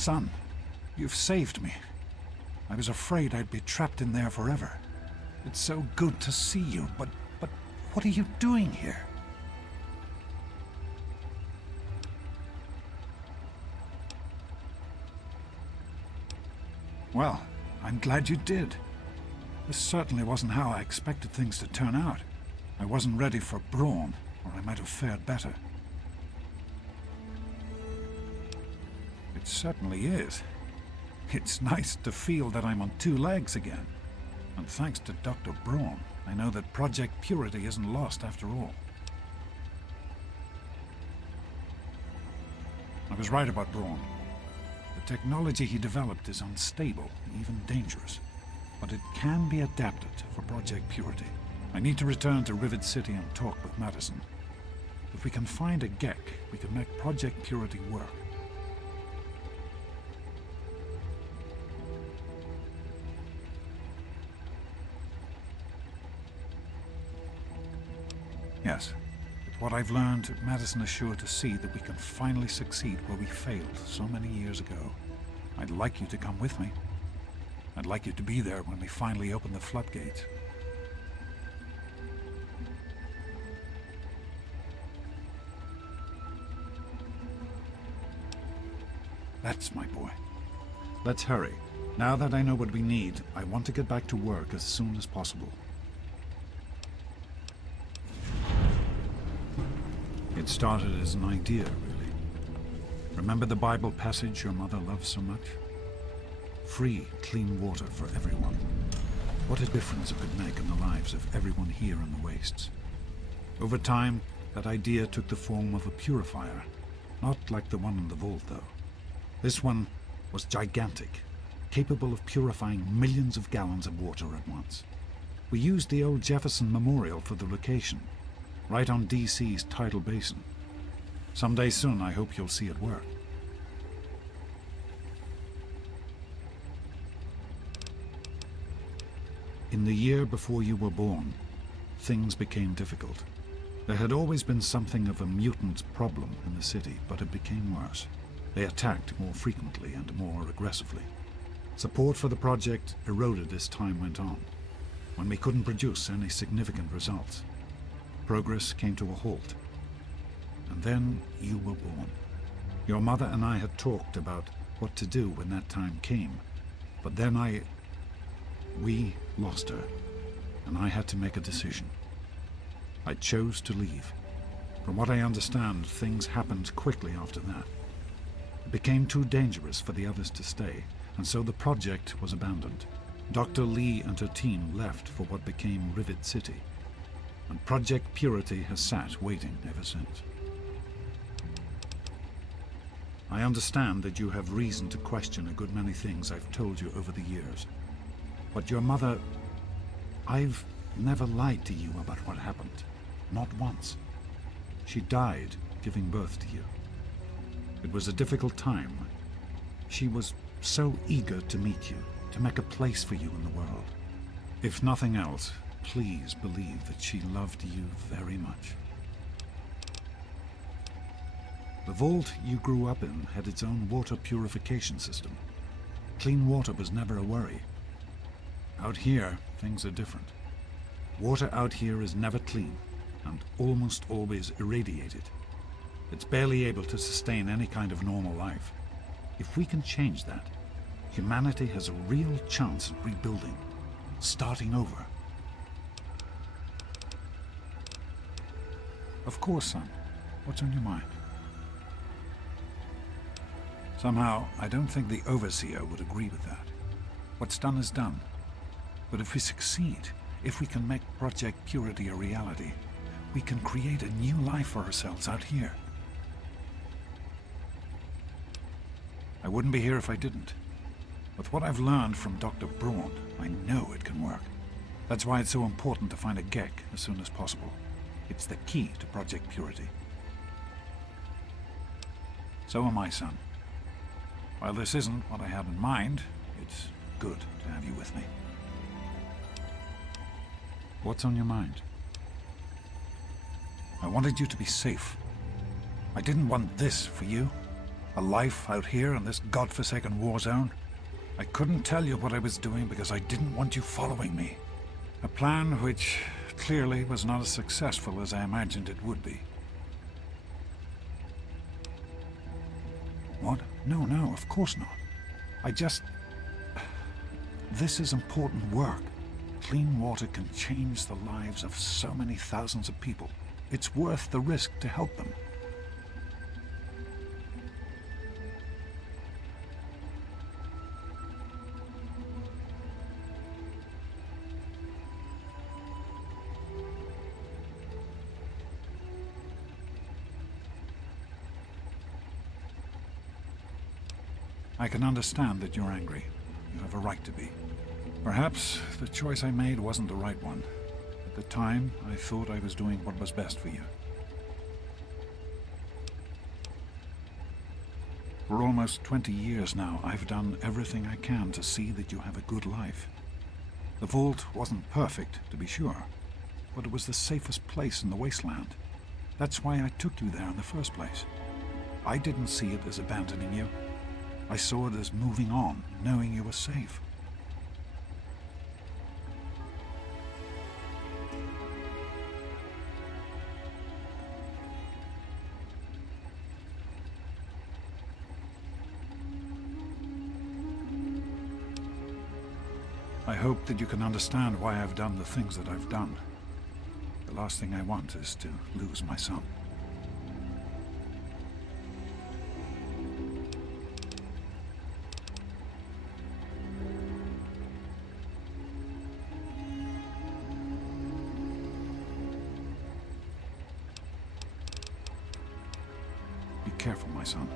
Son, you've saved me. I was afraid I'd be trapped in there forever. It's so good to see you, but what are you doing here? Well, I'm glad you did. This certainly wasn't how I expected things to turn out. I wasn't ready for brawn, or I might have fared better. It certainly is. It's nice to feel that I'm on two legs again. And thanks to Dr. Braun, I know that Project Purity isn't lost after all. I was right about Braun. The technology he developed is unstable, even dangerous. But it can be adapted for Project Purity. I need to return to Rivet City and talk with Madison. If we can find a GEC, we can make Project Purity work. Yes, with what I've learned, Madison is sure to see that we can finally succeed where we failed so many years ago. I'd like you to come with me. I'd like you to be there when we finally open the floodgates. That's my boy. Let's hurry. Now that I know what we need, I want to get back to work as soon as possible. It started as an idea, really. Remember the Bible passage your mother loves so much? Free, clean water for everyone. What a difference it could make in the lives of everyone here in the wastes. Over time, that idea took the form of a purifier. Not like the one in the vault, though. This one was gigantic, capable of purifying millions of gallons of water at once. We used the old Jefferson Memorial for the location, right on DC's tidal basin. Someday soon, I hope you'll see it work. In the year before you were born, things became difficult. There had always been something of a mutant problem in the city, but it became worse. They attacked more frequently and more aggressively. Support for the project eroded as time went on, when we couldn't produce any significant results. Progress came to a halt. And then you were born. Your mother and I had talked about what to do when that time came, but then we lost her, and I had to make a decision. I chose to leave. From what I understand, things happened quickly after that. It became too dangerous for the others to stay, and so the project was abandoned. Dr. Lee and her team left for what became Rivet City, and Project Purity has sat waiting ever since. I understand that you have reason to question a good many things I've told you over the years. But your mother... I've never lied to you about what happened. Not once. She died giving birth to you. It was a difficult time. She was so eager to meet you, to make a place for you in the world. If nothing else, please believe that she loved you very much. The vault you grew up in had its own water purification system. Clean water was never a worry. Out here, things are different. Water out here is never clean, and almost always irradiated. It's barely able to sustain any kind of normal life. If we can change that, humanity has a real chance at rebuilding, starting over. Of course, son. What's on your mind? Somehow, I don't think the Overseer would agree with that. What's done is done. But if we succeed, if we can make Project Purity a reality, we can create a new life for ourselves out here. I wouldn't be here if I didn't. With what I've learned from Dr. Braun, I know it can work. That's why it's so important to find a GEC as soon as possible. It's the key to Project Purity. So am I, son. While this isn't what I had in mind, it's good to have you with me. What's on your mind? I wanted you to be safe. I didn't want this for you. A life out here in this godforsaken war zone? I couldn't tell you what I was doing because I didn't want you following me. A plan which clearly was not as successful as I imagined it would be. What? No, of course not. This is important work. Clean water can change the lives of so many thousands of people. It's worth the risk to help them. I can understand that you're angry. You have a right to be. Perhaps the choice I made wasn't the right one. At the time, I thought I was doing what was best for you. For almost 20 years now, I've done everything I can to see that you have a good life. The vault wasn't perfect, to be sure, but it was the safest place in the wasteland. That's why I took you there in the first place. I didn't see it as abandoning you. I saw it as moving on, knowing you were safe. I hope that you can understand why I've done the things that I've done. The last thing I want is to lose my son. Be careful, my son.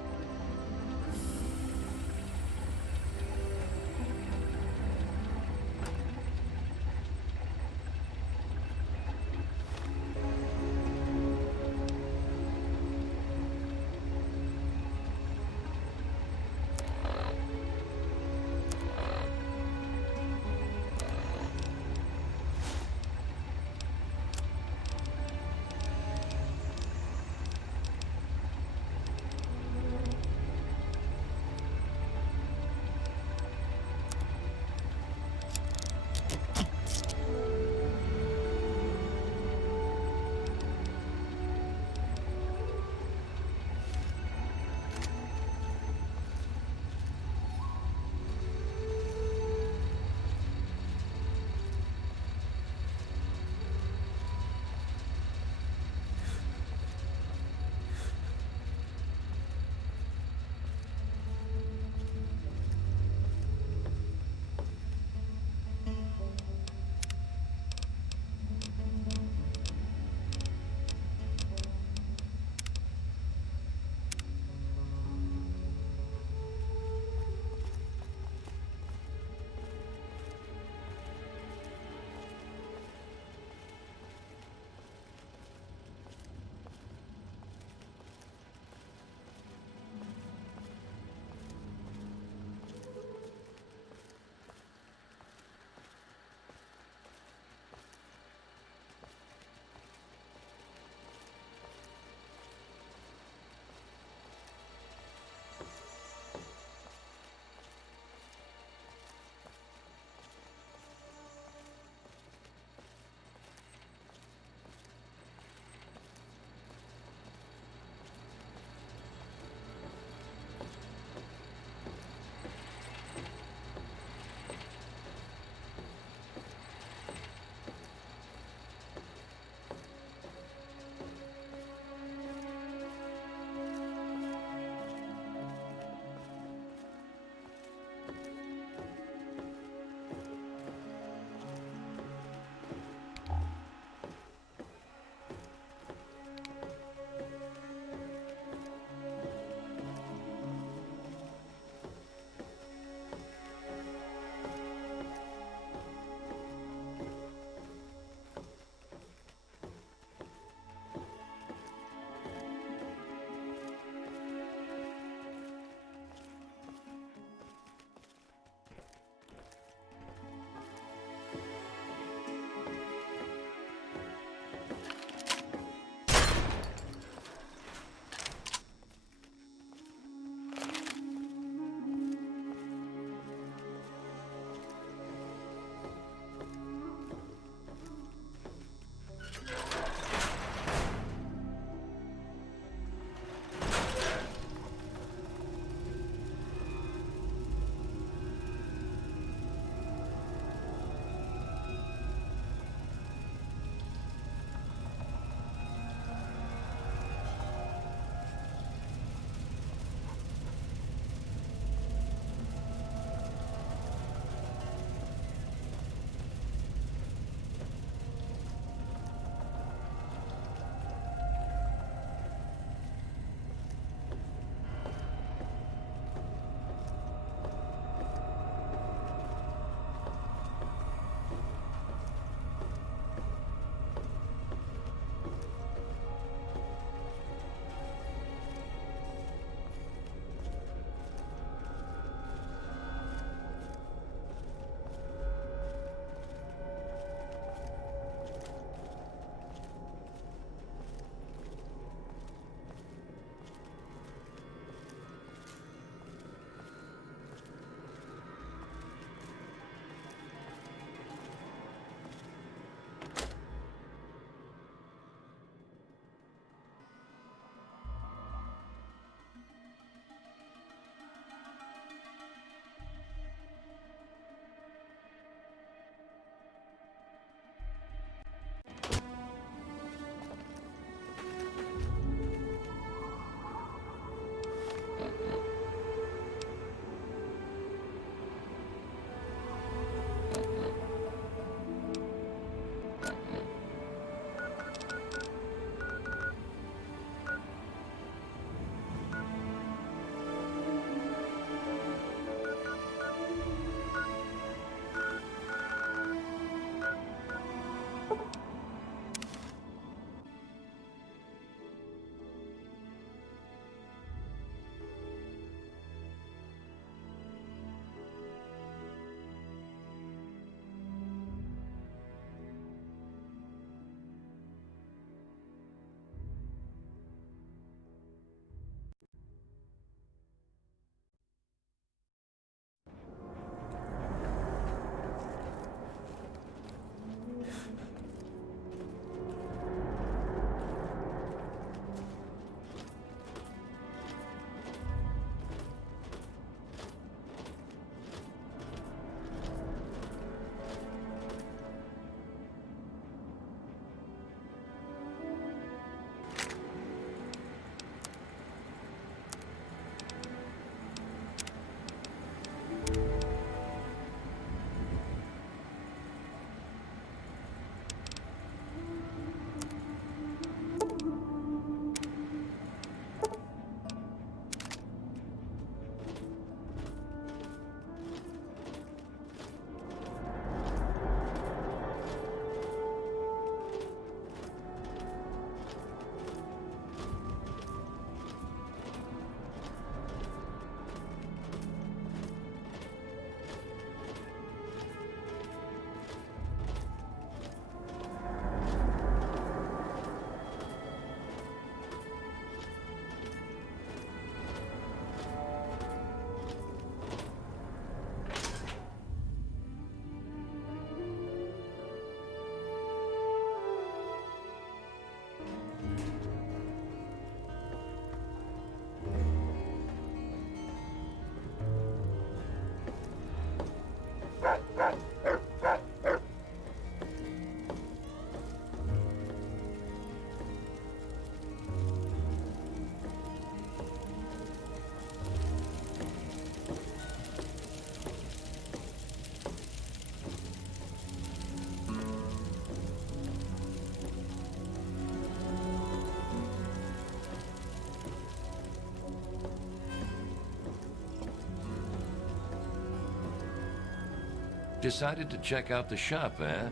Decided to check out the shop, eh?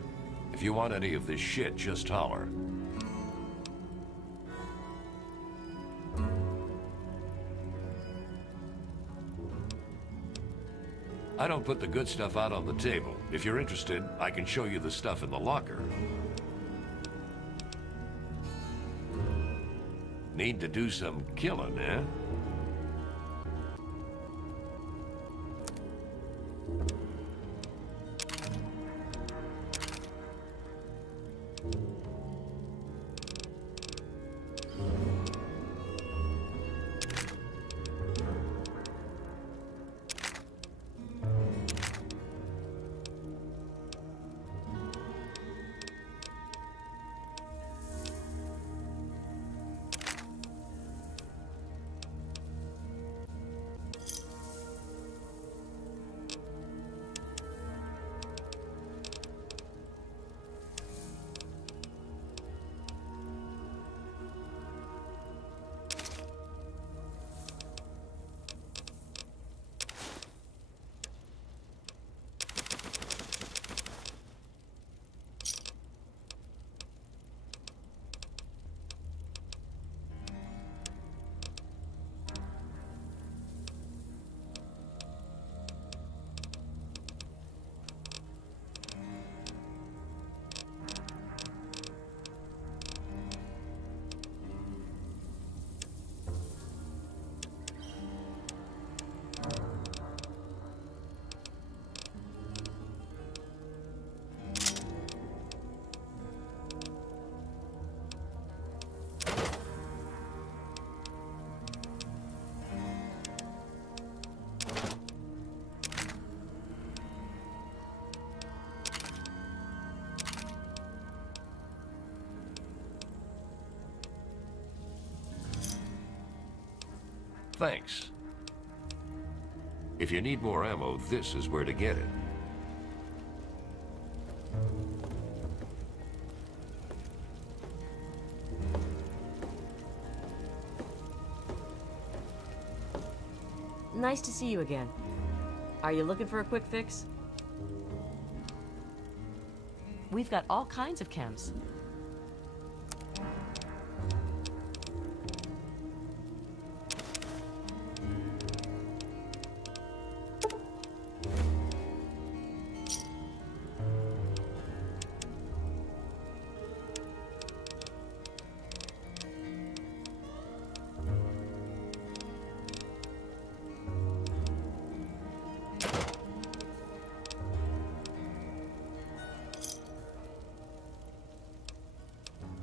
If you want any of this shit, just holler. I don't put the good stuff out on the table. If you're interested, I can show you the stuff in the locker. Need to do some killing, eh? Thanks. If you need more ammo, this is where to get it. Nice to see you again. Are you looking for a quick fix? We've got all kinds of chems.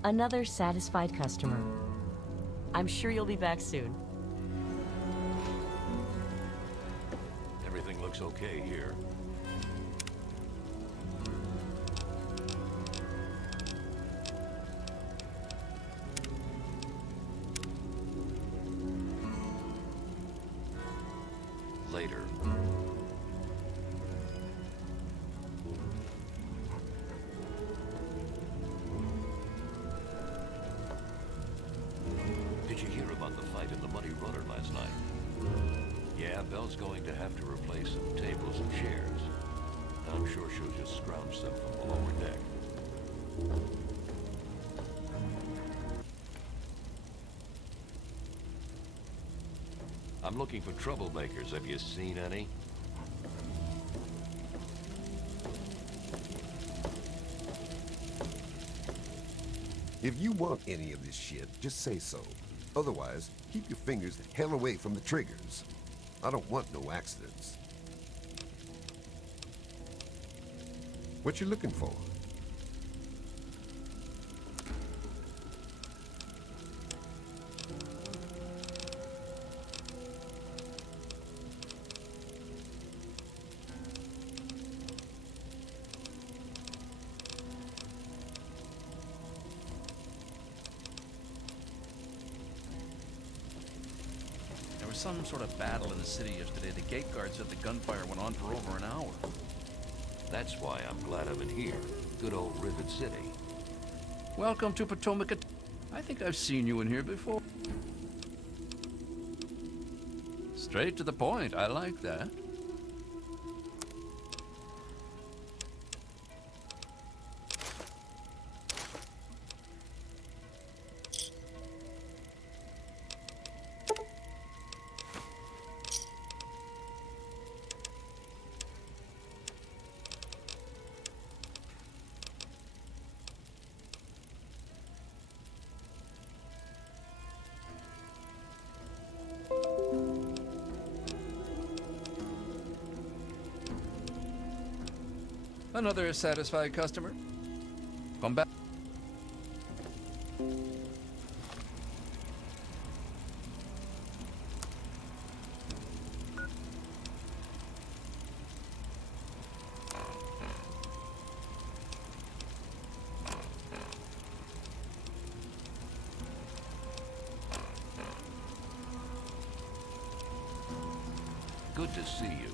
Another satisfied customer. I'm sure you'll be back soon. Everything looks okay here. Later. Did you hear about the fight in the Muddy Runner last night? Yeah, Belle's going to have to replace some tables and chairs. I'm sure she'll just scrounge them from the lower deck. I'm looking for troublemakers. Have you seen any? If you want any of this shit, just say so. Otherwise, keep your fingers the hell away from the triggers. I don't want no accidents. What you looking for? There was some sort of battle in the city yesterday. The gate guard said the gunfire went on for over an hour. That's why I'm glad I'm in here. Good old Rivet City. Welcome to Potomac. I think I've seen you in here before. Straight to the point. I like that. Another satisfied customer. Come back. Good to see you.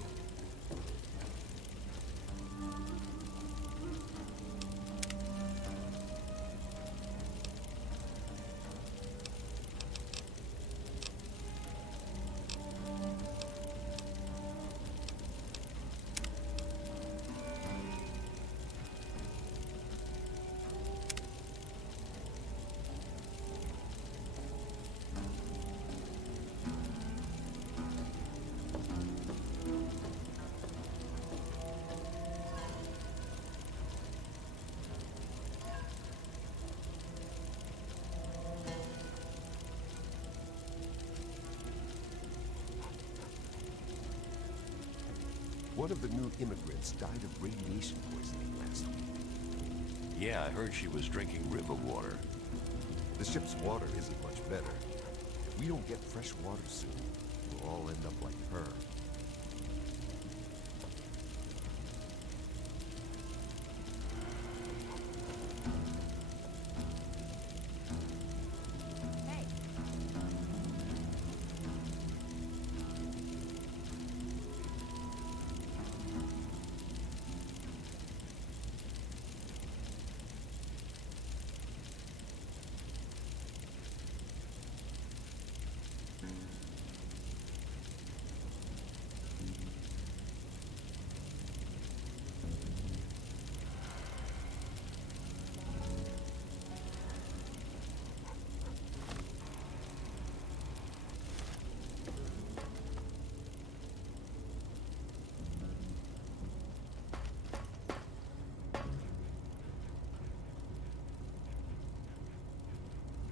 One of the new immigrants died of radiation poisoning last week. Yeah, I heard she was drinking river water. The ship's water isn't much better. If we don't get fresh water soon, we'll all end up like her.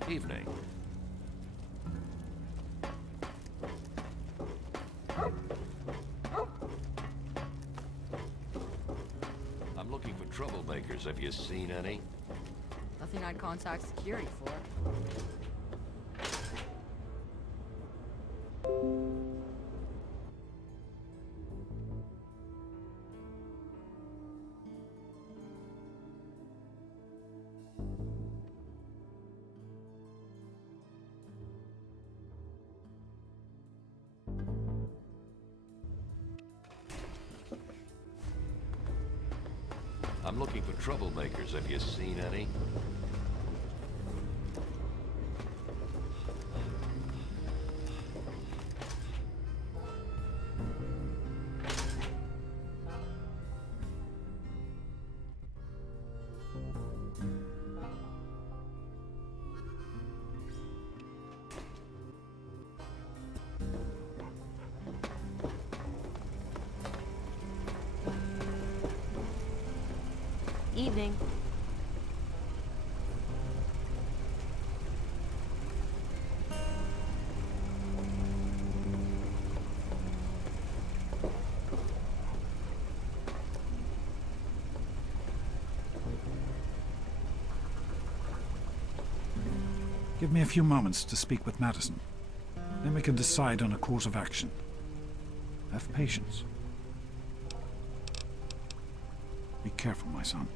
Evening. I'm looking for troublemakers. Have you seen any? Nothing I'd contact security for. I'm looking for troublemakers. Have you seen any? Evening. Give me a few moments to speak with Madison. Then we can decide on a course of action. Have patience. Be careful, my son.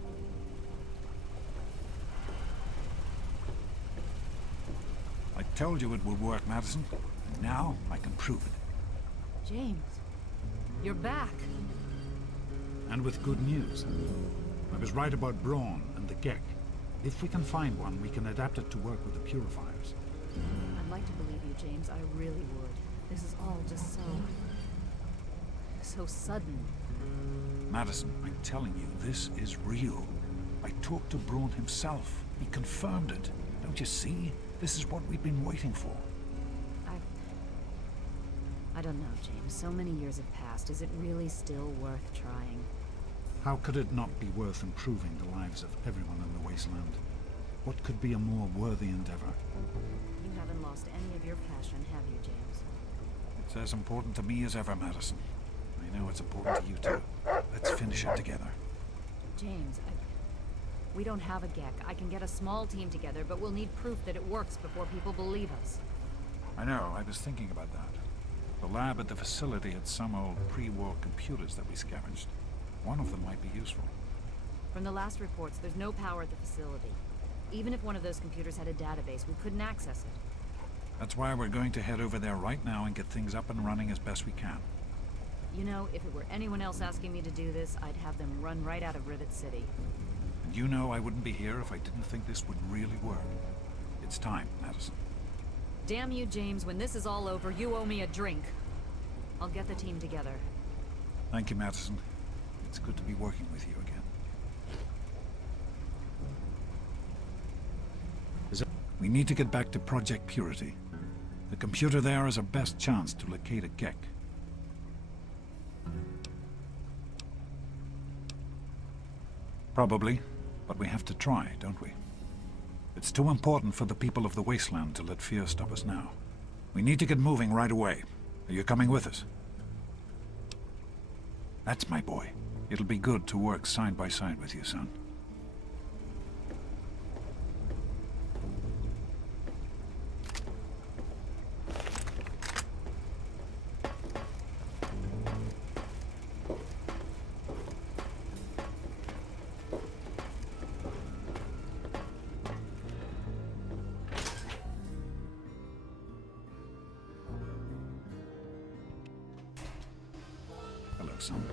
I told you it would work, Madison. And now I can prove it. James, you're back. And with good news. I was right about Braun and the Gek. If we can find one, we can adapt it to work with the purifiers. I'd like to believe you, James. I really would. This is all just so sudden. Madison, I'm telling you, this is real. I talked to Braun himself. He confirmed it. Don't you see? This is what we've been waiting for. I don't know, James. So many years have passed. Is it really still worth trying? How could it not be worth improving the lives of everyone in the wasteland? What could be a more worthy endeavor? You haven't lost any of your passion, have you, James? It's as important to me as ever, Madison. I know it's important to you too. Let's finish it together. James, we don't have a GEC. I can get a small team together, but we'll need proof that it works before people believe us. I know, I was thinking about that. The lab at the facility had some old pre-war computers that we scavenged. One of them might be useful. From the last reports, there's no power at the facility. Even if one of those computers had a database, we couldn't access it. That's why we're going to head over there right now and get things up and running as best we can. You know, if it were anyone else asking me to do this, I'd have them run right out of Rivet City. And you know I wouldn't be here if I didn't think this would really work. It's time, Madison. Damn you, James. When this is all over, you owe me a drink. I'll get the team together. Thank you, Madison. It's good to be working with you again. We need to get back to Project Purity. The computer there is our best chance to locate a GEC. Probably, but we have to try, don't we? It's too important for the people of the wasteland to let fear stop us now. We need to get moving right away. Are you coming with us? That's my boy. It'll be good to work side by side with you, son. Hello, son.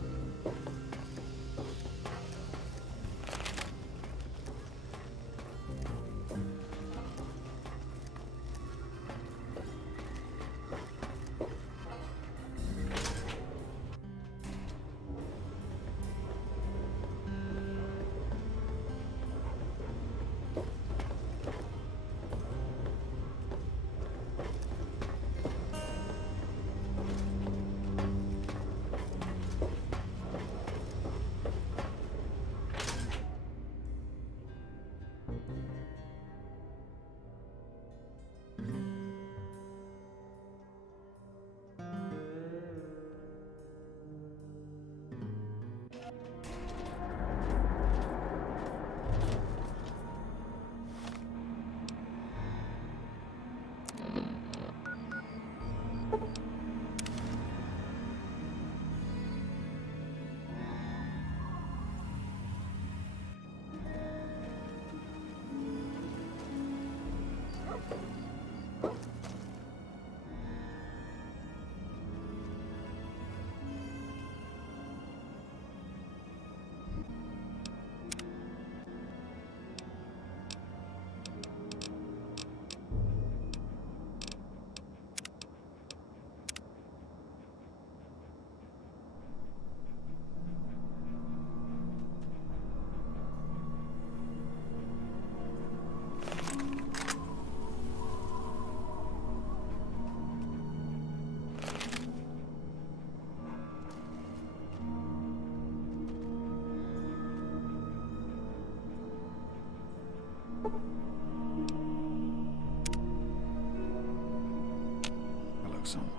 Son.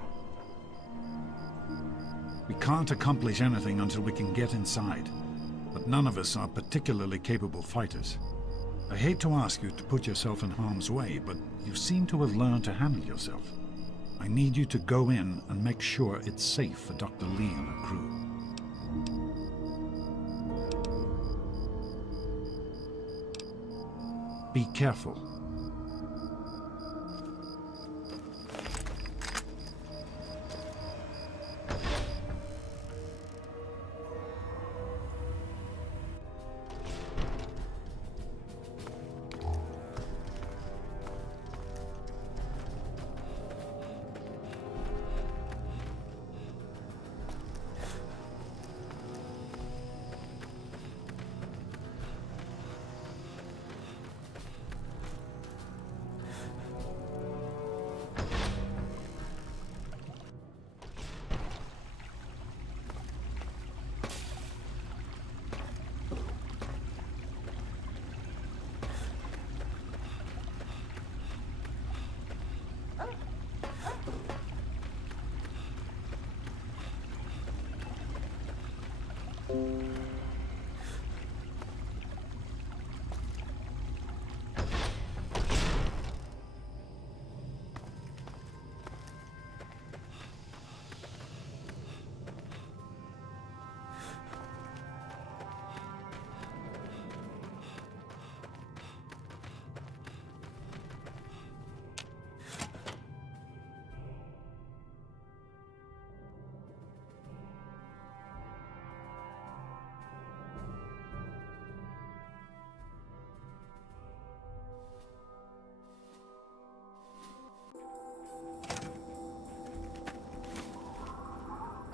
We can't accomplish anything until we can get inside, but none of us are particularly capable fighters. I hate to ask you to put yourself in harm's way, but you seem to have learned to handle yourself. I need you to go in and make sure it's safe for Dr. Lee and her crew. Be careful.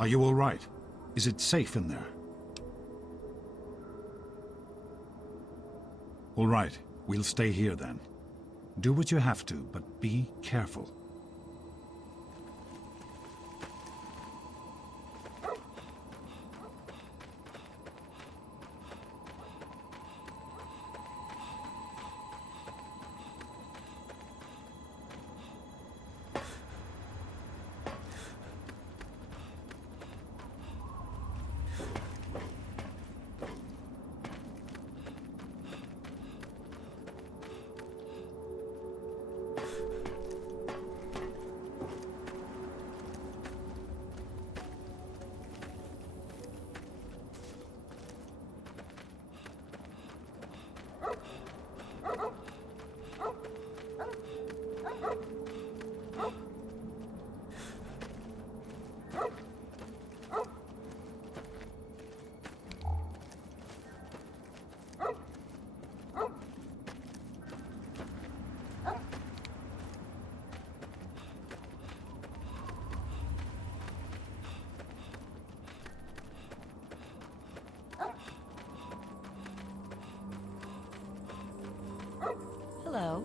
Are you all right? Is it safe in there? All right, we'll stay here then. Do what you have to, but be careful. Hello.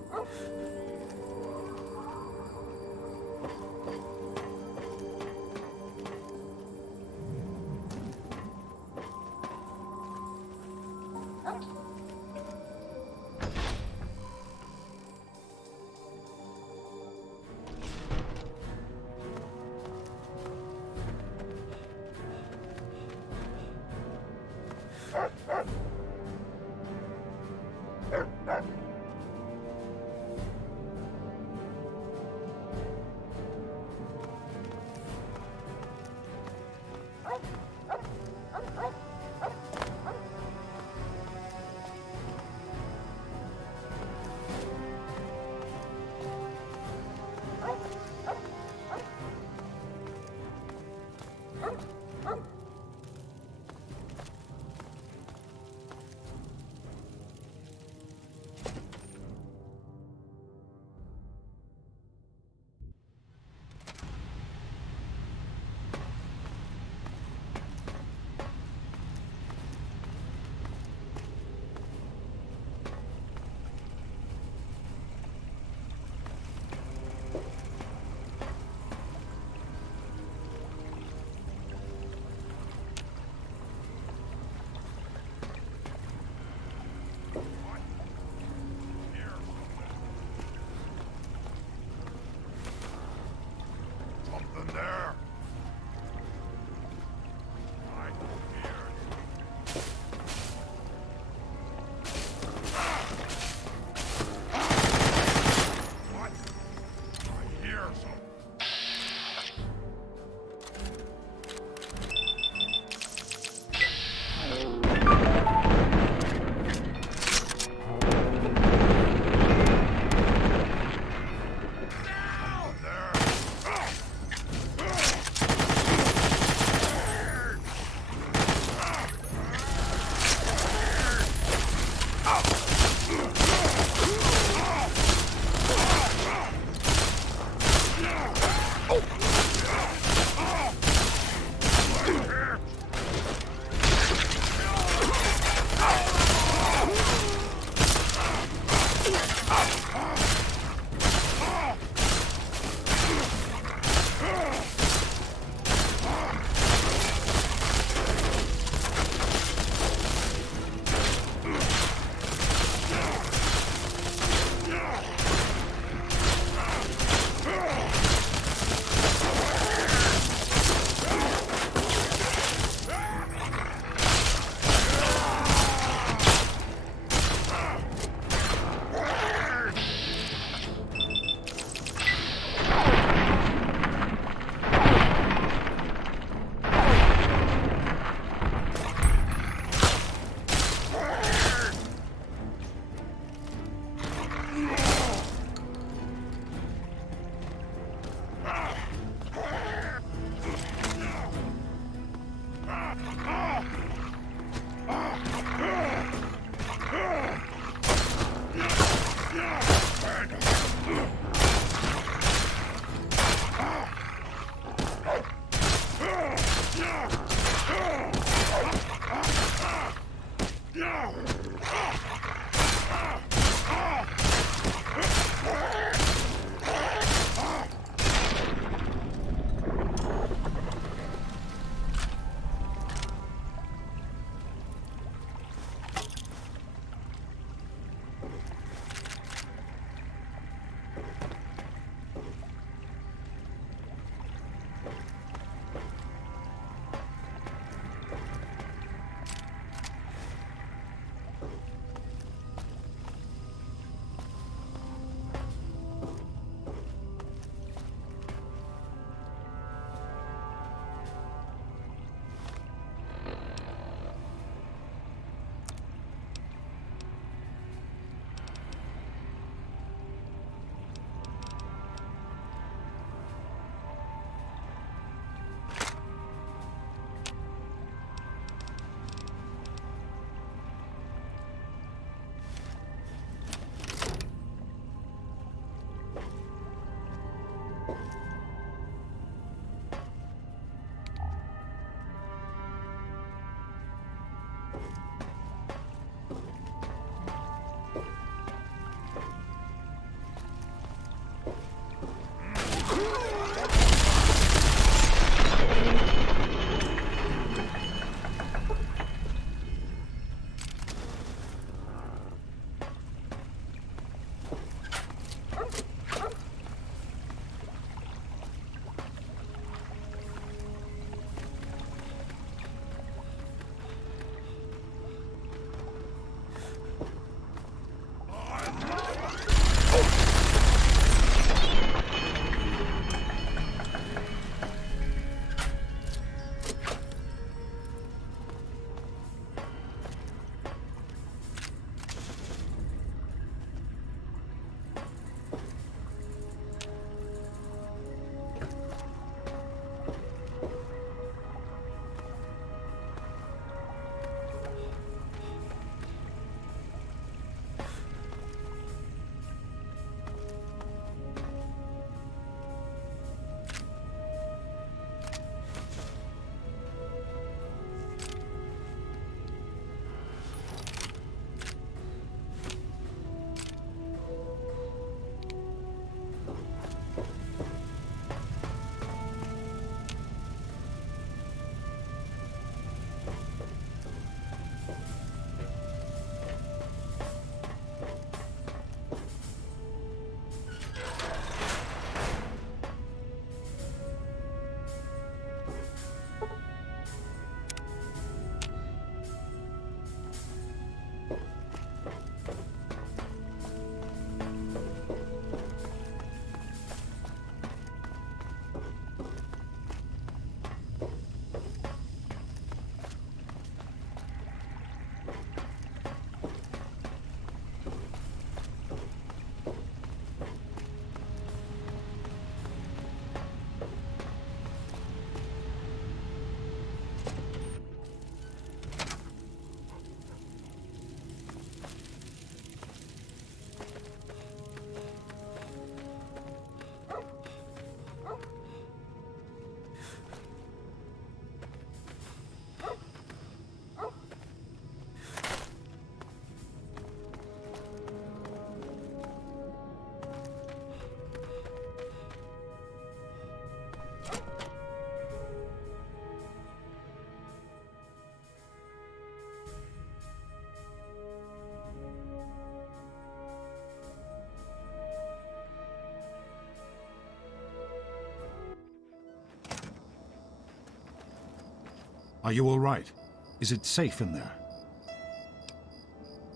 Are you all right? Is it safe in there?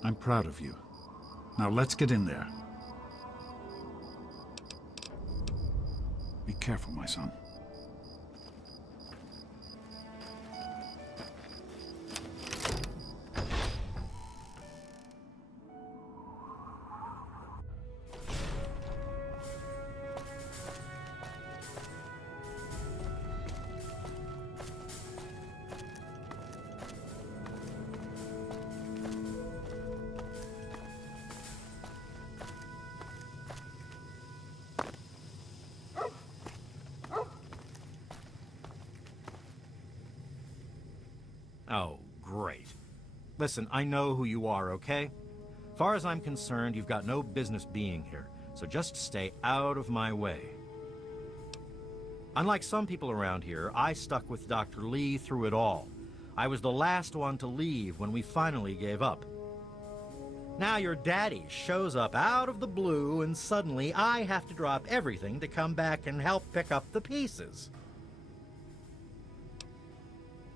I'm proud of you. Now let's get in there. Be careful, my son. Oh, great. Listen, I know who you are, okay? Far as I'm concerned, you've got no business being here, so just stay out of my way. Unlike some people around here, I stuck with Dr. Lee through it all. I was the last one to leave when we finally gave up. Now your daddy shows up out of the blue, and suddenly I have to drop everything to come back and help pick up the pieces.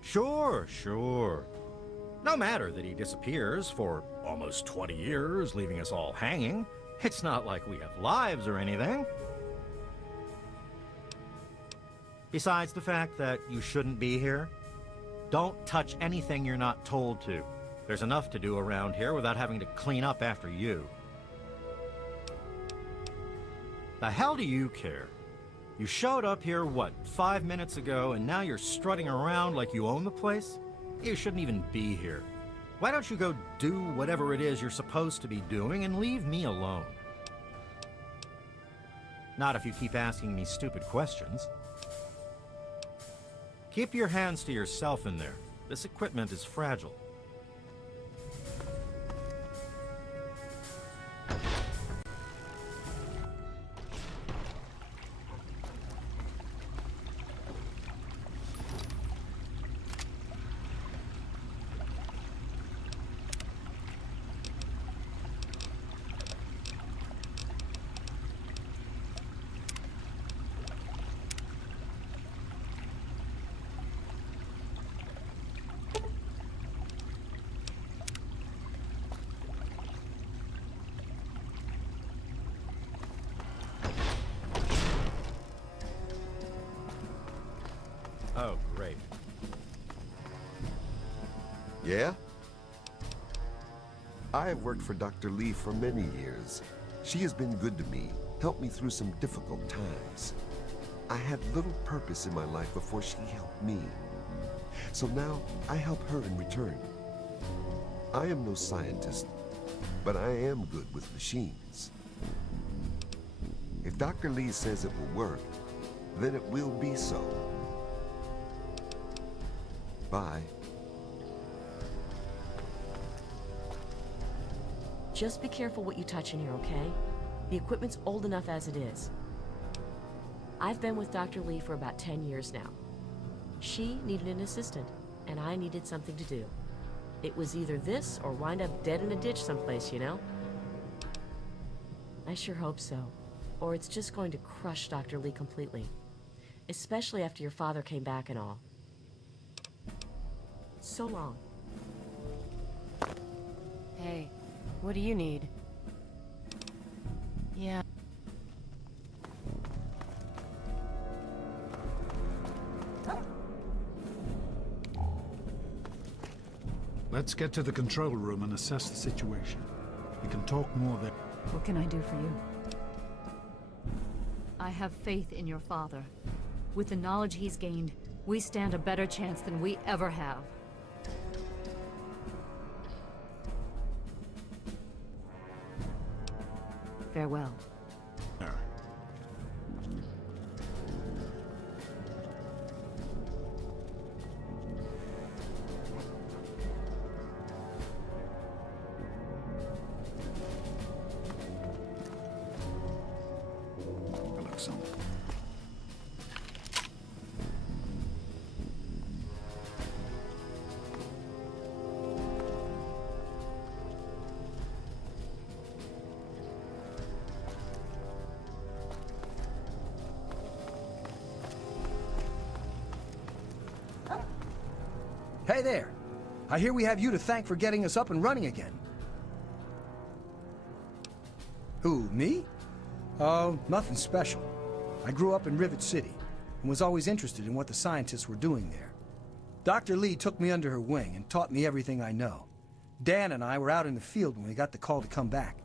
Sure. No matter that he disappears for almost 20 years, leaving us all hanging. It's not like we have lives or anything. Besides the fact that you shouldn't be here, don't touch anything you're not told to. There's enough to do around here without having to clean up after you. The hell do you care? You showed up here, what, 5 minutes ago, and now you're strutting around like you own the place? You shouldn't even be here. Why don't you go do whatever it is you're supposed to be doing and leave me alone? Not if you keep asking me stupid questions. Keep your hands to yourself in there. This equipment is fragile. Oh, great. Yeah? I have worked for Dr. Lee for many years. She has been good to me, helped me through some difficult times. I had little purpose in my life before she helped me. So now I help her in return. I am no scientist, but I am good with machines. If Dr. Lee says it will work, then it will be so. Bye. Just be careful what you touch in here, okay? The equipment's old enough as it is. I've been with Dr. Lee for about 10 years now. She needed an assistant, and I needed something to do. It was either this or wind up dead in a ditch someplace, you know? I sure hope so. Or it's just going to crush Dr. Lee completely. Especially after your father came back and all. So long. Hey, what do you need? Yeah. Let's get to the control room and assess the situation. We can talk more there. What can I do for you? I have faith in your father. With the knowledge he's gained, we stand a better chance than we ever have. Farewell. There. Hello, son. Hey there. I hear we have you to thank for getting us up and running again. Who, me? Oh, nothing special. I grew up in Rivet City and was always interested in what the scientists were doing there. Dr. Lee took me under her wing and taught me everything I know. Dan and I were out in the field when we got the call to come back.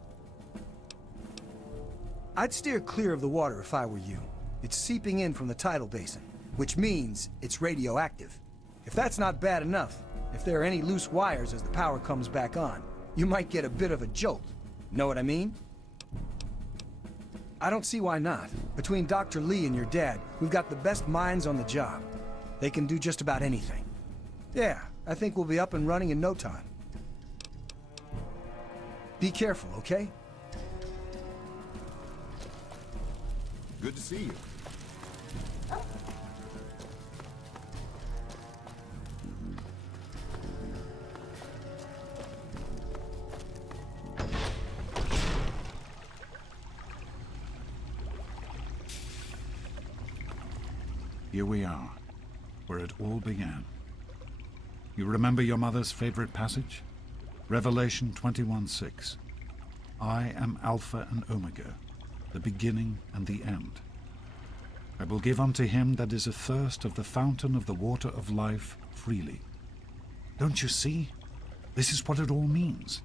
I'd steer clear of the water if I were you. It's seeping in from the tidal basin, which means it's radioactive. If that's not bad enough, if there are any loose wires as the power comes back on, you might get a bit of a jolt. Know what I mean? I don't see why not. Between Dr. Lee and your dad, we've got the best minds on the job. They can do just about anything. Yeah, I think we'll be up and running in no time. Be careful, okay? Good to see you. Here we are, where it all began. You remember your mother's favorite passage? Revelation 21:6. I am Alpha and Omega, the beginning and the end. I will give unto him that is athirst of the fountain of the water of life freely. Don't you see? This is what it all means.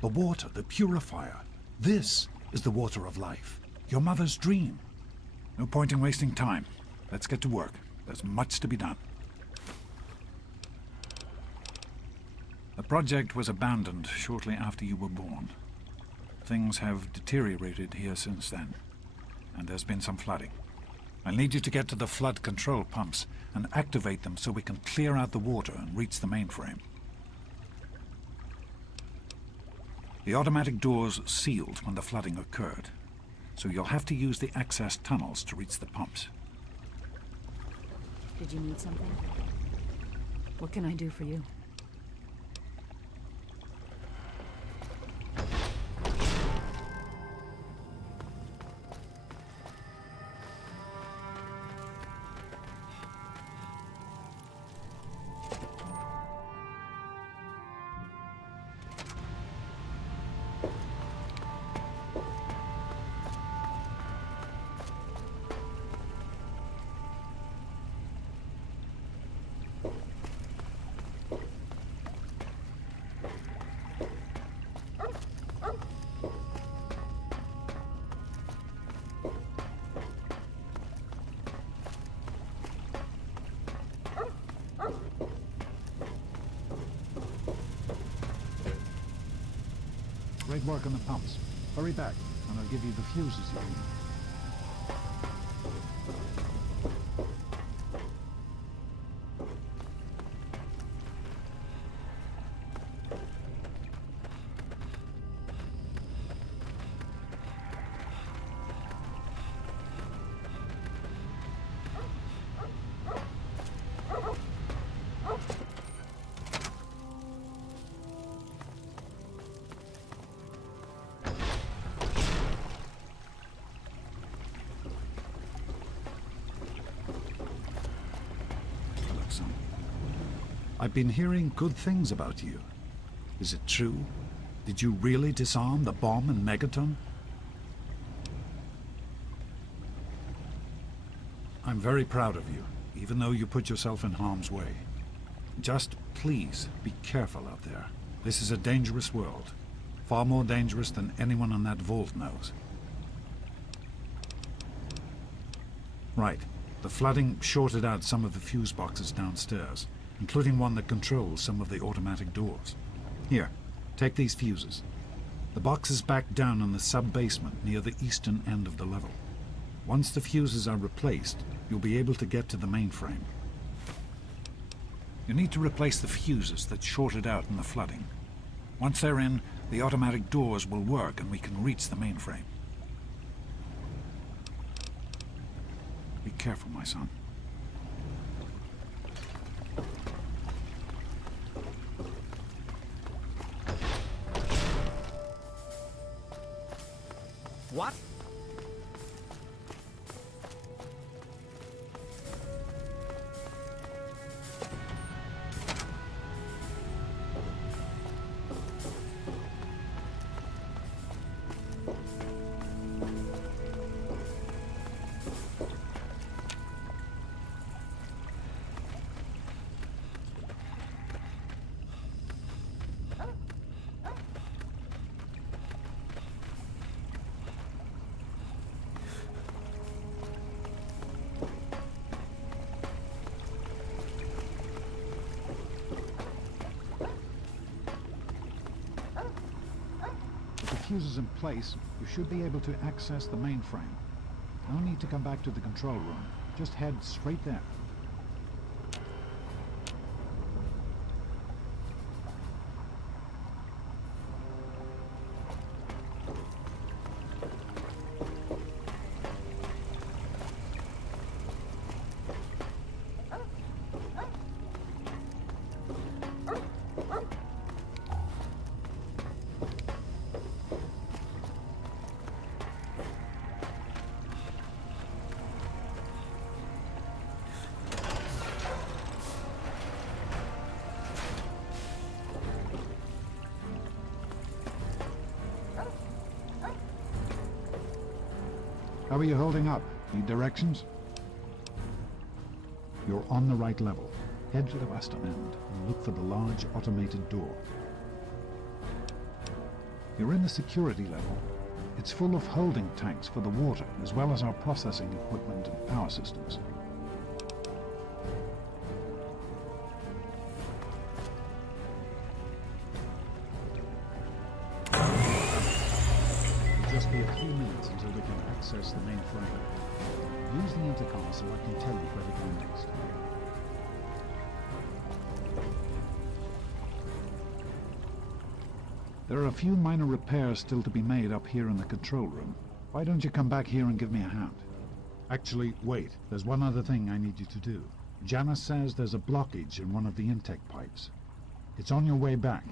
The water, the purifier. This is the water of life. Your mother's dream. No point in wasting time. Let's get to work. There's much to be done. The project was abandoned shortly after you were born. Things have deteriorated here since then, and there's been some flooding. I'll need you to get to the flood control pumps and activate them so we can clear out the water and reach the mainframe. The automatic doors sealed when the flooding occurred, so you'll have to use the access tunnels to reach the pumps. Did you need something? What can I do for you? Great work on the pumps. Hurry back, and I'll give you the fuses you need. I've been hearing good things about you. Is it true? Did you really disarm the bomb in Megaton? I'm very proud of you, even though you put yourself in harm's way. Just please be careful out there. This is a dangerous world. Far more dangerous than anyone in that vault knows. Right. The flooding shorted out some of the fuse boxes downstairs, including one that controls some of the automatic doors. Here, take these fuses. The box is back down in the sub-basement near the eastern end of the level. Once the fuses are replaced, you'll be able to get to the mainframe. You need to replace the fuses that shorted out in the flooding. Once they're in, the automatic doors will work and we can reach the mainframe. Be careful, my son. What? fuses in place, you should be able to access the mainframe. No need to come back to the control room. Just head straight there. How are you holding up? Need directions? You're on the right level. Head to the western end and look for the large automated door. You're in the security level. It's full of holding tanks for the water, as well as our processing equipment and power systems. It'll just be a few minutes until we can access the main frame. Use the intercom so I can tell you where to go next. There are a few minor repairs still to be made up here in the control room. Why don't you come back here and give me a hand? Actually, wait. There's one other thing I need you to do. Janice says there's a blockage in one of the intake pipes. It's on your way back.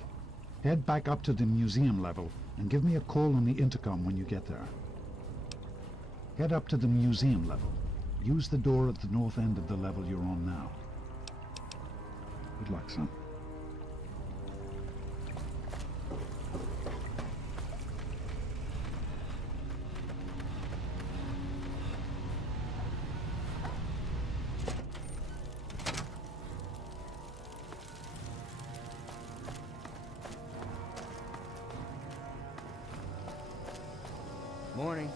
Head back up to the museum level and give me a call on the intercom when you get there. Head up to the museum level. Use the door at the north end of the level you're on now. Good luck, son. Morning.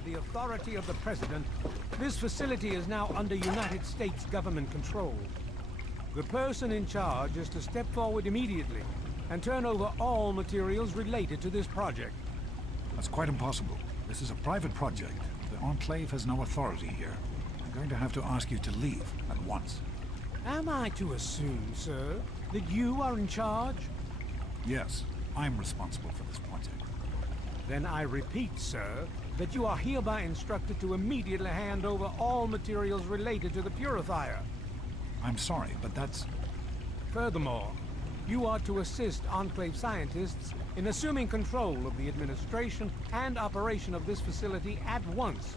by the authority of the President, this facility is now under United States government control. The person in charge is to step forward immediately and turn over all materials related to this project. That's quite impossible. This is a private project. The Enclave has no authority here. I'm going to have to ask you to leave at once. Am I to assume, sir, that you are in charge? Yes, I'm responsible for this project. Then I repeat, sir, that you are hereby instructed to immediately hand over all materials related to the purifier. I'm sorry, but that's... Furthermore, you are to assist Enclave scientists in assuming control of the administration and operation of this facility at once.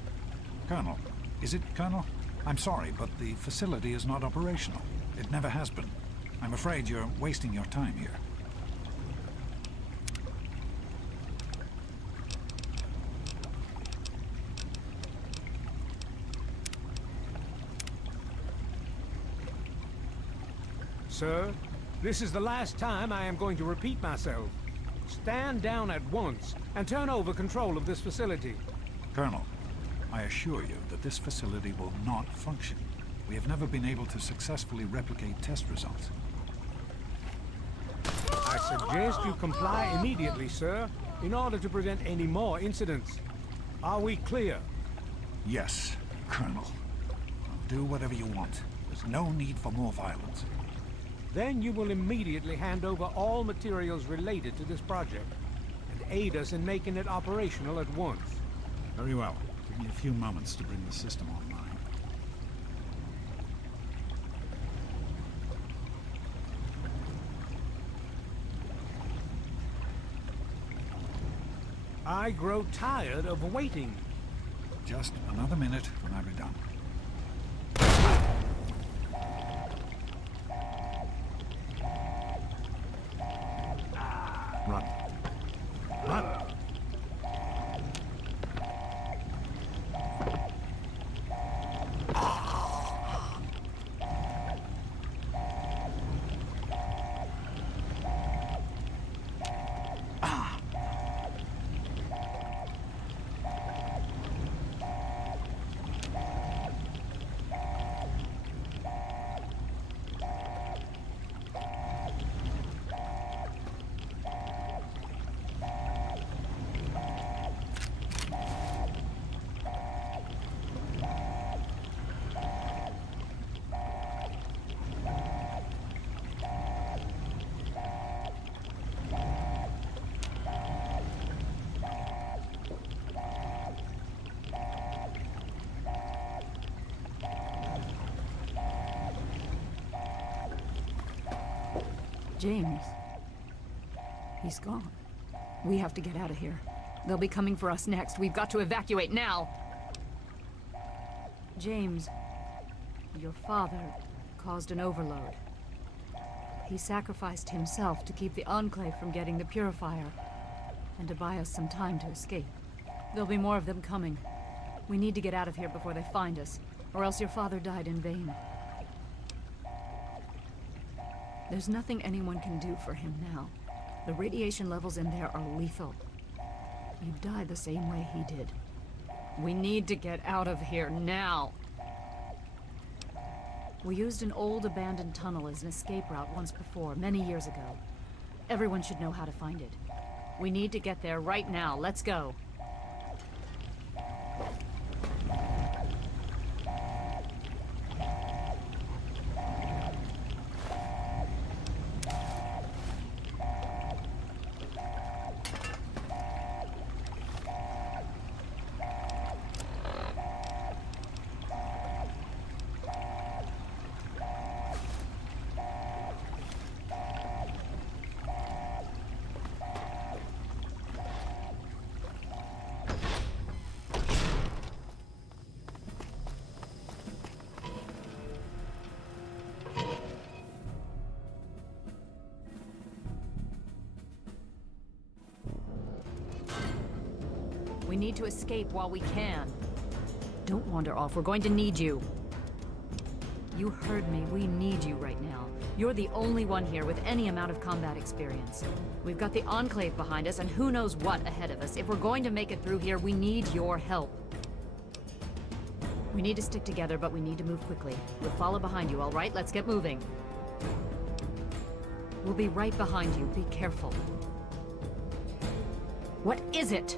Colonel. Is it, Colonel? I'm sorry, but the facility is not operational. It never has been. I'm afraid you're wasting your time here. Sir, this is the last time I am going to repeat myself. Stand down at once and turn over control of this facility. Colonel, I assure you that this facility will not function. We have never been able to successfully replicate test results. I suggest you comply immediately, sir, in order to prevent any more incidents. Are we clear? Yes, Colonel. I'll do whatever you want. There's no need for more violence. Then you will immediately hand over all materials related to this project and aid us in making it operational at once. Very well. Give me a few moments to bring the system online. I grow tired of waiting. Just another minute and I'll be done. Run. Run! James. He's gone. We have to get out of here. They'll be coming for us next. We've got to evacuate now! James, your father caused an overload. He sacrificed himself to keep the Enclave from getting the purifier, and to buy us some time to escape. There'll be more of them coming. We need to get out of here before they find us, or else your father died in vain. There's nothing anyone can do for him now. The radiation levels in there are lethal. You'd die the same way he did. We need to get out of here now. We used an old abandoned tunnel as an escape route once before, many years ago. Everyone should know how to find it. We need to get there right now. Let's go. We need to escape while we can. Don't wander off. We're going to need you. You heard me. We need you right now. You're the only one here with any amount of combat experience. We've got the Enclave behind us, and who knows what ahead of us. If we're going to make it through here, we need your help. We need to stick together, but we need to move quickly. We'll follow behind you, all right? Let's get moving. We'll be right behind you. Be careful. What is it?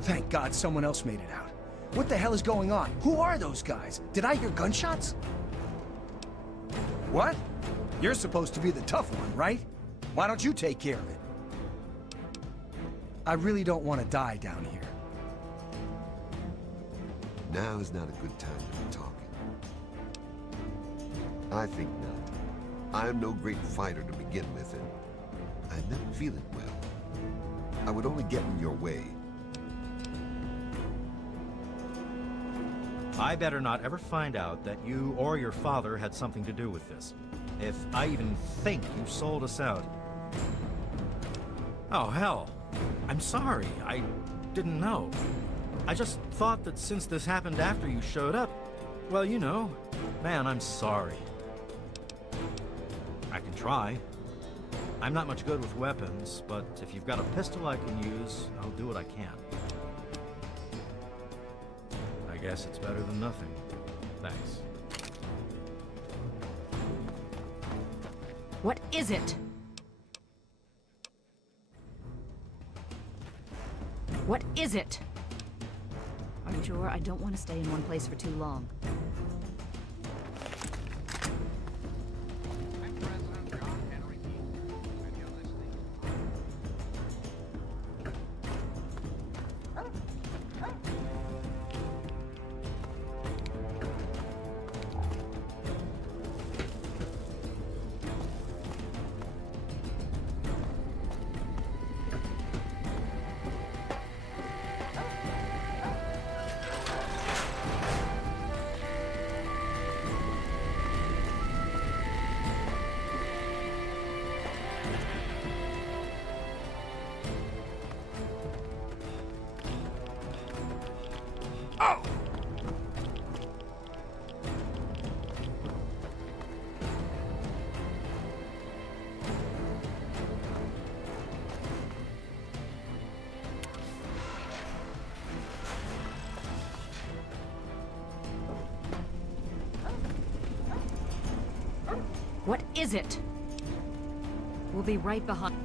Thank God someone else made it out. What the hell is going on? Who are those guys? Did I hear gunshots? What? You're supposed to be the tough one, right? Why don't you take care of it? I really don't want to die down here. Now is not a good time to be talking. I think not. I am no great fighter to begin with, and I'm not feeling well. I would only get in your way. I better not ever find out that you or your father had something to do with this. If I even think you sold us out. Oh, hell. I'm sorry. I didn't know. I just thought that since this happened after you showed up, well, you know, man, I'm sorry. I can try. I'm not much good with weapons, but if you've got a pistol I can use, I'll do what I can. I guess it's better than nothing. Thanks. What is it? What is it? Are you sure? I don't want to stay in one place for too long. What is it? We'll be right behind.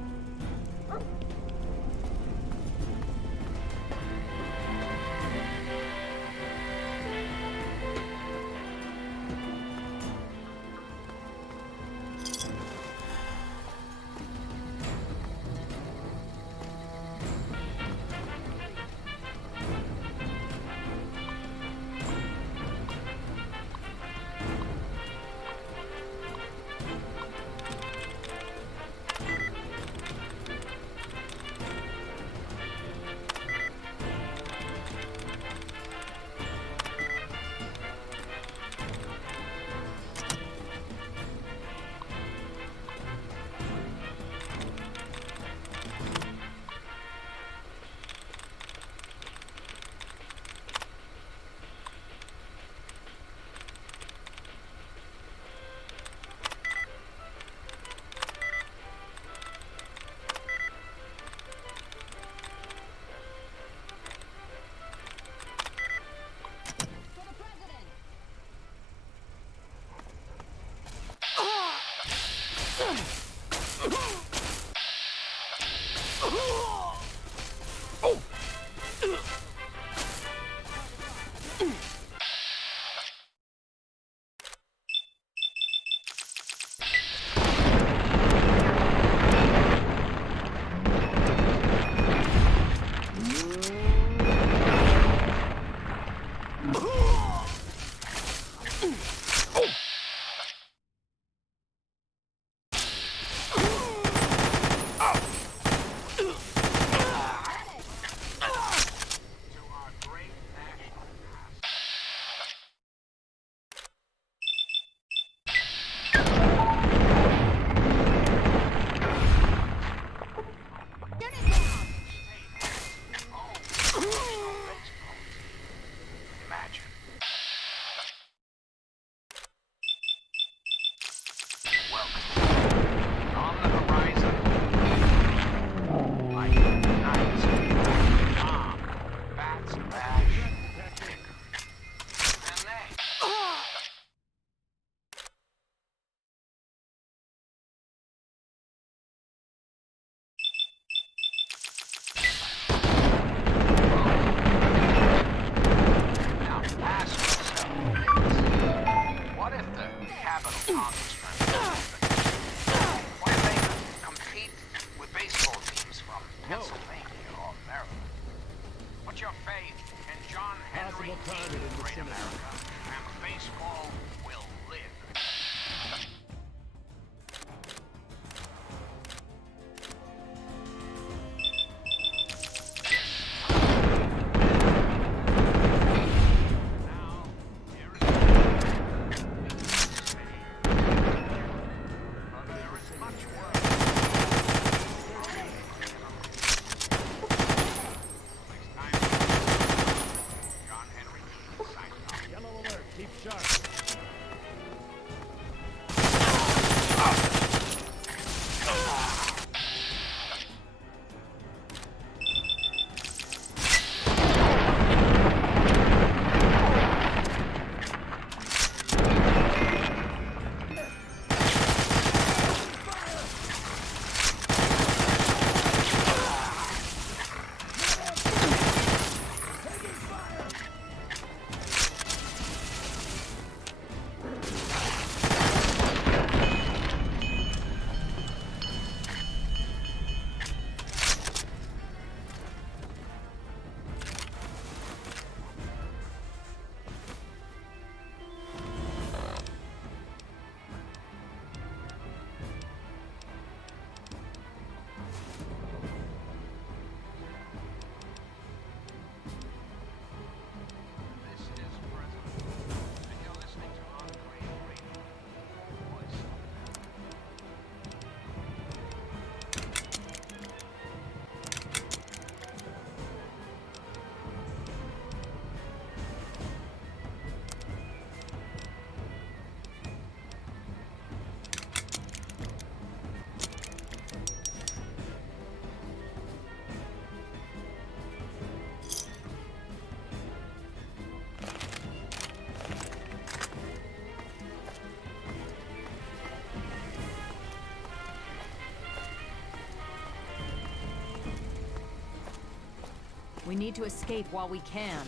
We need to escape while we can.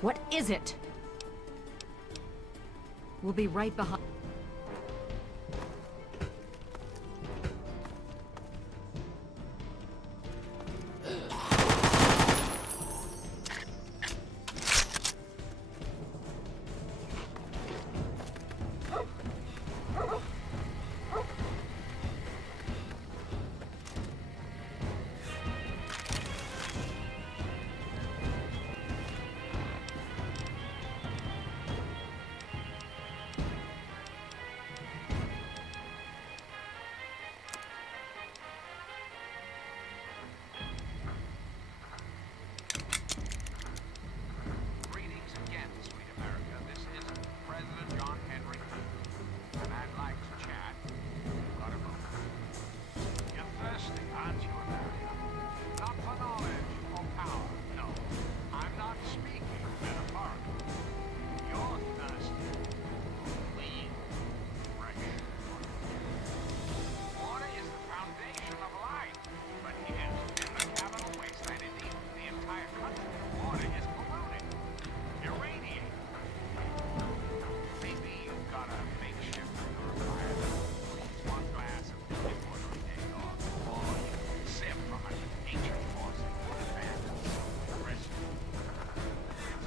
What is it? We'll be right behind.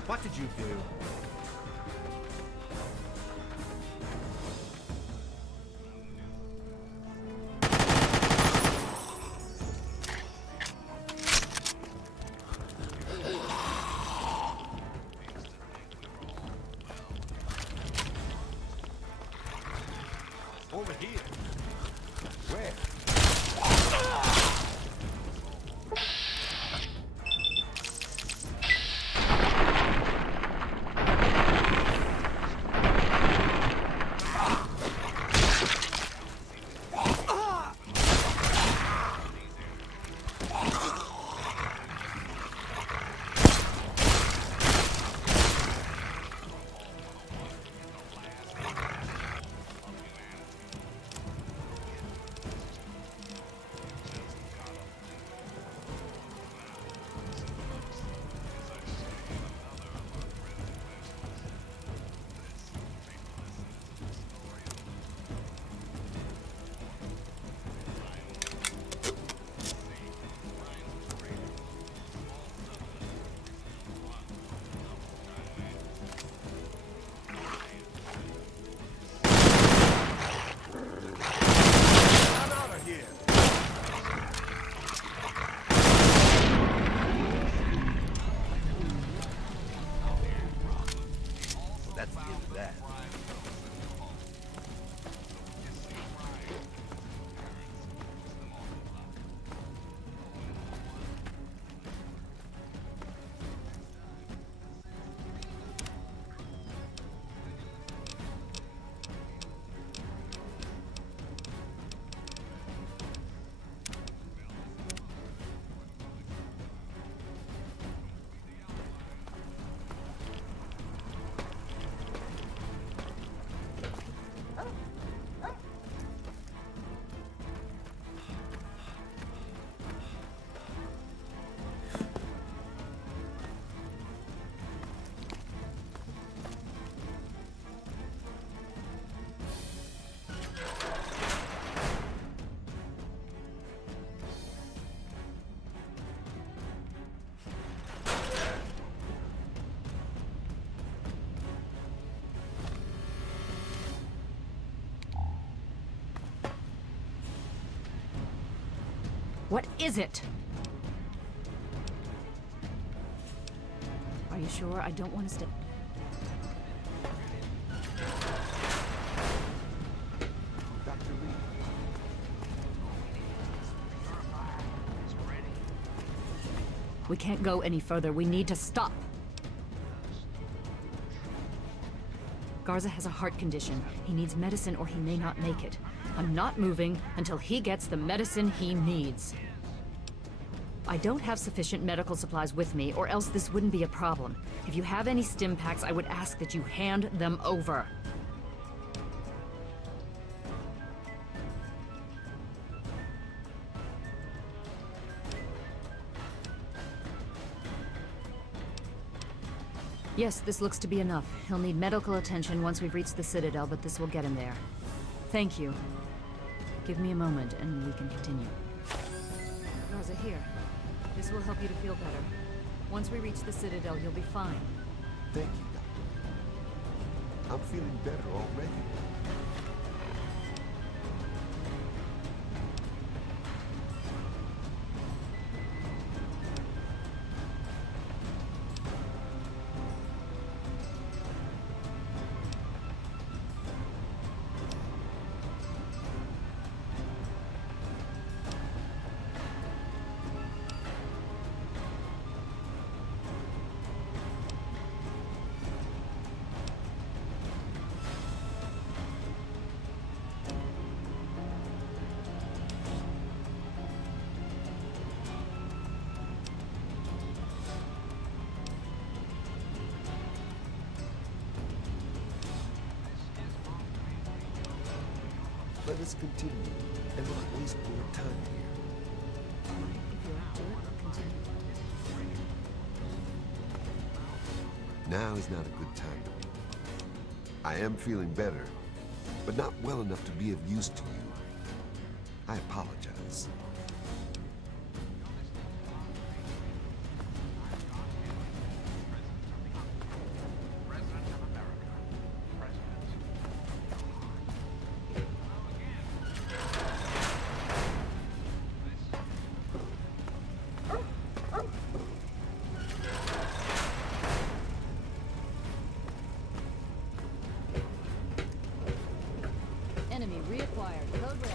What did you do? Over here. Where? What is it? Are you sure? I don't want to stay. Dr. Lee. We can't go any further. We need to stop. Garza has a heart condition. He needs medicine or he may not make it. I'm not moving until he gets the medicine he needs. I don't have sufficient medical supplies with me, or else this wouldn't be a problem. If you have any stim packs, I would ask that you hand them over. Yes, this looks to be enough. He'll need medical attention once we've reached the Citadel, but this will get him there. Thank you. Give me a moment, and we can continue. Garza, here. This will help you to feel better. Once we reach the Citadel, you'll be fine. Thank you, Doctor. I'm feeling better already. Let us continue, and not waste more time here. If you're up to it, continue. Now is not a good time to be. I am feeling better, but not well enough to be of use to you. I apologize. Enemy reacquired. Code red.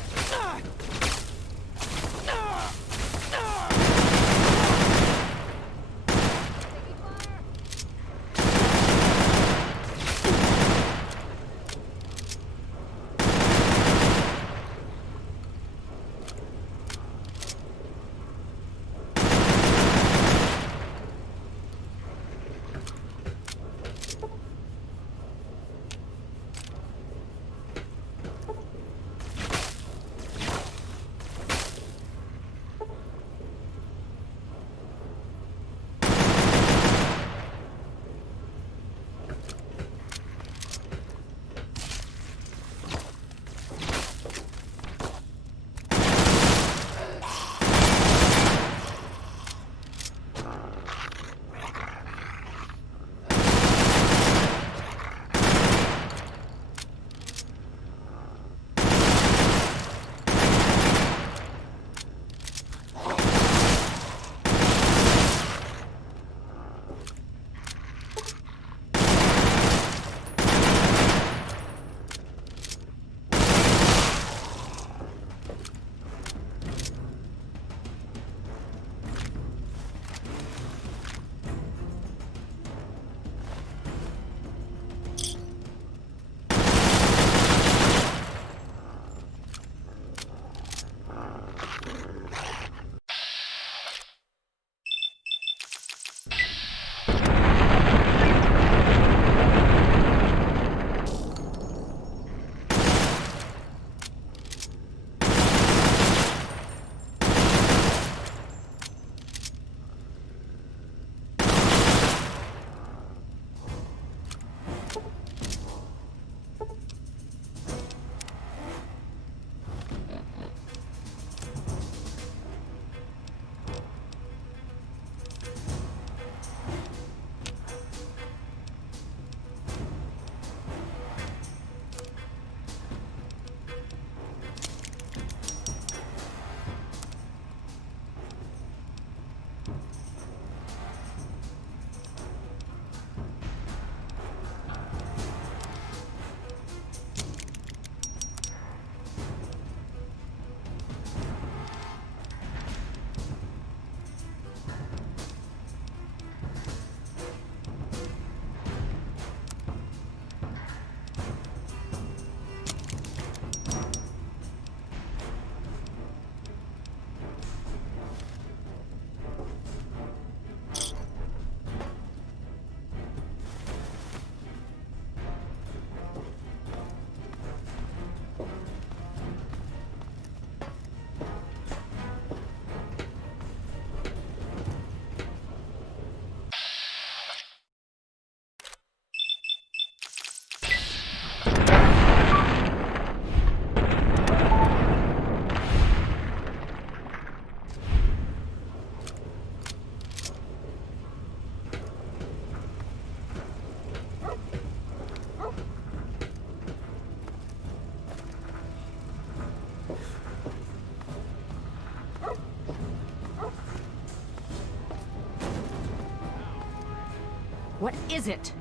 What is it?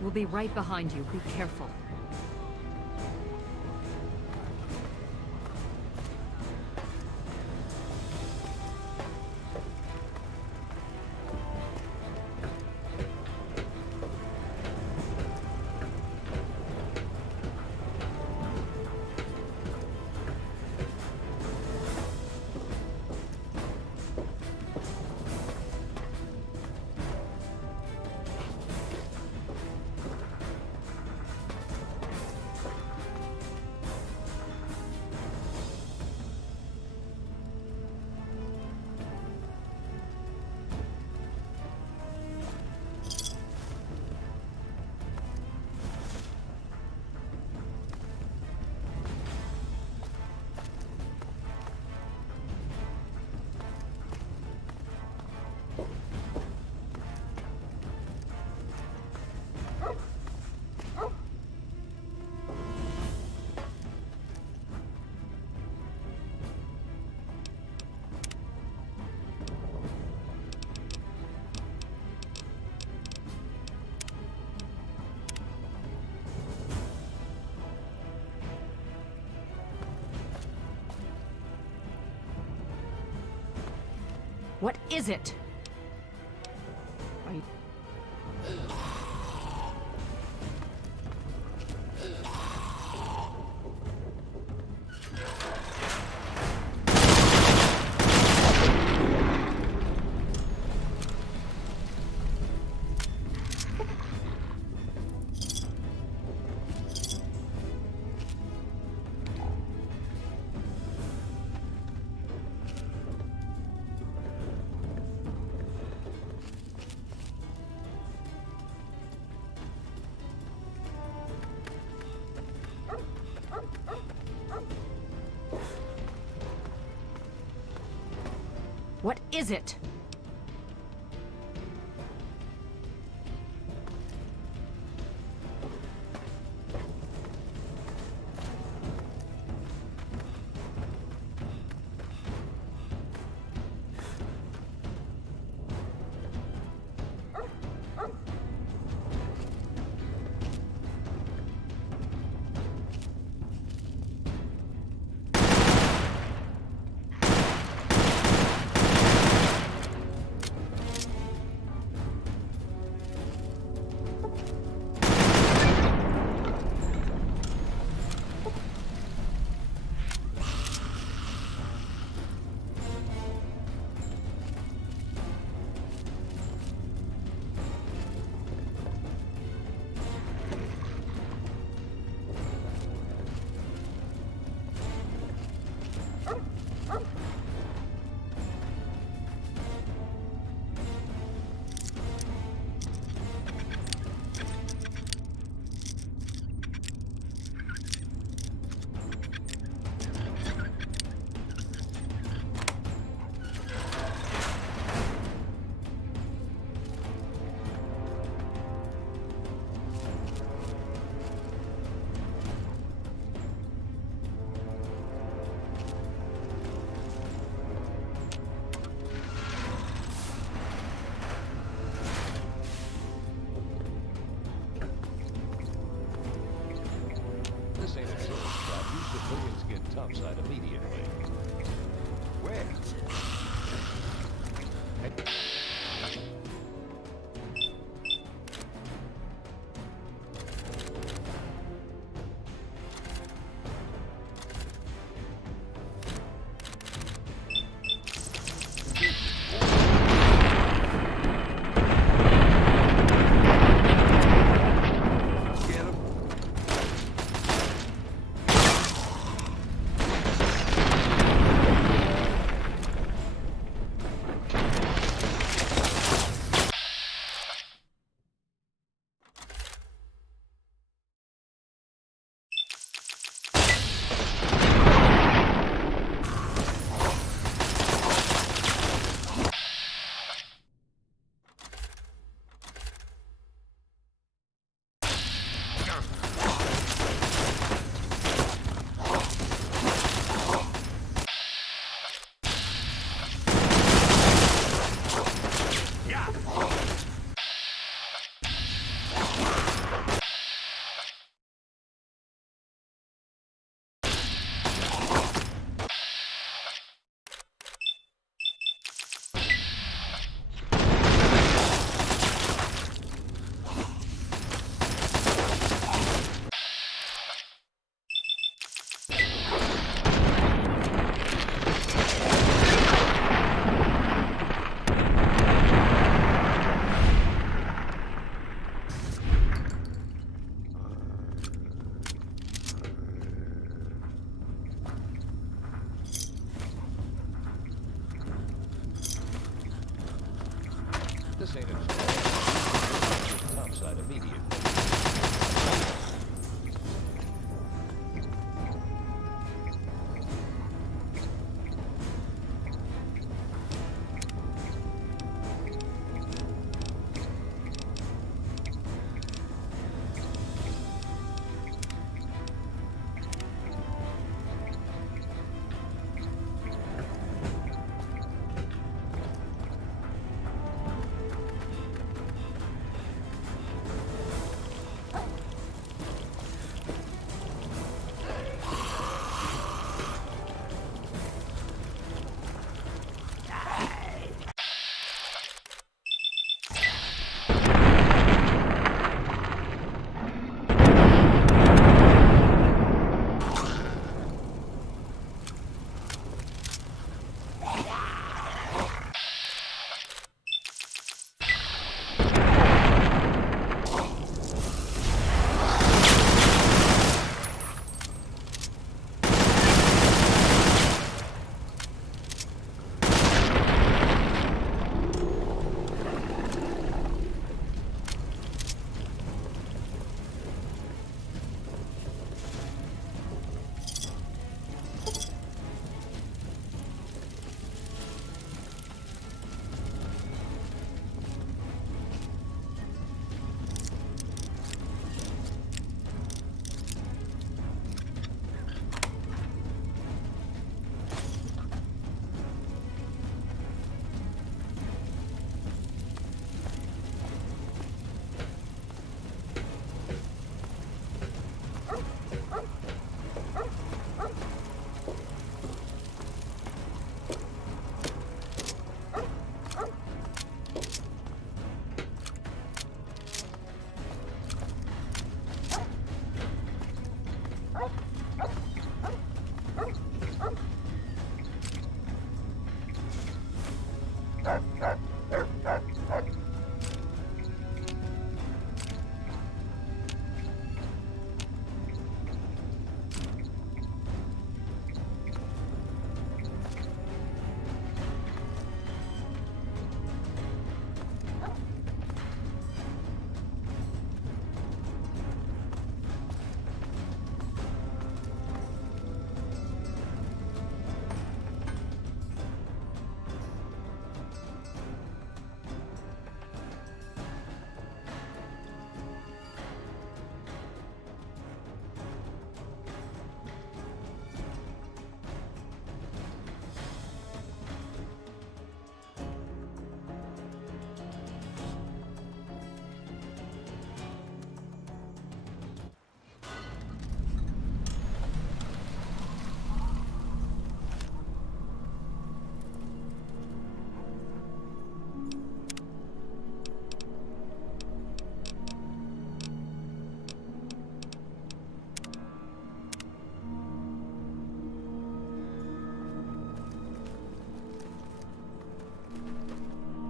We'll be right behind you. Be careful. What is it? Are you... What is it? This ain't a tourist trap. You civilians get topside immediately. Where? Get him. This ain't a topside immediate.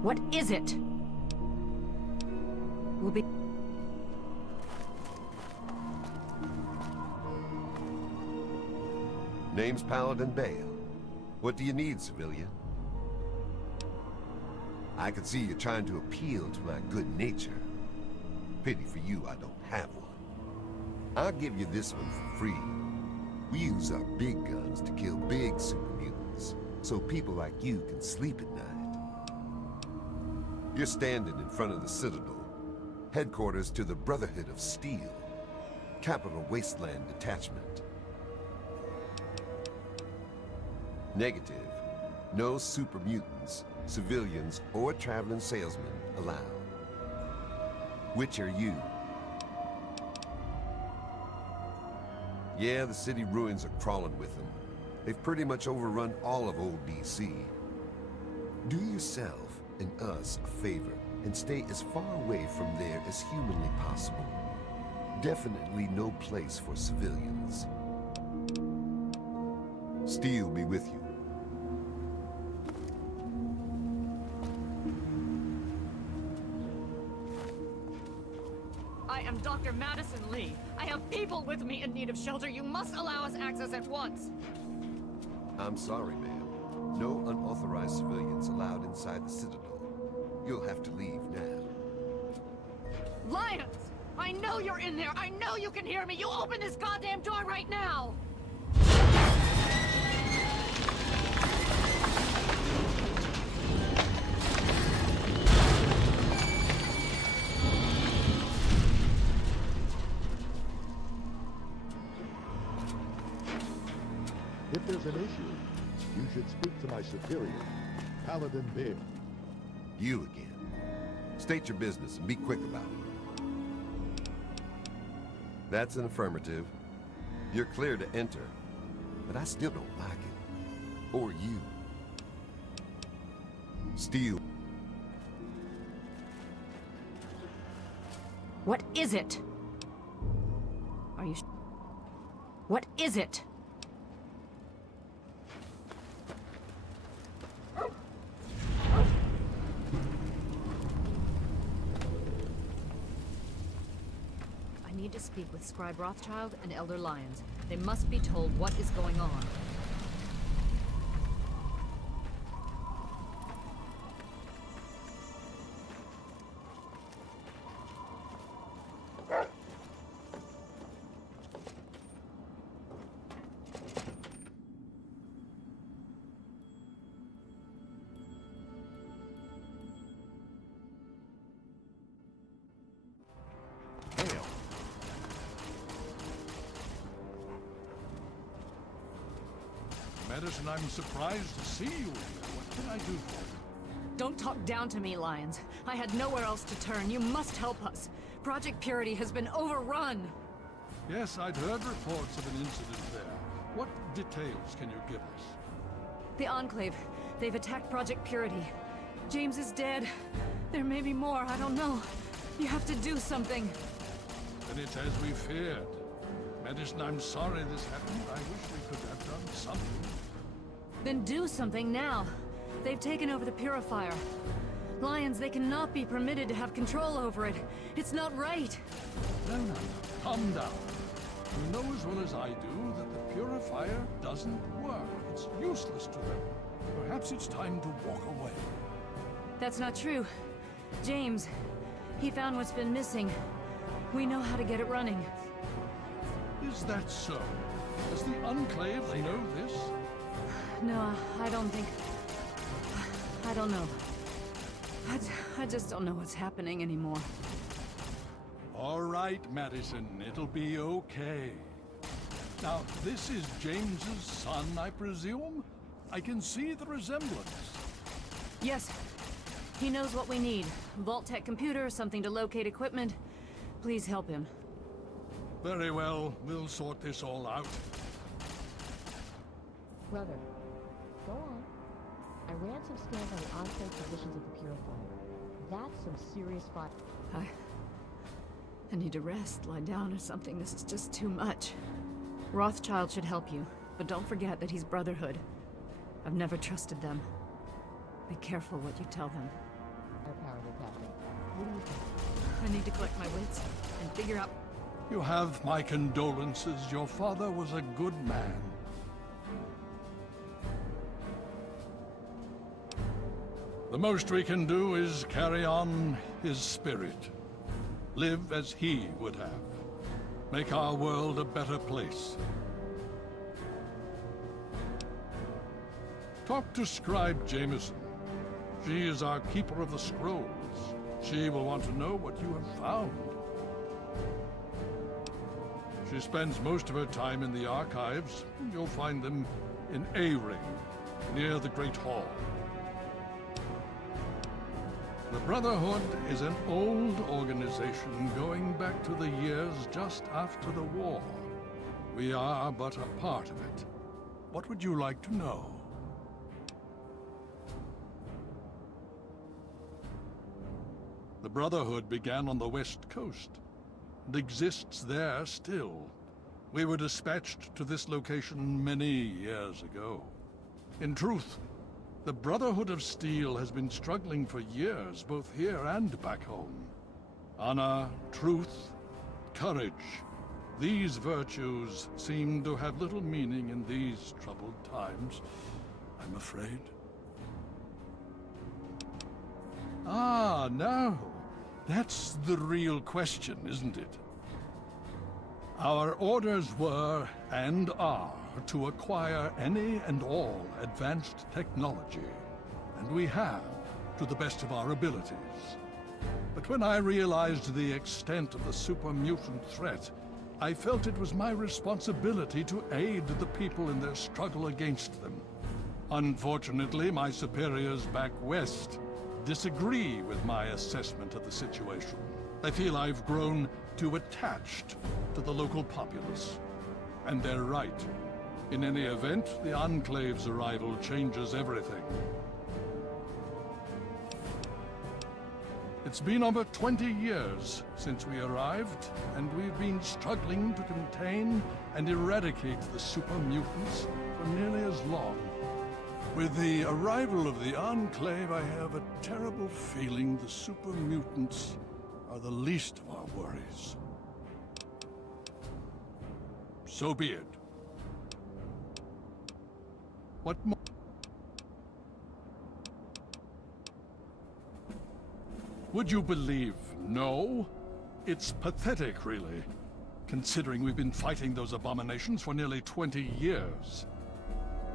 What is it? We'll be... Name's Paladin Bale. What do you need, civilian? I can see you're trying to appeal to my good nature. Pity for you, I don't have one. I'll give you this one for free. We use our big guns to kill big super mutants, so people like you can sleep at night. You're standing in front of the Citadel, headquarters to the Brotherhood of Steel, Capital Wasteland Detachment. Negative. No super mutants, civilians, or traveling salesmen allowed. Which are you? Yeah, the city ruins are crawling with them. They've pretty much overrun all of old DC. Do yourself and us a favor and stay as far away from there as humanly possible. Definitely no place for civilians. Steel be with you. I am Dr. Madison Lee. I have people with me in need of shelter. You must allow us access at once. I'm sorry, ma'am. No unauthorized civilians allowed inside the Citadel. You'll have to leave now. Lions! I know you're in there! I know you can hear me! You open this goddamn door right now! If there's an issue, you should speak to my superior, Paladin Bear. You again. State your business and be quick about it. That's an affirmative. You're clear to enter, but I still don't like it. Or you. Steele. What is it? Are you... What is it? I need to speak with Scribe Rothschild and Elder Lyons. They must be told what is going on. Madison, I'm surprised to see you here. What can I do for you? Don't talk down to me, Lyons. I had nowhere else to turn. You must help us. Project Purity has been overrun. Yes, I'd heard reports of an incident there. What details can you give us? The Enclave. They've attacked Project Purity. James is dead. There may be more, I don't know. You have to do something. Then it's as we feared. Madison, I'm sorry this happened. I wish we could have done something. Then do something now. They've taken over the Purifier. Lyons, they cannot be permitted to have control over it. It's not right. No. Calm down. You know as well as I do that the Purifier doesn't work. It's useless to them. Perhaps it's time to walk away. That's not true. James, he found what's been missing. We know how to get it running. Is that so? Does the Enclave know this? No, I don't think... I don't know. I just don't know what's happening anymore. All right, Madison. It'll be okay. Now, this is James's son, I presume? I can see the resemblance. Yes. He knows what we need. Vault-Tec computer, something to locate equipment. Please help him. Very well. We'll sort this all out. Brother, go on. I ran some scans on the on-site positions of the Purifier. That's some serious fight. I need to rest, lie down or something. This is just too much. Rothschild should help you, but don't forget that he's Brotherhood. I've never trusted them. Be careful what you tell them. Our power will Captain. What do you think? I need to collect my wits and figure out... You have my condolences. Your father was a good man. The most we can do is carry on his spirit. Live as he would have. Make our world a better place. Talk to Scribe Jameson. She is our keeper of the scrolls. She will want to know what you have found. She spends most of her time in the archives. You'll find them in A-Ring, near the Great Hall. The Brotherhood is an old organization going back to the years just after the war. We are but a part of it. What would you like to know? The Brotherhood began on the West Coast and exists there still. We were dispatched to this location many years ago. In truth, the Brotherhood of Steel has been struggling for years, both here and back home. Honor, truth, courage. These virtues seem to have little meaning in these troubled times, I'm afraid. Ah, no. That's the real question, isn't it? Our orders were, and are, to acquire any and all advanced technology. And we have, to the best of our abilities. But when I realized the extent of the super mutant threat, I felt it was my responsibility to aid the people in their struggle against them. Unfortunately, my superiors back west disagree with my assessment of the situation. They feel I've grown too attached to the local populace. And they're right. In any event, the Enclave's arrival changes everything. It's been over 20 years since we arrived, and we've been struggling to contain and eradicate the super mutants for nearly as long. With the arrival of the Enclave, I have a terrible feeling the super mutants are the least of our worries. So be it. What more? Would you believe no? It's pathetic, really, considering we've been fighting those abominations for nearly 20 years.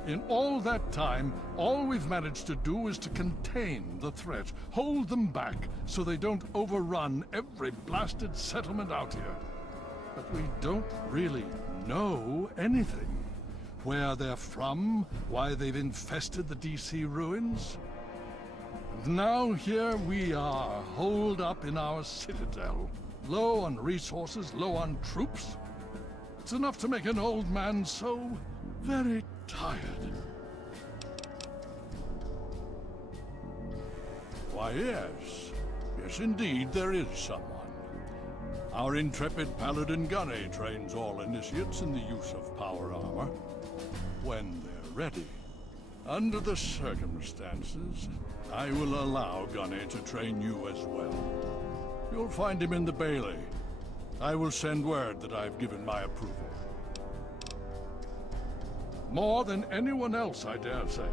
In all that time, all we've managed to do is to contain the threat, hold them back so they don't overrun every blasted settlement out here. But we don't really know anything. Where they're from, why they've infested the DC ruins. And now here we are, holed up in our citadel. Low on resources, low on troops. It's enough to make an old man so very tired. Why, yes. Yes, indeed, there is someone. Our intrepid Paladin Gunny trains all initiates in the use of power armor. When they're ready. Under the circumstances, I will allow Gunny to train you as well. You'll find him in the Bailey. I will send word that I've given my approval. More than anyone else, I dare say.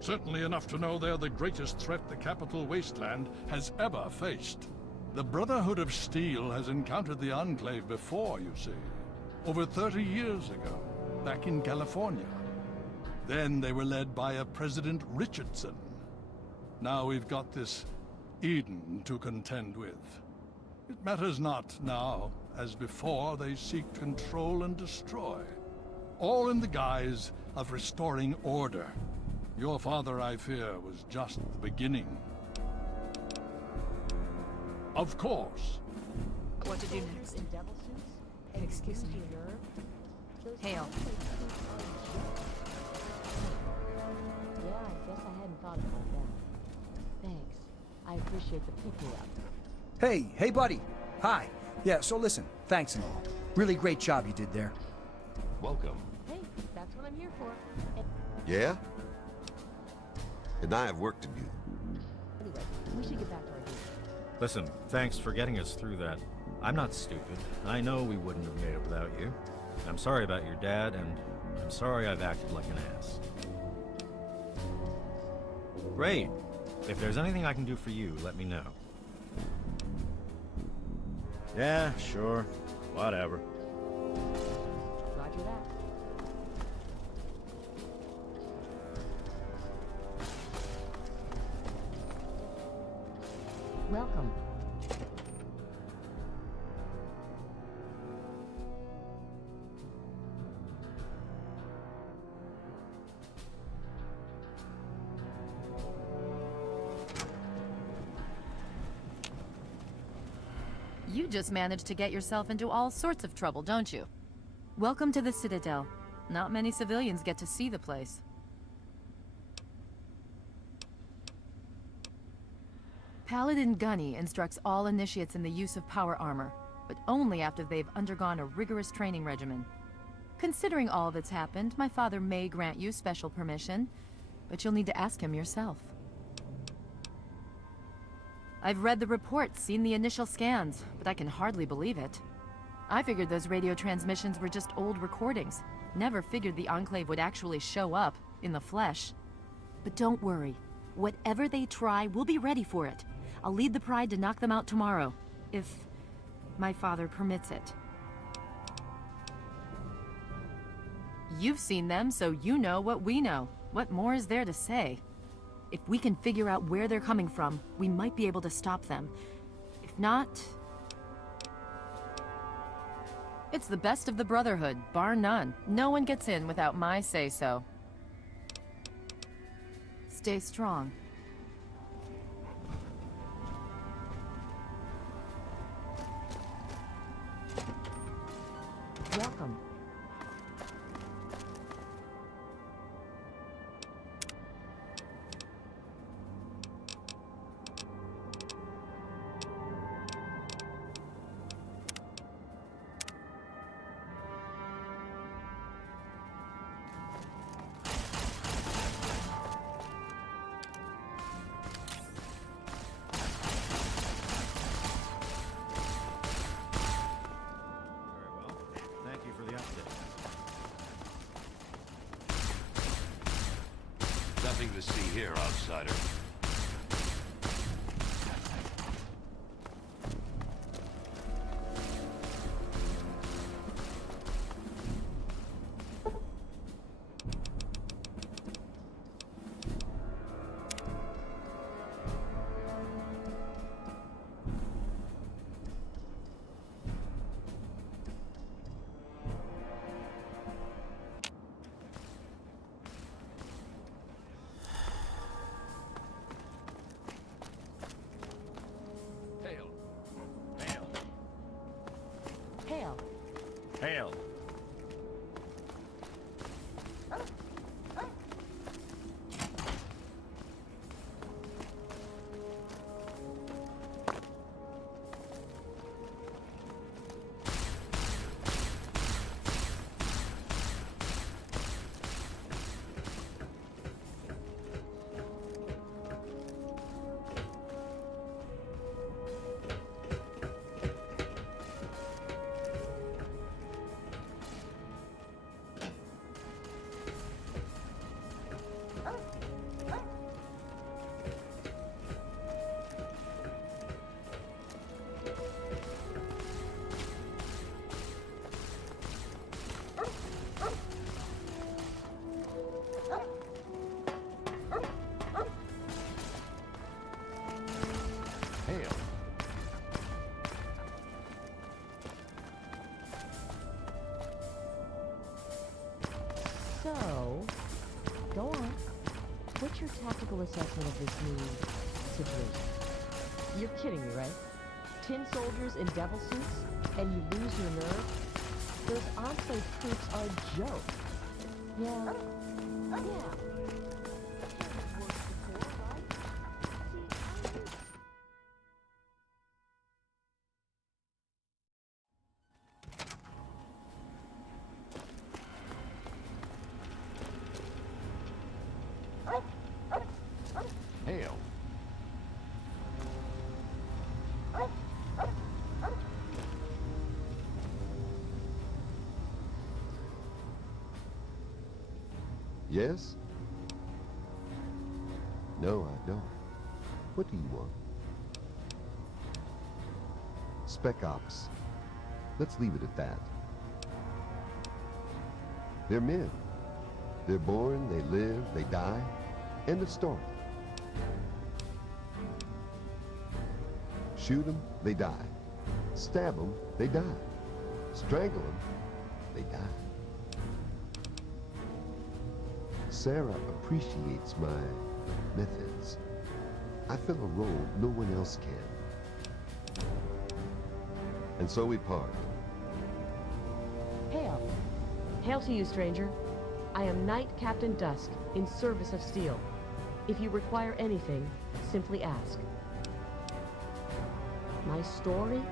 Certainly enough to know they're the greatest threat the capital wasteland has ever faced. The Brotherhood of Steel has encountered the Enclave before, you see. Over 30 years ago, back in California. Then they were led by a President Richardson. Now we've got this Eden to contend with. It matters not now, as before they seek control and destroy. All in the guise of restoring order. Your father, I fear, was just the beginning. Of course. What to do next? In devil suits? Excuse me. Hail. Yeah, I guess I hadn't thought about that. Thanks. I appreciate the pick-me-up. Hey, buddy. Hi. Yeah, so listen, thanks and all. Really great job you did there. Welcome. Hey, that's what I'm here for. Yeah? And I have work to do. Anyway, we should get back to our duty. Listen, thanks for getting us through that. I'm not stupid. I know we wouldn't have made it without you. I'm sorry about your dad, and I'm sorry I've acted like an ass. Great. If there's anything I can do for you, let me know. Yeah, sure. Whatever. Roger that. Welcome. You just managed to get yourself into all sorts of trouble, don't you? Welcome to the Citadel. Not many civilians get to see the place. Paladin Gunny instructs all initiates in the use of power armor, but only after they've undergone a rigorous training regimen. Considering all that's happened, my father may grant you special permission, but you'll need to ask him yourself. I've read the reports, seen the initial scans, but I can hardly believe it. I figured those radio transmissions were just old recordings. Never figured the Enclave would actually show up, in the flesh. But don't worry. Whatever they try, we'll be ready for it. I'll lead the Pride to knock them out tomorrow, if my father permits it. You've seen them, so you know what we know. What more is there to say? If we can figure out where they're coming from, we might be able to stop them. If not... It's the best of the Brotherhood, bar none. No one gets in without my say-so. Stay strong. Welcome. Nothing to see here, outsider. Hail. Hail. So, go on. What's your tactical assessment of this new situation? You're kidding me, right? Tin soldiers in devil suits, and you lose your nerve? Those Enclave troops are a joke. Yeah. Yeah. Hail. Yes? No, I don't. What do you want? Spec Ops. Let's leave it at that. They're men. They're born, they live, they die. End of story. Shoot them, they die. Stab them, they die. Strangle them, they die. Sarah appreciates my methods. I fill a role no one else can. And so we part. Hail. Hail to you, stranger. I am Knight Captain Dusk, in service of Steel. If you require anything, simply ask. My story?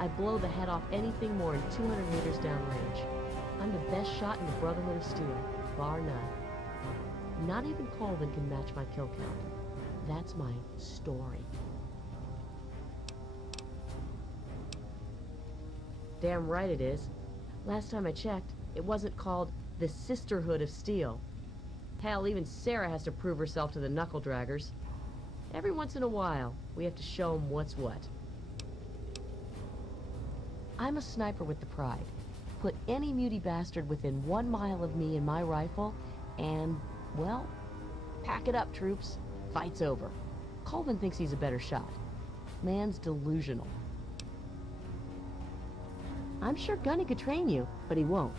I blow the head off anything more than 200 meters downrange. I'm the best shot in the Brotherhood of Steel, bar none. Not even Colvin can match my kill count. That's my story. Damn right it is. Last time I checked, it wasn't called the Sisterhood of Steel. Hell, even Sarah has to prove herself to the knuckle-draggers. Every once in a while, we have to show them what's what. I'm a sniper with the pride. Put any muty bastard within 1 mile of me and my rifle, and, well, pack it up, troops. Fight's over. Colvin thinks he's a better shot. Man's delusional. I'm sure Gunny could train you, but he won't.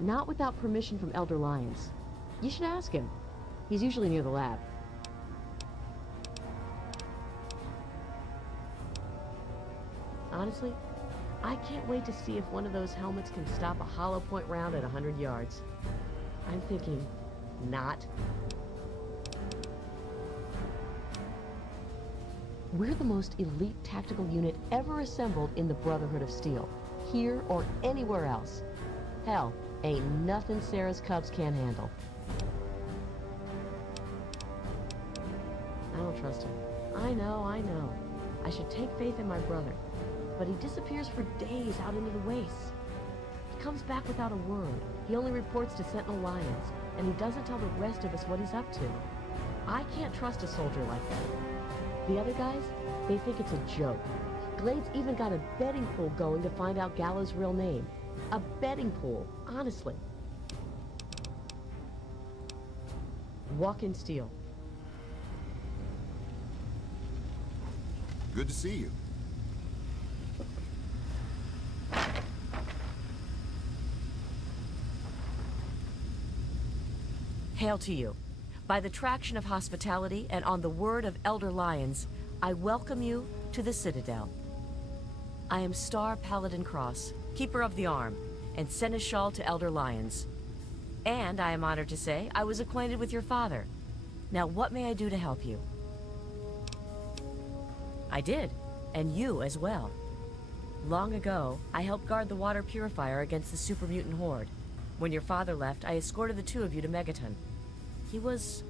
Not without permission from Elder Lyons. You should ask him. He's usually near the lab. Honestly, I can't wait to see if one of those helmets can stop a hollow point round at 100 yards. I'm thinking, not. We're the most elite tactical unit ever assembled in the Brotherhood of Steel, here or anywhere else. Hell, ain't nothing Sarah's Cubs can't handle. I don't trust him. I know. I should take faith in my brother. But he disappears for days out into the wastes. He comes back without a word. He only reports to Sentinel Lyons, and he doesn't tell the rest of us what he's up to. I can't trust a soldier like that. The other guys, they think it's a joke. Glade's even got a betting pool going to find out Gallo's real name. A betting pool, honestly. Walk in steel. Good to see you. Hail to you. By the traction of hospitality and on the word of Elder Lyons, I welcome you to the Citadel. I am Star Paladin Cross, Keeper of the Arm, and Seneschal to Elder Lyons. And I am honored to say I was acquainted with your father. Now what may I do to help you? I did, and you as well. Long ago, I helped guard the water purifier against the super mutant horde. When your father left, I escorted the two of you to Megaton. He was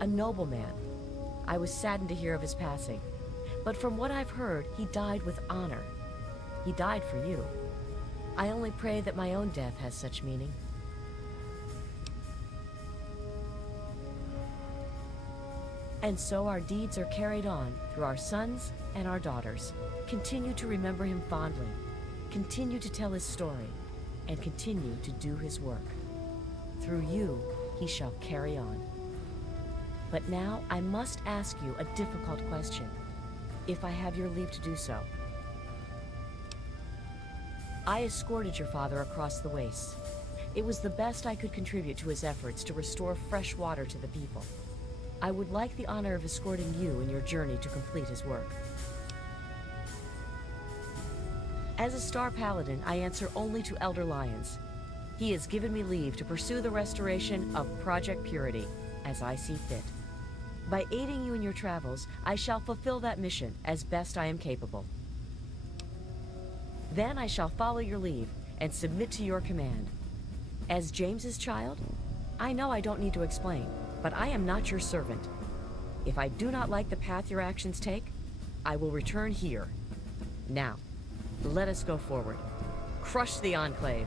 a nobleman. I was saddened to hear of his passing. But from what I've heard, he died with honor. He died for you. I only pray that my own death has such meaning. And so our deeds are carried on through our sons and our daughters. Continue to remember him fondly. Continue to tell his story. And continue to do his work. Through you, he shall carry on. But now I must ask you a difficult question, if I have your leave to do so. I escorted your father across the wastes. It was the best I could contribute to his efforts to restore fresh water to the people. I would like the honor of escorting you in your journey to complete his work. As a Star Paladin, I answer only to Elder Lyons. He has given me leave to pursue the restoration of Project Purity, as I see fit. By aiding you in your travels, I shall fulfill that mission as best I am capable. Then I shall follow your leave and submit to your command. As James's child, I know I don't need to explain, but I am not your servant. If I do not like the path your actions take, I will return here. Now, let us go forward, crush the Enclave,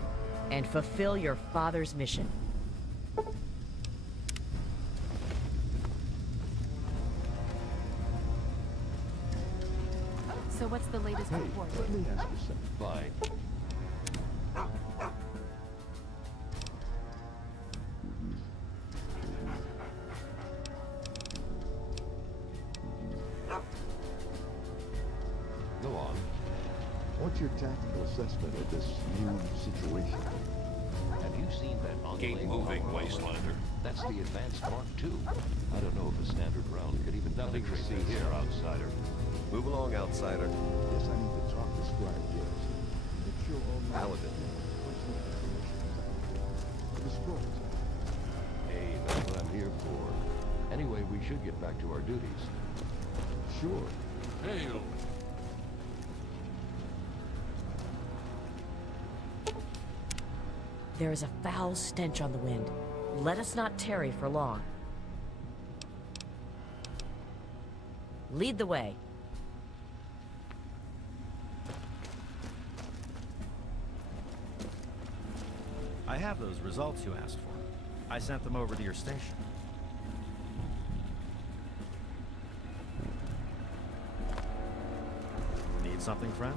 and fulfill your father's mission. So what's the latest Hey, report? let me ask you something. Fine. Go on. What's your tactical assessment of this new situation? Have you seen that Enclave? Keep moving, Wastelander. That's the advanced Mark II. I don't know if a standard round could even Nothing to see penetrate this. here, outsider. Move along, outsider. Yes, I need to talk to Scribe Garrison. Make sure all my Paladin. personal information is destroyed. Hey, that's what I'm here for. Anyway, we should get back to our duties. Sure. Hail! There is a foul stench on the wind. Let us not tarry for long. Lead the way. I have those results you asked for. I sent them over to your station. Need something, friend?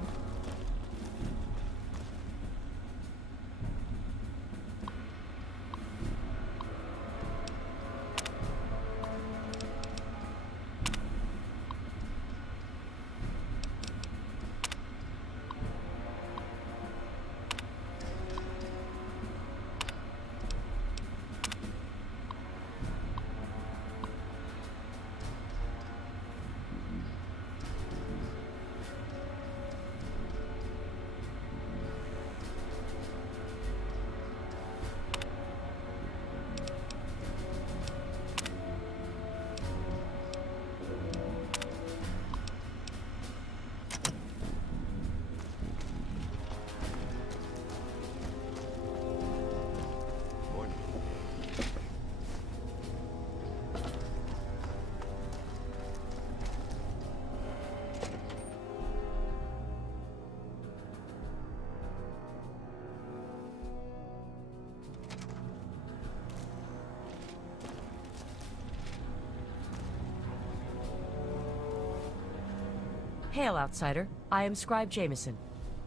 Hail, outsider. I am Scribe Jameson.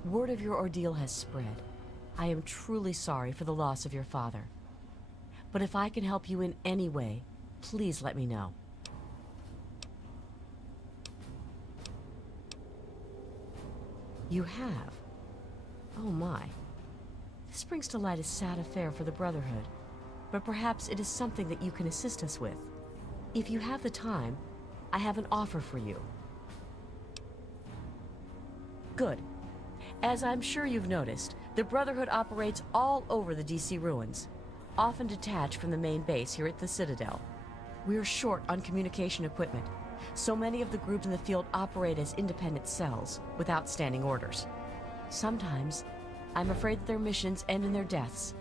Word of your ordeal has spread. I am truly sorry for the loss of your father. But if I can help you in any way, please let me know. You have? Oh my. This brings to light a sad affair for the Brotherhood. But perhaps it is something that you can assist us with. If you have the time, I have an offer for you. Good. As I'm sure you've noticed, the Brotherhood operates all over the DC ruins, often detached from the main base here at the Citadel. We're short on communication equipment, so many of the groups in the field operate as independent cells, without standing orders. Sometimes, I'm afraid that their missions end in their deaths.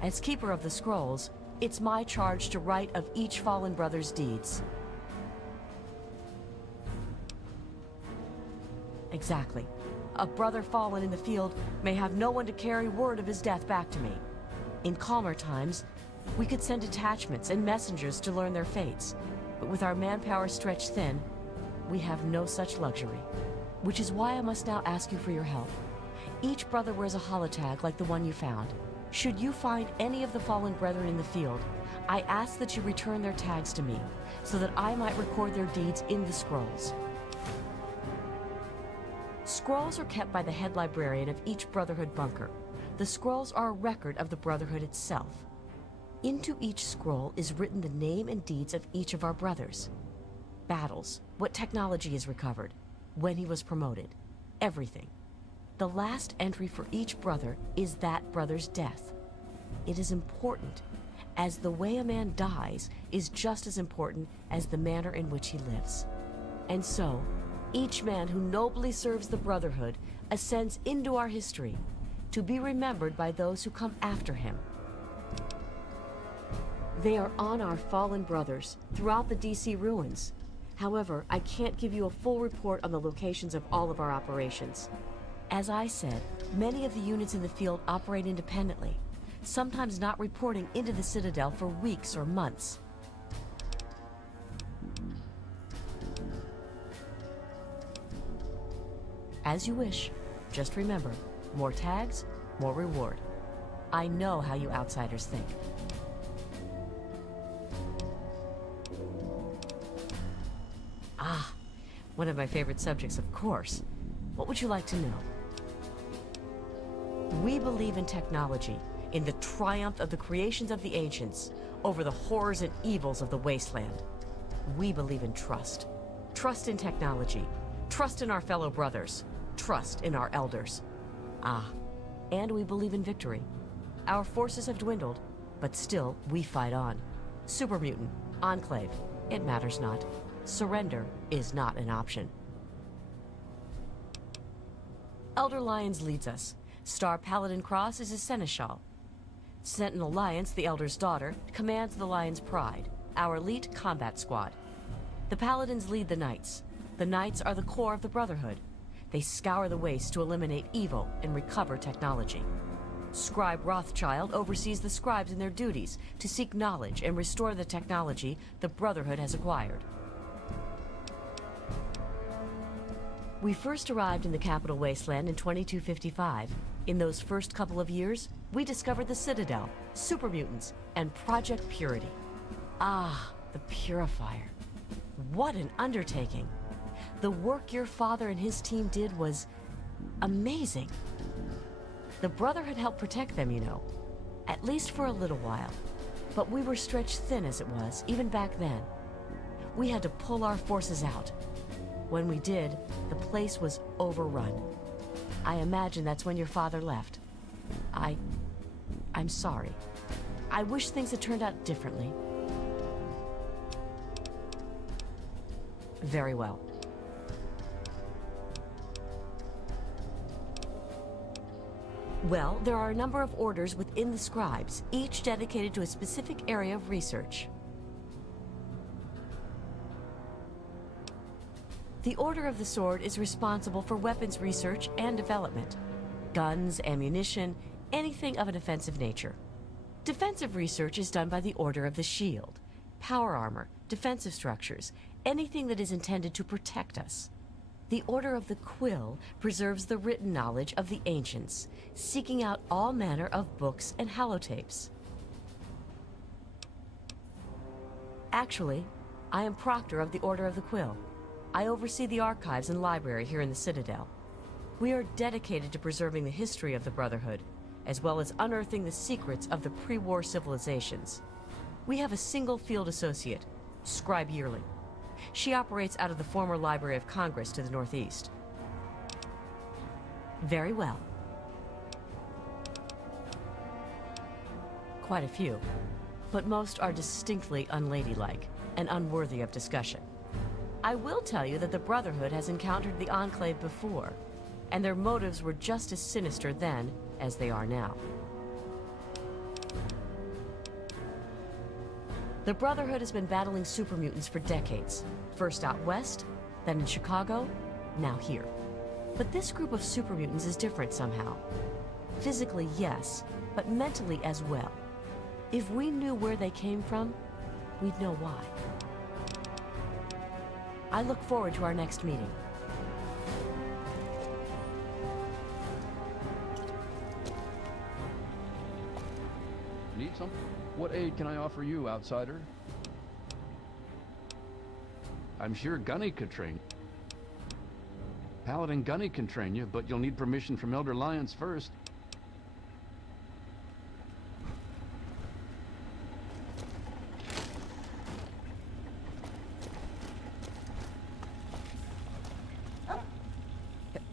As Keeper of the Scrolls, it's my charge to write of each fallen brother's deeds. Exactly. A brother fallen in the field may have no one to carry word of his death back to me. In calmer times, we could send detachments and messengers to learn their fates, but with our manpower stretched thin, we have no such luxury. Which is why I must now ask you for your help. Each brother wears a holotag like the one you found. Should you find any of the fallen brethren in the field, I ask that you return their tags to me, so that I might record their deeds in the scrolls. Scrolls are kept by the head librarian of each Brotherhood bunker. The scrolls are a record of the Brotherhood itself. Into each scroll is written the name and deeds of each of our brothers. Battles, what technology is recovered, when he was promoted, everything. The last entry for each brother is that brother's death. It is important, as the way a man dies is just as important as the manner in which he lives. And so, each man who nobly serves the Brotherhood ascends into our history, to be remembered by those who come after him. They are on our fallen brothers throughout the DC ruins. However, I can't give you a full report on the locations of all of our operations. As I said, many of the units in the field operate independently, sometimes not reporting into the Citadel for weeks or months. As you wish. Just remember, more tags, more reward. I know how you outsiders think. Ah, one of my favorite subjects, of course. What would you like to know? We believe in technology, in the triumph of the creations of the ancients over the horrors and evils of the wasteland. We believe in trust. Trust in technology. Trust in our fellow brothers. Trust in our elders. Ah, and we believe in victory. Our forces have dwindled, but still we fight on. Super Mutant, Enclave, it matters not. Surrender is not an option. Elder Lyons leads us. Star Paladin Cross is his seneschal. Sentinel Lyons, the Elder's daughter, commands the Lion's Pride, our elite combat squad. The Paladins lead the Knights. The Knights are the core of the Brotherhood. They scour the waste to eliminate evil and recover technology. Scribe Rothschild oversees the scribes in their duties to seek knowledge and restore the technology the Brotherhood has acquired. We first arrived in the Capital Wasteland in 2255. In those first couple of years, we discovered the Citadel, super mutants, and Project Purity. Ah, the Purifier. What an undertaking. The work your father and his team did was amazing. The Brotherhood helped protect them, you know, at least for a little while. But we were stretched thin as it was, even back then. We had to pull our forces out. When we did, the place was overrun. I imagine that's when your father left. I'm sorry. I wish things had turned out differently. Very well. Well, there are a number of orders within the scribes, each dedicated to a specific area of research. The Order of the Sword is responsible for weapons research and development. Guns, ammunition, anything of an offensive nature. Defensive research is done by the Order of the Shield. Power armor, defensive structures, anything that is intended to protect us. The Order of the Quill preserves the written knowledge of the ancients, seeking out all manner of books and holotapes. Actually, I am Proctor of the Order of the Quill. I oversee the archives and library here in the Citadel. We are dedicated to preserving the history of the Brotherhood, as well as unearthing the secrets of the pre-war civilizations. We have a single field associate, Scribe Yearling. She operates out of the former Library of Congress to the northeast. Very well. Quite a few, but most are distinctly unladylike and unworthy of discussion. I will tell you that the Brotherhood has encountered the Enclave before, and their motives were just as sinister then as they are now. The Brotherhood has been battling super mutants for decades. First out west, then in Chicago, now here. But this group of super mutants is different somehow. Physically, yes, but mentally as well. If we knew where they came from, we'd know why. I look forward to our next meeting. Need something? What aid can I offer you, outsider? I'm sure Gunny could train. Paladin Gunny can train you, but you'll need permission from Elder Lyons first.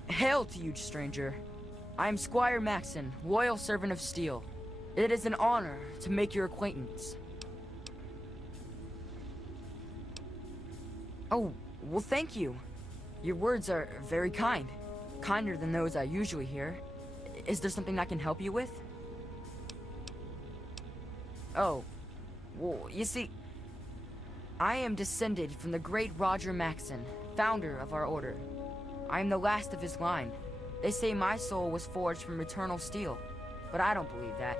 Hail to you, stranger. I am Squire Maxon, loyal servant of steel. It is an honor to make your acquaintance. Oh, well, thank you. Your words are very kind. Kinder than those I usually hear. Is there something I can help you with? Oh, well, you see, I am descended from the great Roger Maxon, founder of our order. I am the last of his line. They say my soul was forged from eternal steel, but I don't believe that.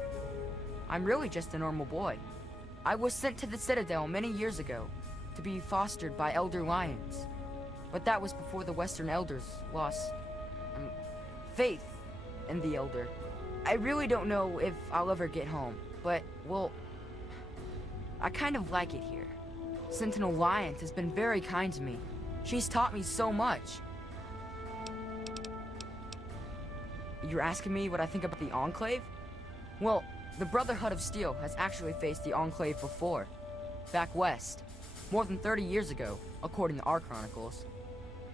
I'm really just a normal boy. I was sent to the Citadel many years ago to be fostered by Elder Lyons. But that was before the Western Elders lost faith in the Elder. I really don't know if I'll ever get home, but, well, I kind of like it here. Sentinel Lyons has been very kind to me. She's taught me so much. You're asking me what I think about the Enclave? Well, the Brotherhood of Steel has actually faced the Enclave before. Back west. More than 30 years ago, according to our chronicles.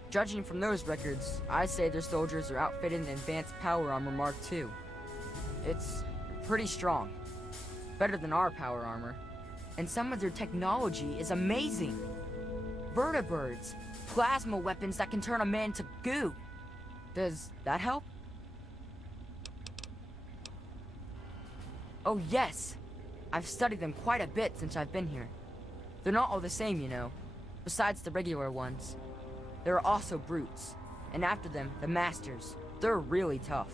Judging from those records, I say their soldiers are outfitted in advanced power armor Mark II. It's pretty strong. Better than our power armor. And some of their technology is amazing. Vertibirds, plasma weapons that can turn a man to goo. Does that help? Oh yes! I've studied them quite a bit since I've been here. They're not all the same, you know, besides the regular ones. There are also brutes, and after them, the masters. They're really tough.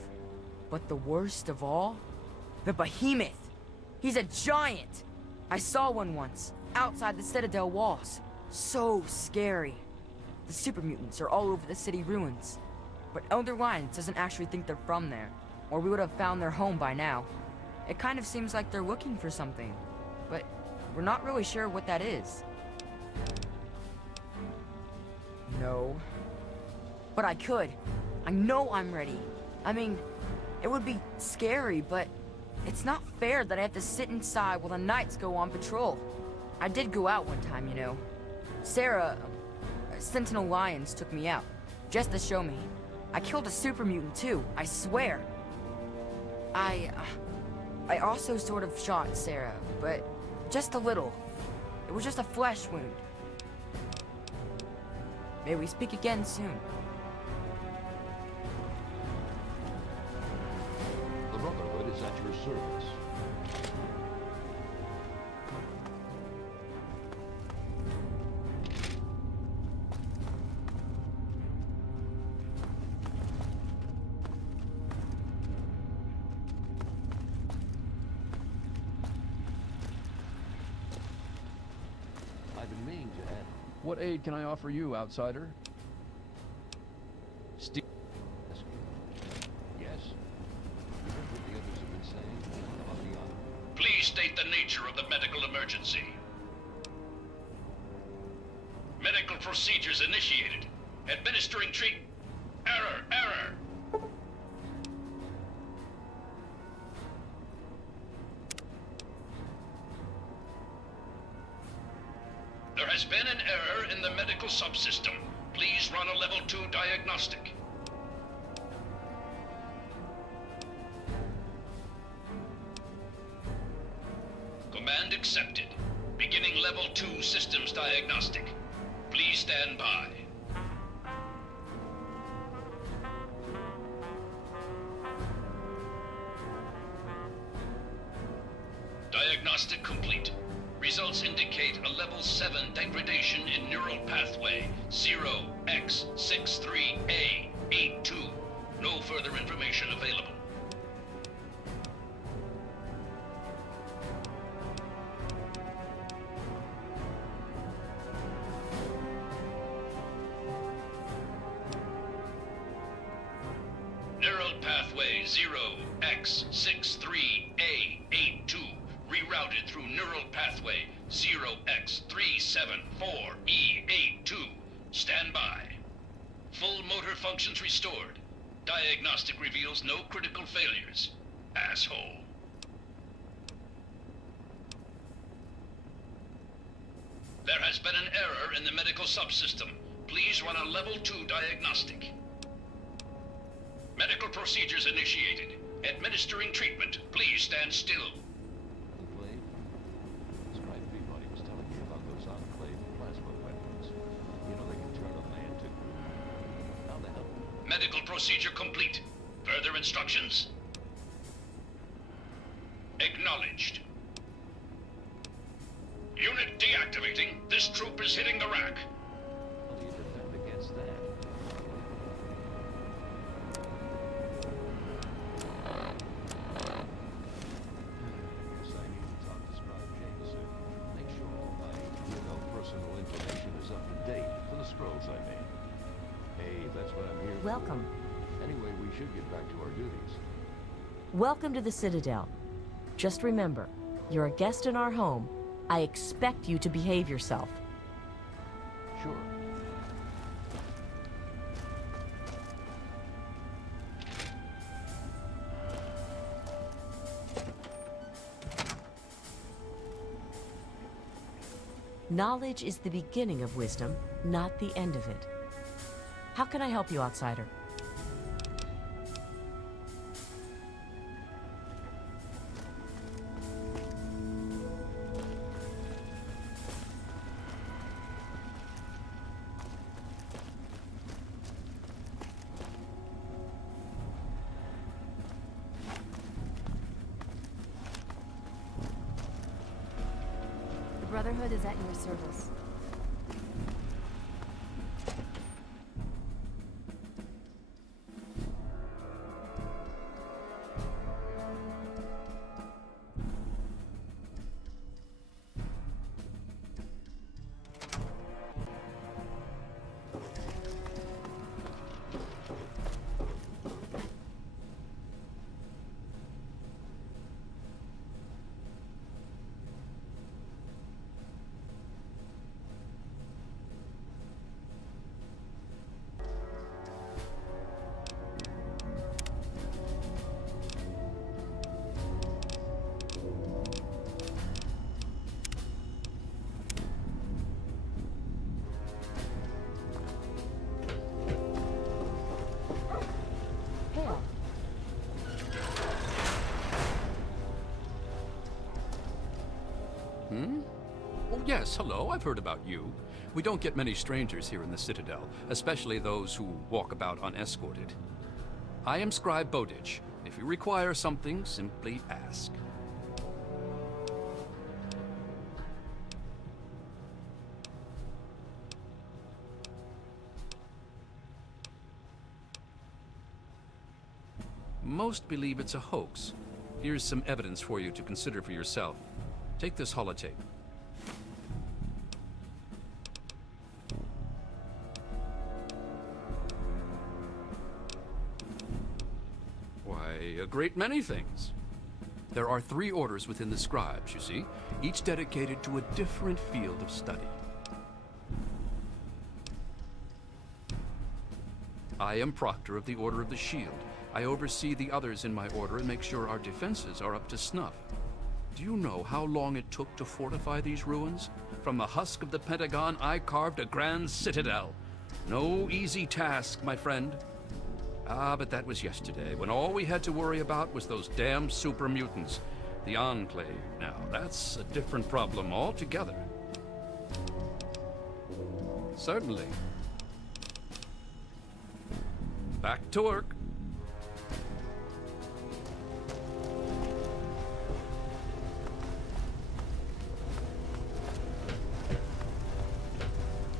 But the worst of all The behemoth! He's a giant! I saw one once, outside the Citadel walls. So scary. The super mutants are all over the city ruins. But Elder Lyons doesn't actually think they're from there, or we would have found their home by now. It kind of seems like they're looking for something, but we're not really sure what that is. No. But I could. I know I'm ready. I mean, it would be scary, but it's not fair that I have to sit inside while the knights go on patrol. I did go out one time, you know. Sarah, Sentinel Lyons took me out, just to show me. I killed a super mutant too, I swear. I also sort of shot Sarah, but just a little. It was just a flesh wound. May we speak again soon. The Brotherhood is at your service. I've been meaning to add. What aid can I offer you, outsider? Yes. You heard what the others have been saying about the honor? Please state the nature of the medical emergency. Medical procedures initiated. Administering treat... Error! There has been an error in the medical subsystem. Please run a level 2 diagnostic. Command accepted. Beginning level 2 systems diagnostic. Please stand by. Diagnostic complete. Results indicate a level 7 degradation in neural pathway 0x63A82. No further information available. Neural pathway 0x63A82 rerouted through neural pathway 0x374E82. Stand by. Full motor functions restored. Diagnostic reveals no critical failures. Asshole. There has been an error in the medical subsystem. Please run a level 2 diagnostic. Medical procedures initiated. Administering treatment. Please stand still. Enclave? Scribe Peabody was telling me about those Enclave plasma weapons. You know, they can turn a man to... How the hell? Medical procedure complete. Further instructions? Acknowledged. Unit deactivating. This troop is hitting the rack. How do you defend against that? Guess I need to talk to Scribe Jameson. Make sure all my, personal information is up to date for the scrolls I made. Hey, that's what I'm here for. Welcome. Anyway, we should get back to our duties. Welcome to the Citadel. Just remember, you're a guest in our home. I expect you to behave yourself. Sure. Knowledge is the beginning of wisdom, not the end of it. How can I help you, outsider? The Brotherhood is at your service. Yes, hello, I've heard about you. We don't get many strangers here in the Citadel, especially those who walk about unescorted. I am Scribe Bowditch. If you require something, simply ask. Most believe it's a hoax. Here's some evidence for you to consider for yourself. Take this holotape. Why, a great many things. There are 3 orders within the scribes, you see, each dedicated to a different field of study. I am Proctor of the Order of the Shield. I oversee the others in my order and make sure our defenses are up to snuff. Do you know how long it took to fortify these ruins? From the husk of the Pentagon, I carved a grand citadel. No easy task, my friend. Ah, but that was yesterday, when all we had to worry about was those damn super mutants. The Enclave, now, that's a different problem altogether. Certainly. Back to work.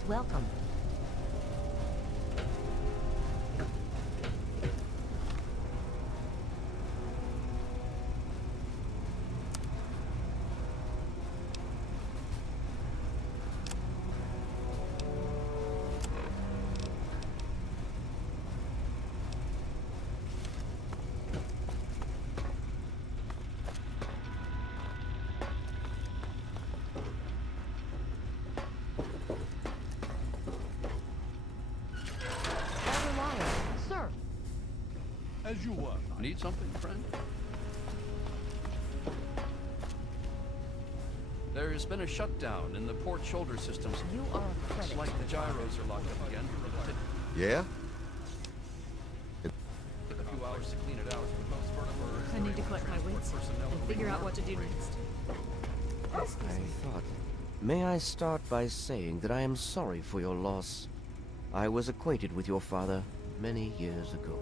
Welcome. As you were. Need something, friend? There's been a shutdown in the port shoulder systems. You are a credit. It's like the gyros are locked up again. Yeah? Took a few hours to clean it out, but most vertebrates... I need to collect my wits and figure out what to do next. I thought... May I start by saying that I am sorry for your loss. I was acquainted with your father many years ago.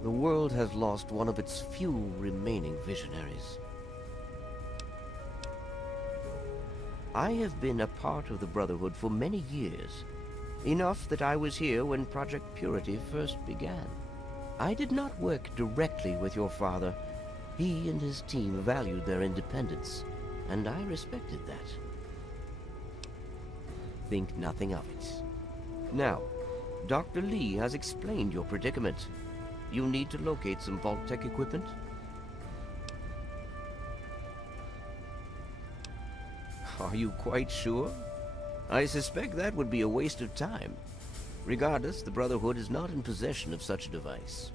The world has lost one of its few remaining visionaries. I have been a part of the Brotherhood for many years, enough that I was here when Project Purity first began. I did not work directly with your father. He and his team valued their independence, and I respected that. Think nothing of it. Now, Dr. Lee has explained your predicament. You need to locate some Vault-Tec equipment? Are you quite sure? I suspect that would be a waste of time. Regardless, the Brotherhood is not in possession of such a device.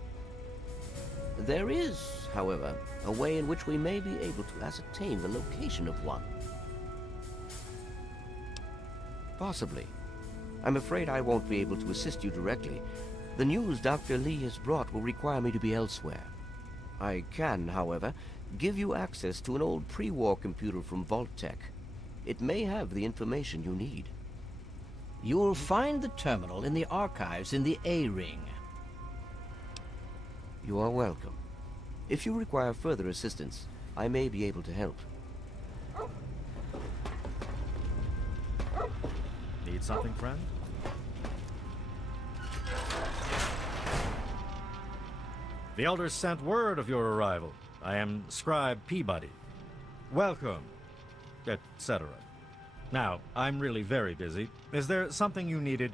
There is, however, a way in which we may be able to ascertain the location of one. Possibly. I'm afraid I won't be able to assist you directly. The news Dr. Lee has brought will require me to be elsewhere. I can, however, give you access to an old pre-war computer from Vault-Tec. It may have the information you need. You'll find the terminal in the archives in the A-Ring. You are welcome. If you require further assistance, I may be able to help. Need something, friend? The Elders sent word of your arrival. I am Scribe Peabody. Welcome, etc. Now, I'm really very busy. Is there something you needed?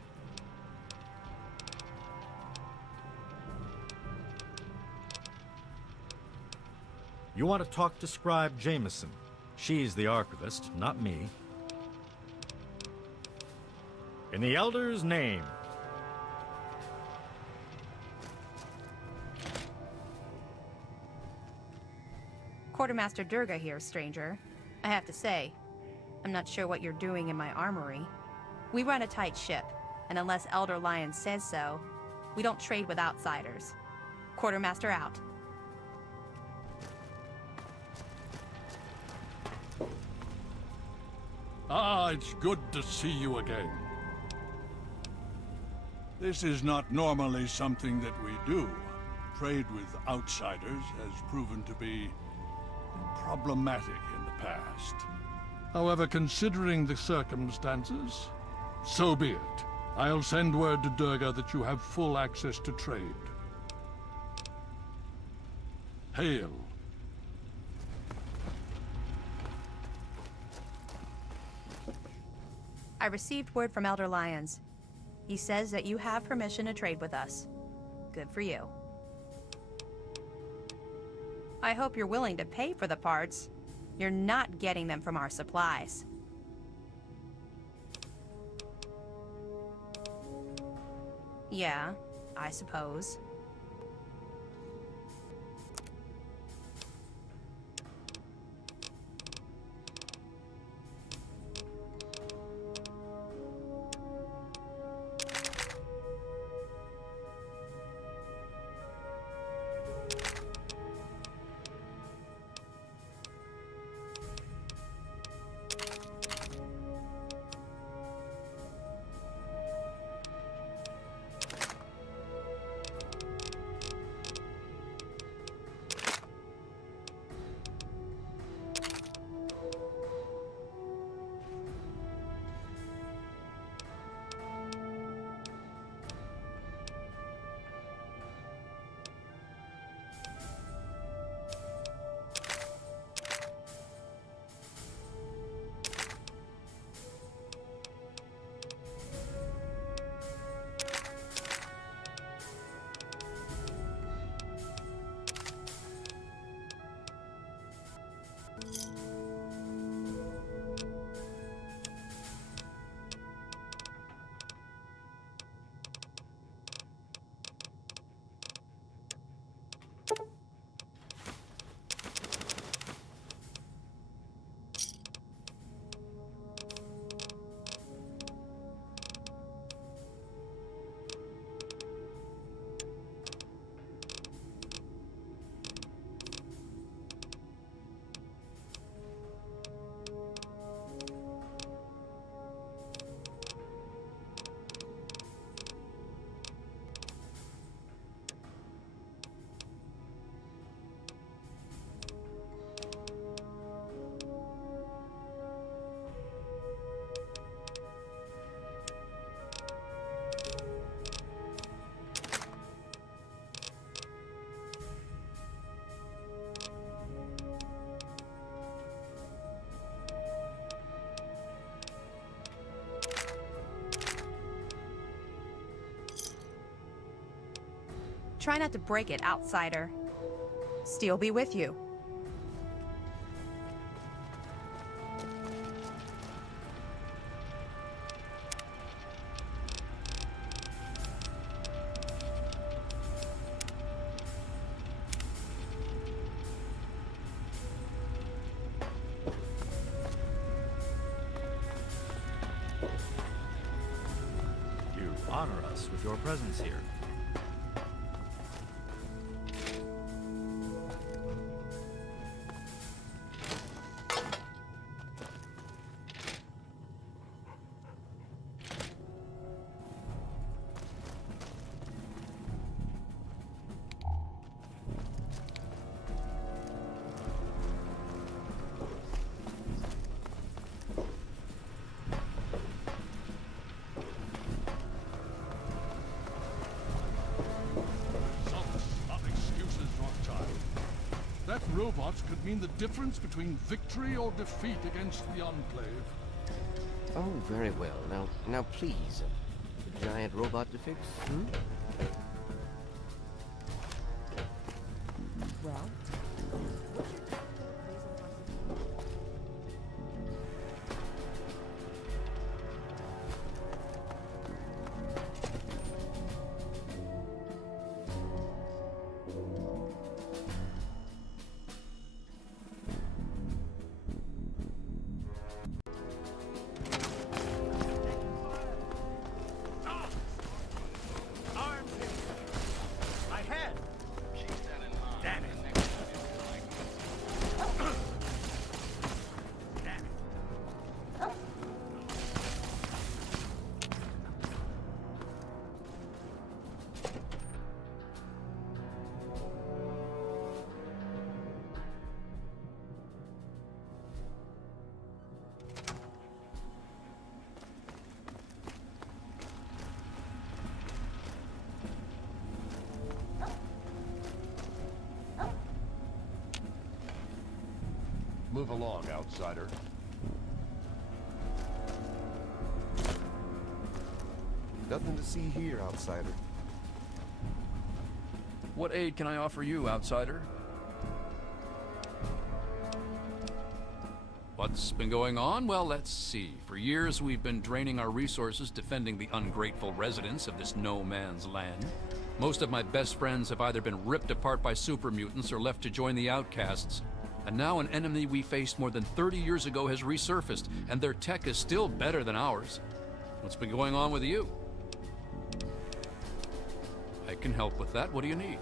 You want to talk to Scribe Jameson. She's the archivist, not me. In the Elder's name. Quartermaster Durga here, stranger. I have to say, I'm not sure what you're doing in my armory. We run a tight ship, and unless Elder Lion says so, we don't trade with outsiders. Quartermaster out. Ah, it's good to see you again. This is not normally something that we do. Trade with outsiders has proven to be problematic in the past. However, considering the circumstances, so be it. I'll send word to Durga that you have full access to trade. Hail. I received word from Elder Lyons. He says that you have permission to trade with us. Good for you. I hope you're willing to pay for the parts. You're not getting them from our supplies. Yeah, I suppose. Try not to break it, outsider. Steel be with you. You honor us with your presence here. That robot could mean the difference between victory or defeat against the Enclave. Oh, very well. Now please. A giant robot to fix, hmm? Well? My head! Damn it! Move along, outsider. Nothing to see here, outsider. What aid can I offer you, outsider? What's been going on? Well, let's see. For years, we've been draining our resources defending the ungrateful residents of this no-man's land. Most of my best friends have either been ripped apart by super mutants or left to join the outcasts. And now an enemy we faced more than 30 years ago has resurfaced, and their tech is still better than ours. What's been going on with you? I can help with that. What do you need?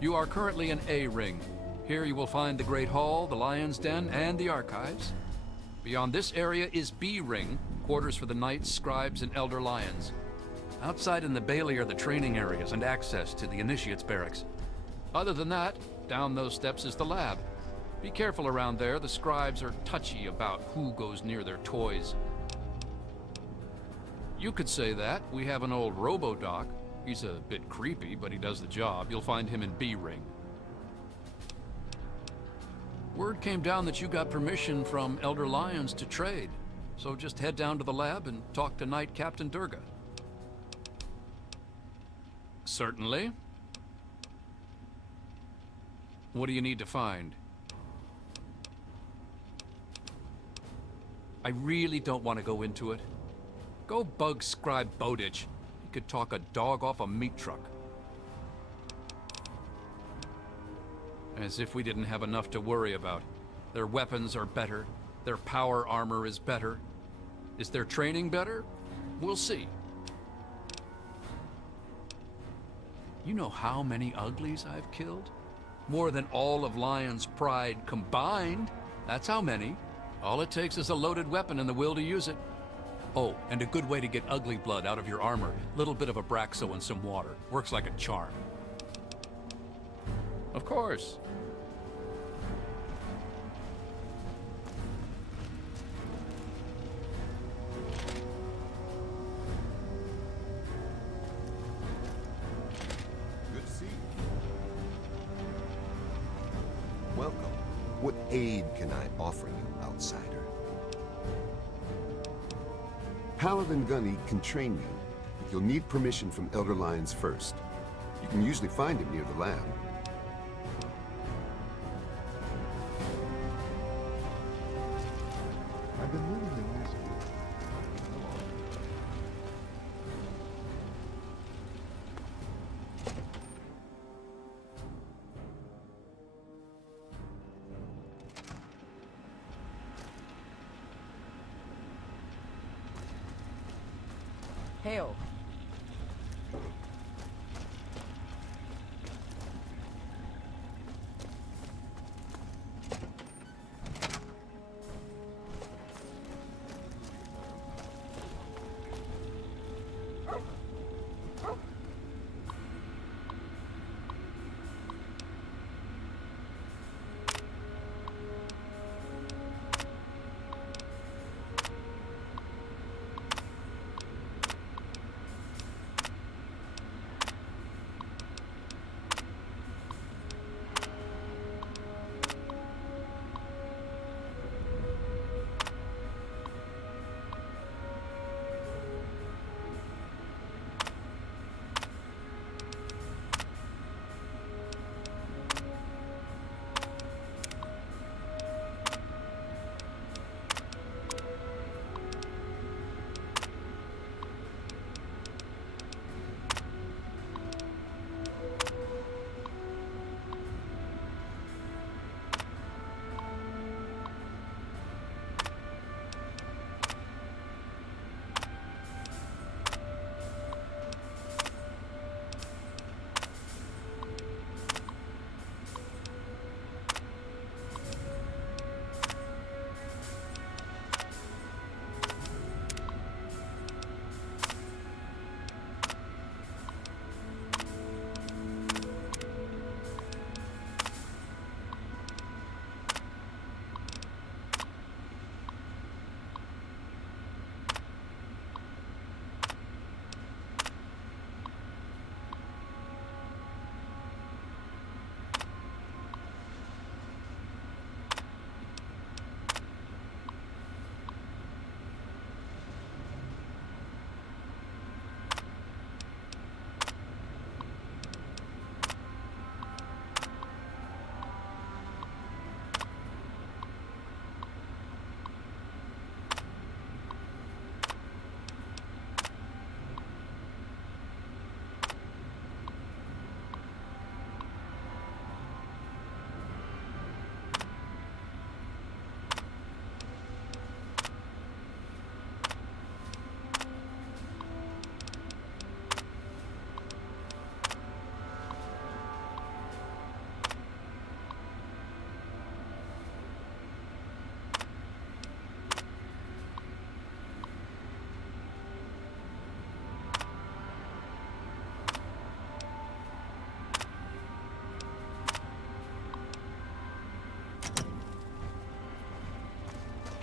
You are currently in A Ring. Here you will find the Great Hall, the Lion's Den, and the Archives. Beyond this area is B Ring, quarters for the Knights, Scribes, and Elder Lions. Outside in the Bailey are the training areas and access to the Initiates Barracks. Other than that, down those steps is the lab. Be careful around there. The Scribes are touchy about who goes near their toys. You could say that. We have an old robo-doc. He's a bit creepy, but he does the job. You'll find him in B Ring. Word came down that you got permission from Elder Lions to trade. So just head down to the lab and talk to Knight Captain Durga. Certainly. What do you need to find? I really don't want to go into it. Go bug Scribe Bowditch. He could talk a dog off a meat truck. As if we didn't have enough to worry about. Their weapons are better. Their power armor is better. Is their training better? We'll see. You know how many uglies I've killed? More than all of Lion's Pride combined. That's how many. All it takes is a loaded weapon and the will to use it. Oh, and a good way to get ugly blood out of your armor. Little bit of Abraxo and some water. Works like a charm. Of course. Good to see you. Welcome. What aid can I offer you, outsider? Paladin Gunny can train you, but you'll need permission from Elder Lions first. You can usually find him near the lab. I've been living in this. Hail.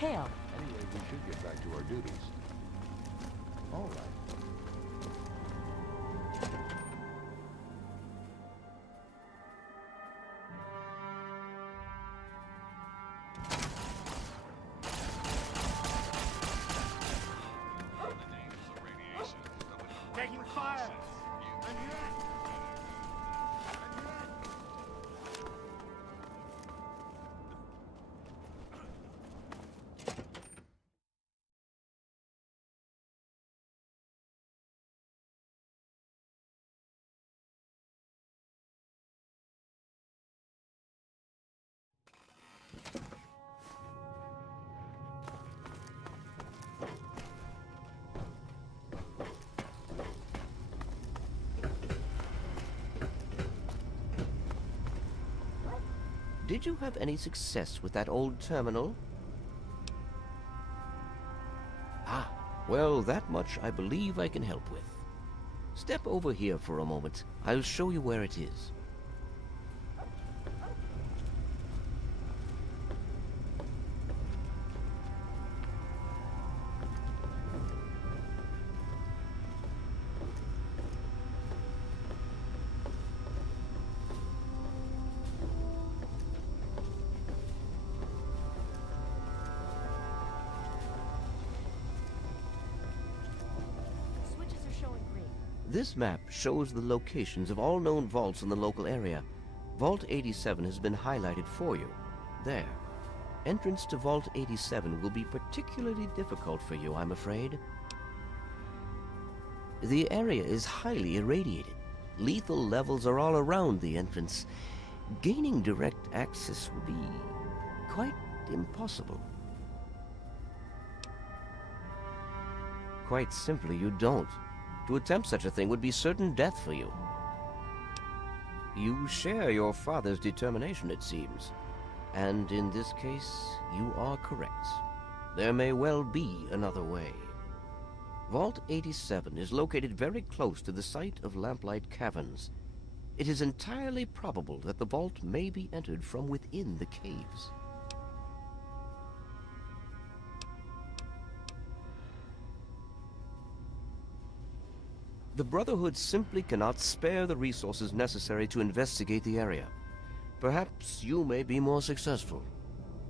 Hail. Anyway, we should get back to our duties. All right. Taking fire! Did you have any success with that old terminal? Ah, well, that much I believe I can help with. Step over here for a moment. I'll show you where it is. This map shows the locations of all known vaults in the local area. Vault 87 has been highlighted for you. There. Entrance to Vault 87 will be particularly difficult for you, I'm afraid. The area is highly irradiated. Lethal levels are all around the entrance. Gaining direct access will be quite impossible. Quite simply, you don't. To attempt such a thing would be certain death for you. You share your father's determination, it seems. And in this case, you are correct. There may well be another way. Vault 87 is located very close to the site of Lamplight Caverns. It is entirely probable that the vault may be entered from within the caves. The Brotherhood simply cannot spare the resources necessary to investigate the area. Perhaps you may be more successful.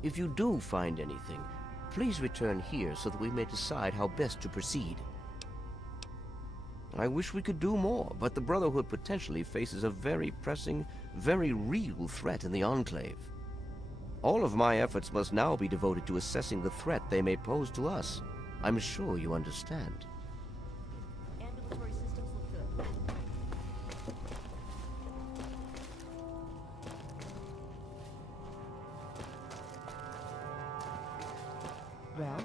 If you do find anything, please return here so that we may decide how best to proceed. I wish we could do more, but the Brotherhood potentially faces a very pressing, very real threat in the Enclave. All of my efforts must now be devoted to assessing the threat they may pose to us. I'm sure you understand. Ambulatory systems look good. Well,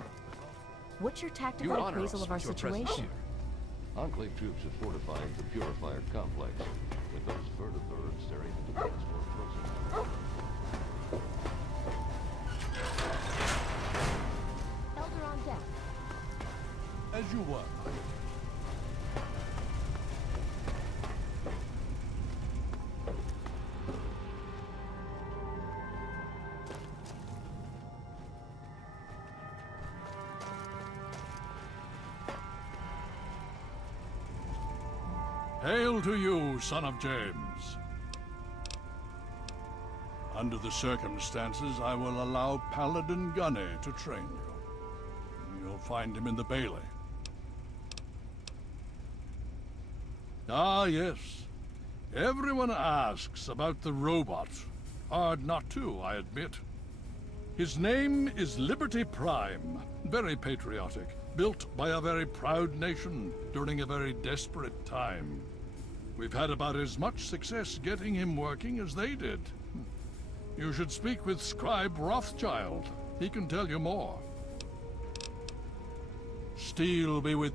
what's your tactical You honor appraisal us of our with your presence situation? here. Enclave troops have fortified the Purifier complex, with those vertibirds staring into the more closely. Elder on deck. As you were. Hail to you, son of James. Under the circumstances, I will allow Paladin Gunny to train you. You'll find him in the Bailey. Ah, yes. Everyone asks about the robot. Hard not to, I admit. His name is Liberty Prime. Very patriotic. Built by a very proud nation during a very desperate time. We've had about as much success getting him working as they did. You should speak with Scribe Rothschild. He can tell you more. Steel be with...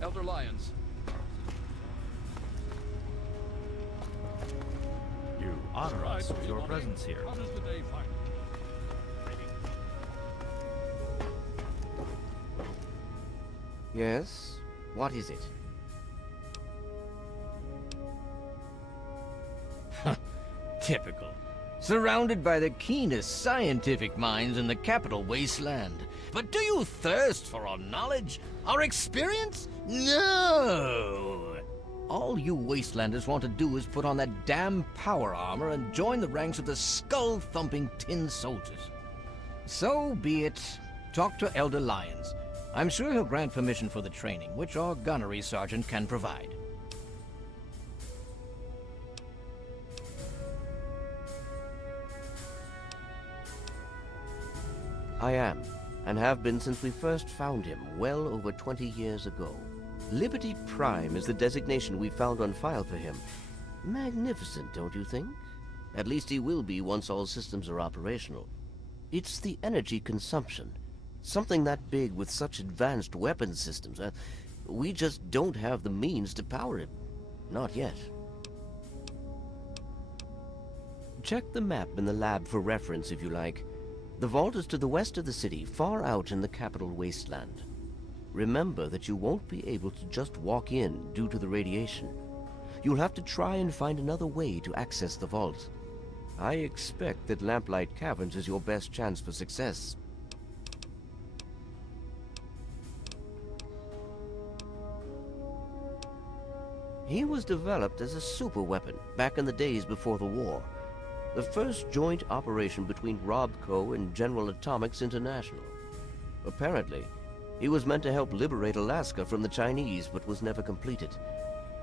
Elder Lyons. You honor us with your presence here. How does the day find you? Yes? What is it? Typical. surrounded by the keenest scientific minds in the capital wasteland. But do you thirst for our knowledge, our experience? No! All you wastelanders want to do is put on that damn power armor and join the ranks of the skull-thumping tin soldiers. So be it. Talk to Elder Lyons. I'm sure he'll grant permission for the training, which our gunnery sergeant can provide. I am, and have been since we first found him well over 20 years ago. Liberty Prime is the designation we found on file for him. Magnificent, don't you think? At least he will be once all systems are operational. It's the energy consumption. Something that big with such advanced weapon systems. We just don't have the means to power it. Not yet. Check the map in the lab for reference if you like. The vault is to the west of the city, far out in the capital wasteland. Remember that you won't be able to just walk in due to the radiation. You'll have to try and find another way to access the vault. I expect that Lamplight Caverns is your best chance for success. He was developed as a super weapon back in the days before the war. The first joint operation between RobCo and General Atomics International. Apparently, he was meant to help liberate Alaska from the Chinese, but was never completed.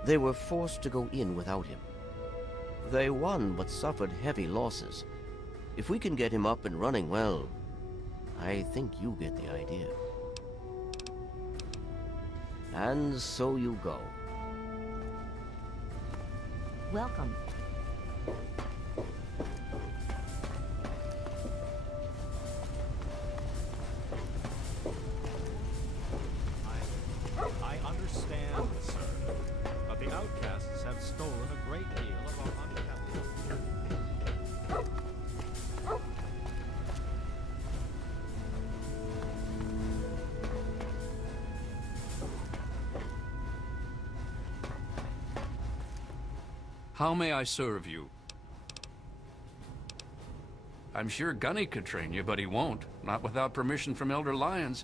They were forced to go in without him. They won, but suffered heavy losses. If we can get him up and running, well, I think you get the idea. And so you go. Welcome. I understand, sir, but the outcasts have stolen a great deal of our uncounted. How may I serve you? I'm sure Gunny could train you, but he won't. Not without permission from Elder Lyons.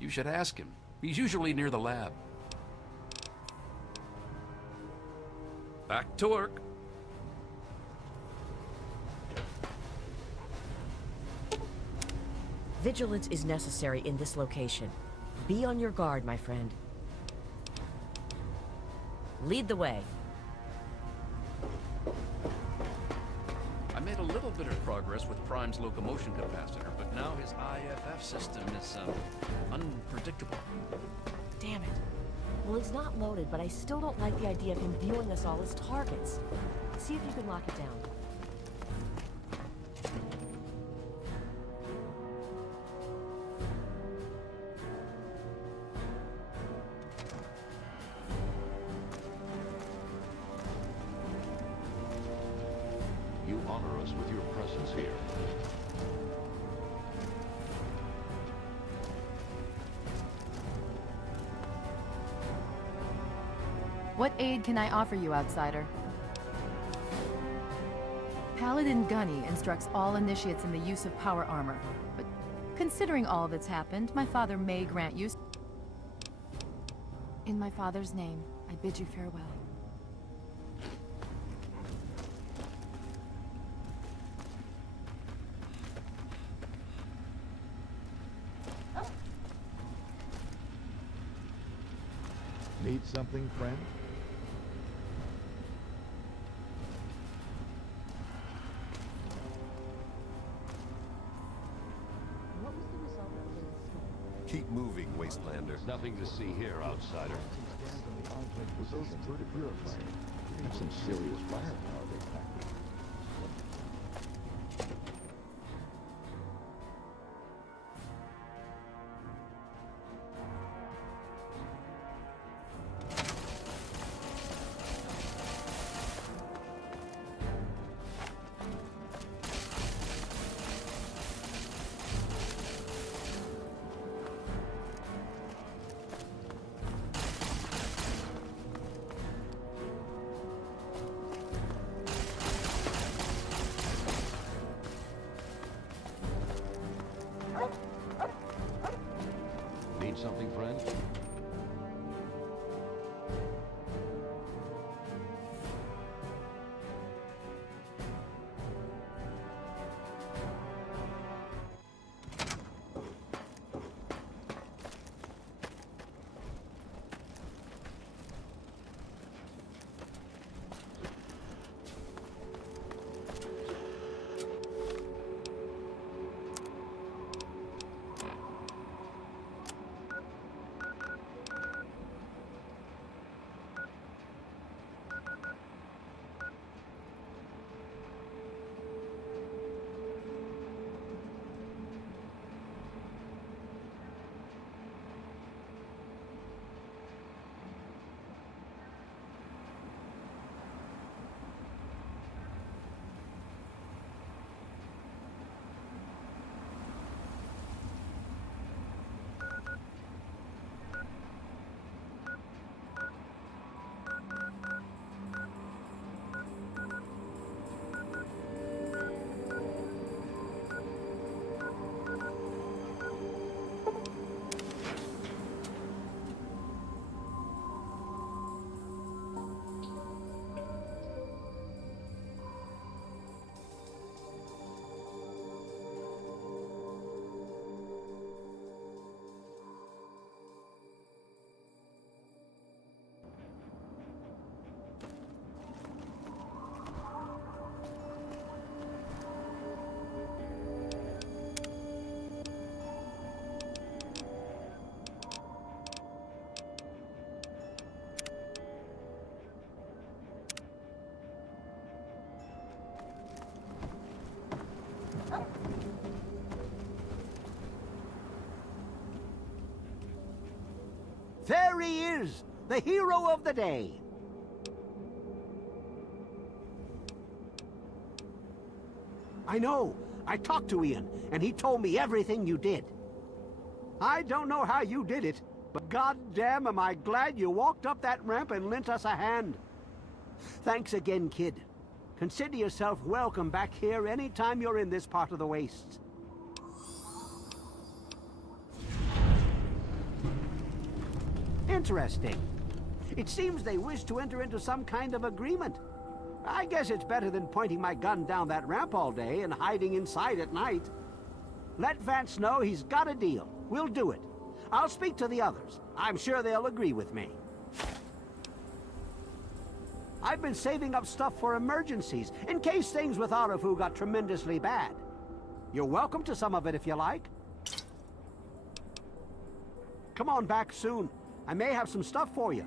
You should ask him. He's usually near the lab. Back to work. Vigilance is necessary in this location. Be on your guard, my friend. Lead the way. I made a little bit of progress with Prime's locomotion capacitor, but now his IFF system is, unpredictable. Damn it. Well, it's not loaded, but I still don't like the idea of him viewing us all as targets. See if you can lock it down. You honor us with your presence here. What aid can I offer you, outsider? Paladin Gunny instructs all initiates in the use of power armor, but considering all that's happened, my father may grant you... In my father's name, I bid you farewell. Need something, friend? Keep moving, Wastelander. Nothing to see here, outsider. With those inverted purifiers, you have some serious firepower they pack. saying something, friend? There he is, the hero of the day. I know. I talked to Ian, and he told me everything you did. I don't know how you did it, but goddamn am I glad you walked up that ramp and lent us a hand. Thanks again, kid. Consider yourself welcome back here anytime you're in this part of the wastes. Interesting. It seems they wish to enter into some kind of agreement. I guess it's better than pointing my gun down that ramp all day and hiding inside at night. Let Vance know he's got a deal. We'll do it. I'll speak to the others. I'm sure they'll agree with me. I've been saving up stuff for emergencies, in case things with Arafu got tremendously bad. You're welcome to some of it if you like. Come on back soon. I may have some stuff for you.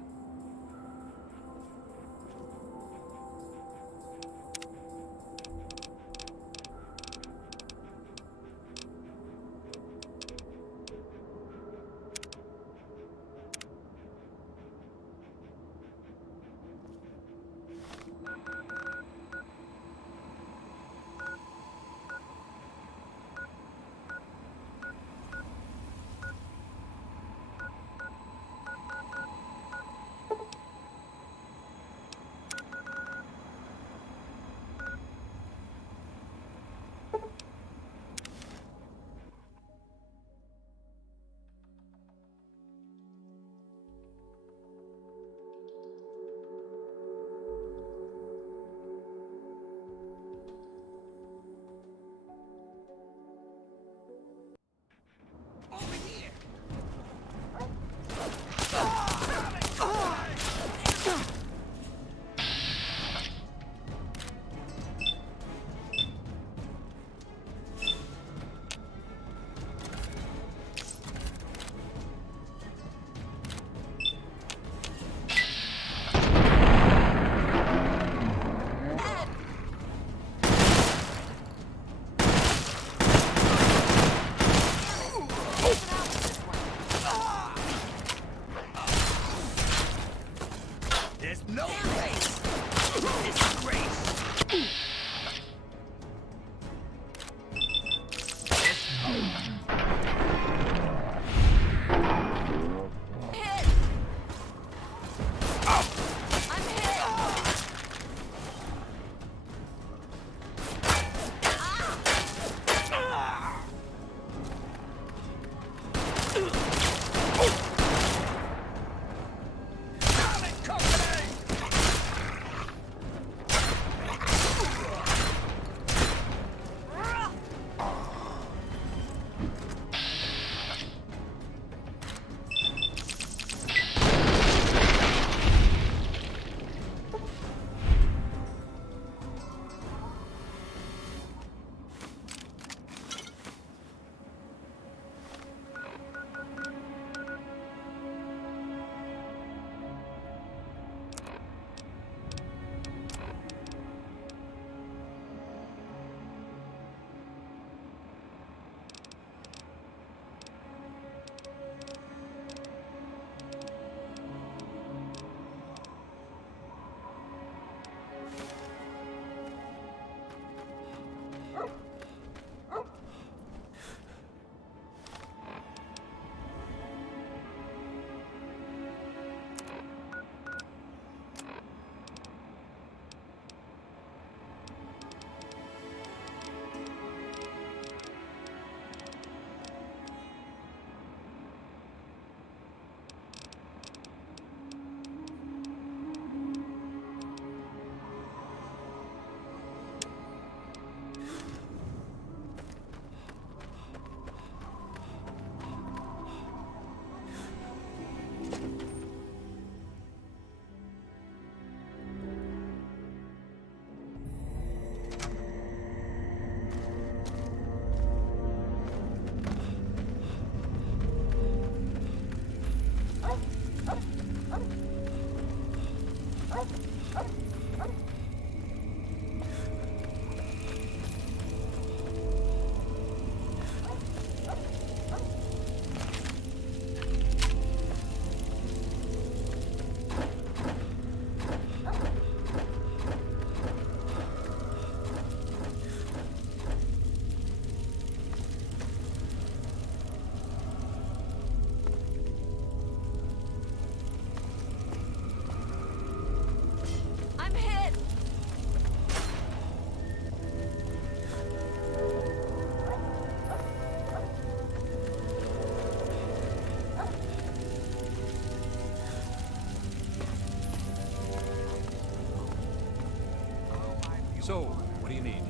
So, what do you need?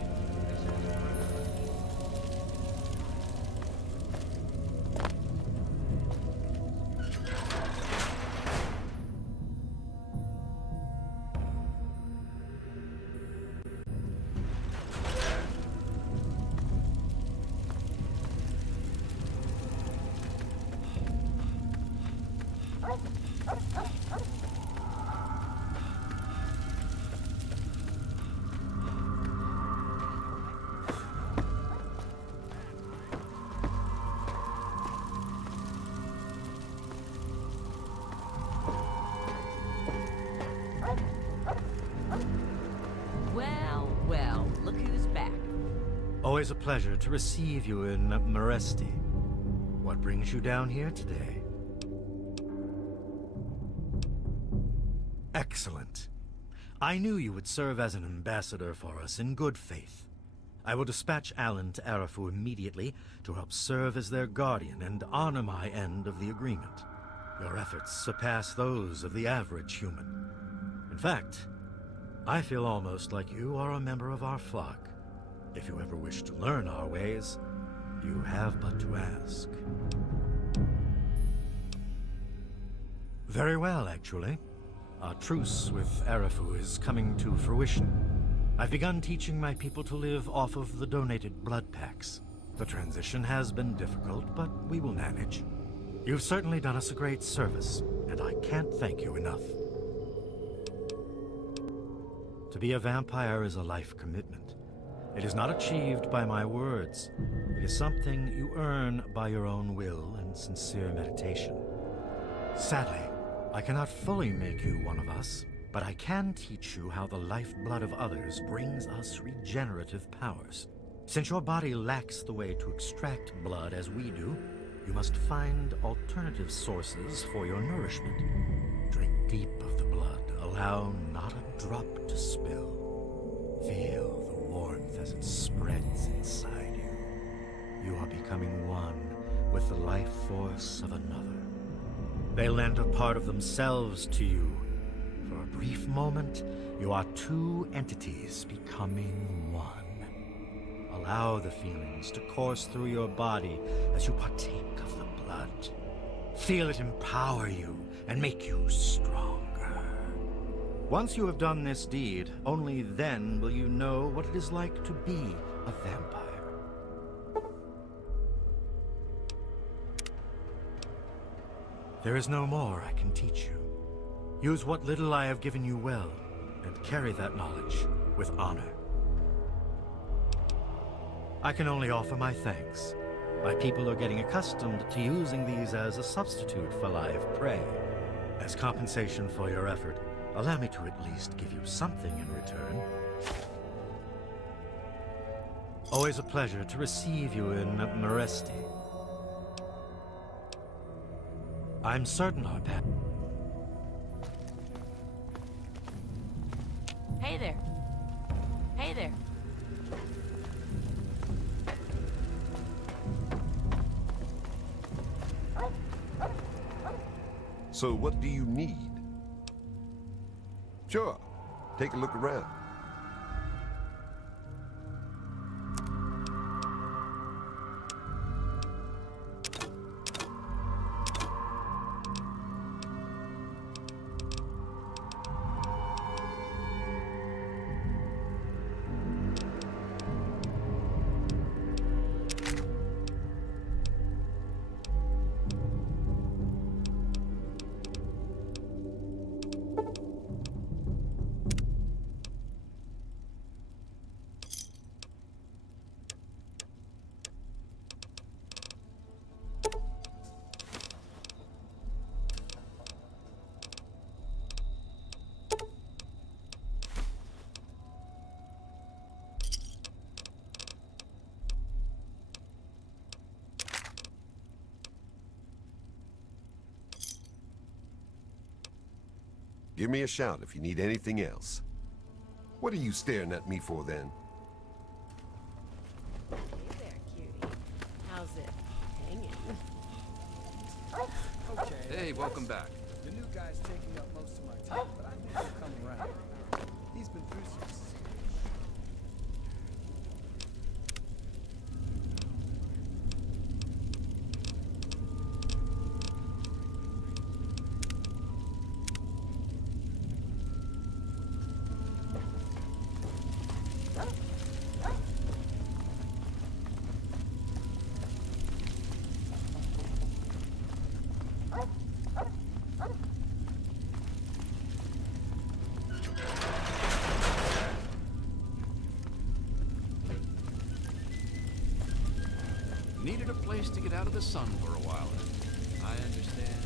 Well, well, look who's back. Always a pleasure to receive you in Mcready. What brings you down here today? Excellent. I knew you would serve as an ambassador for us in good faith. I will dispatch Alan to Arafu immediately to help serve as their guardian and honor my end of the agreement. Your efforts surpass those of the average human. In fact, I feel almost like you are a member of our flock. If you ever wish to learn our ways, you have but to ask. Very well, actually. Our truce with Arafu is coming to fruition. I've begun teaching my people to live off of the donated blood packs. The transition has been difficult, but we will manage. You've certainly done us a great service, and I can't thank you enough. To be a vampire is a life commitment. It is not achieved by my words. It is something you earn by your own will and sincere meditation. Sadly, I cannot fully make you one of us, but I can teach you how the lifeblood of others brings us regenerative powers. Since your body lacks the way to extract blood as we do, you must find alternative sources for your nourishment. Drink deep of the blood. Allow not a drop to spill. Feel the warmth as it spreads inside you. You are becoming one with the life force of another. They lend a part of themselves to you. For a brief moment, you are two entities becoming one. Allow the feelings to course through your body as you partake of the blood. Feel it empower you and make you stronger. Once you have done this deed, only then will you know what it is like to be a vampire. There is no more I can teach you. Use what little I have given you well, and carry that knowledge with honor. I can only offer my thanks. My people are getting accustomed to using these as a substitute for live prey. As compensation for your effort, allow me to at least give you something in return. Always a pleasure to receive you in Mcready. I'm certain our path. Hey there. Hey there. So what do you need? Sure. Take a look around. Give me a shout if you need anything else. What are you staring at me for, then? Hey there, cutie. How's it hanging? Okay. Hey, welcome back. The new guy's taking up most of my time, but I think he'll come around. He's been through some place to get out of the sun for a while. I understand.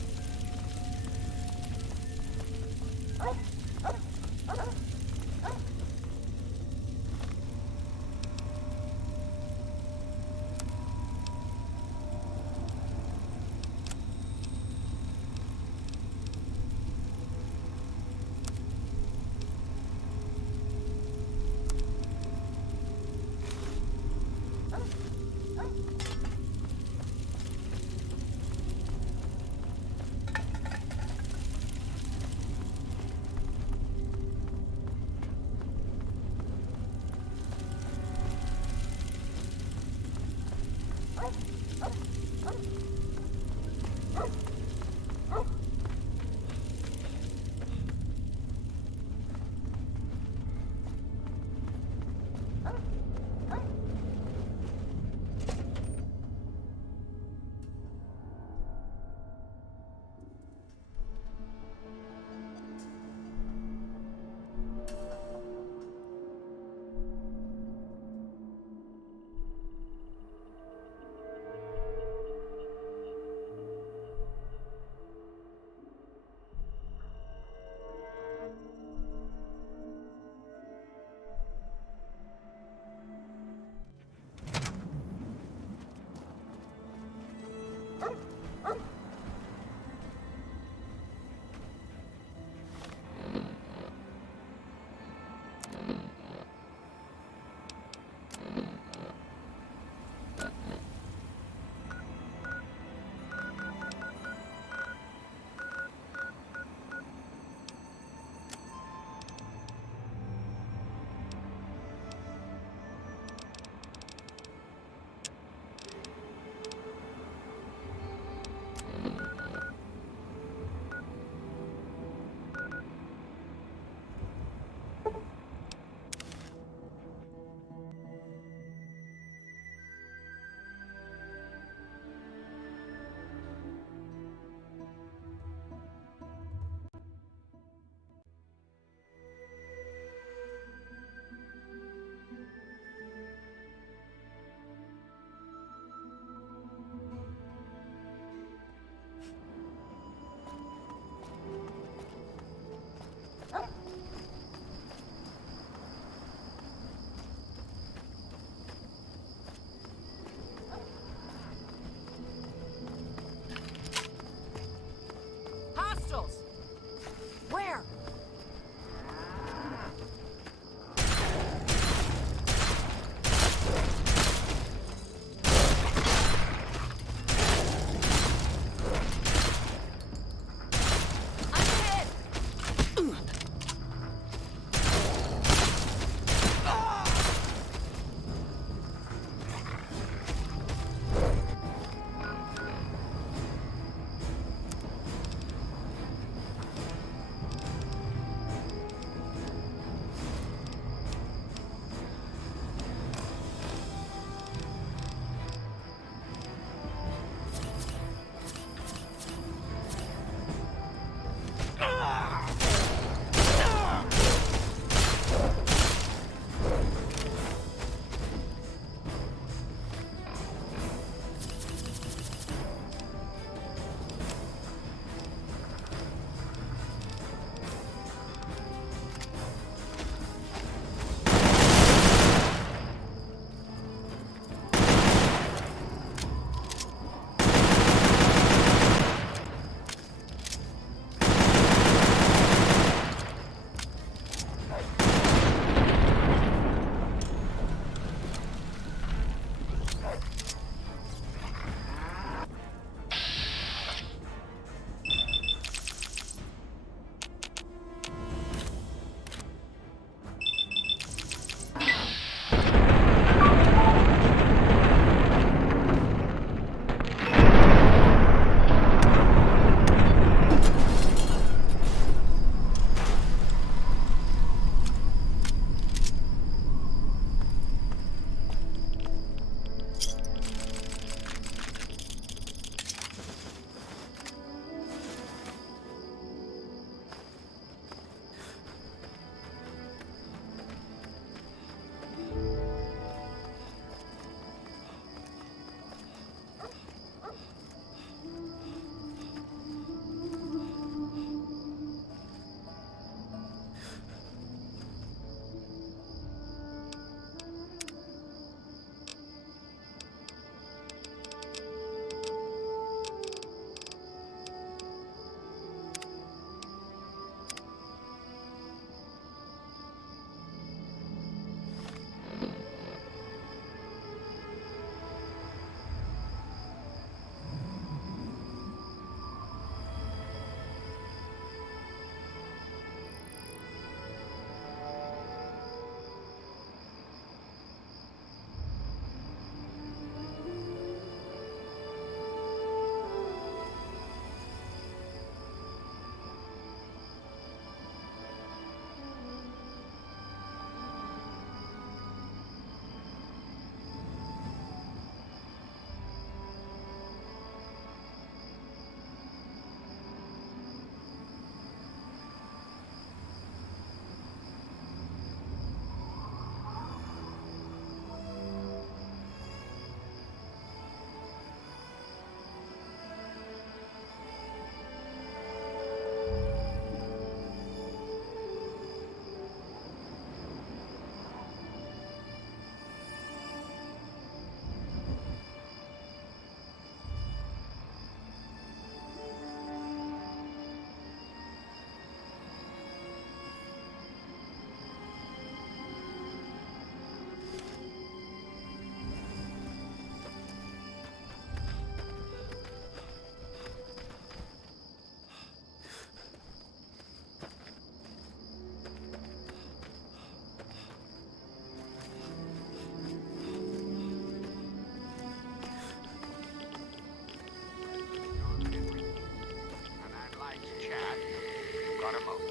for a moment.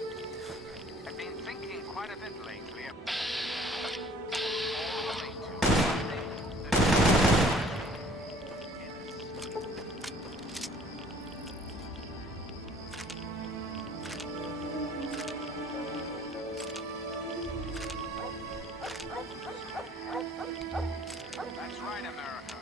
I've been thinking quite a bit lately about all the way to That's right, America.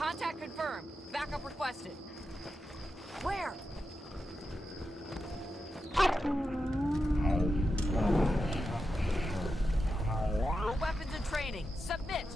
Contact confirmed. Backup requested. Where? Weapons and training. Submit.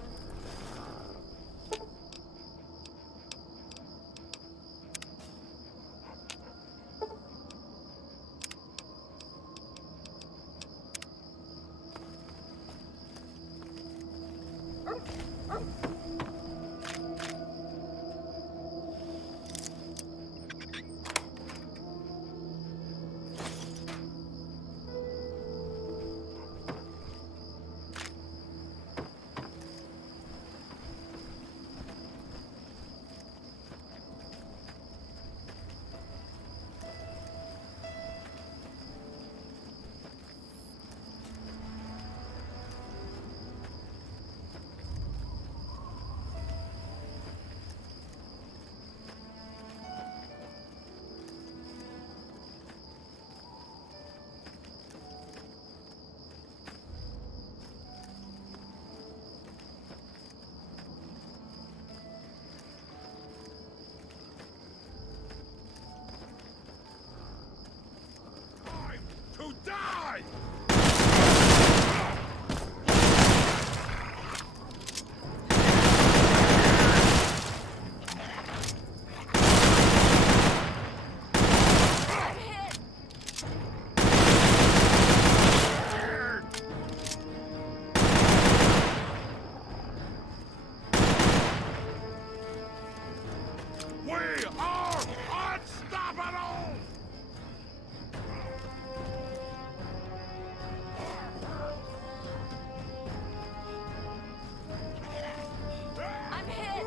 Die! We are unstoppable! I'm hit!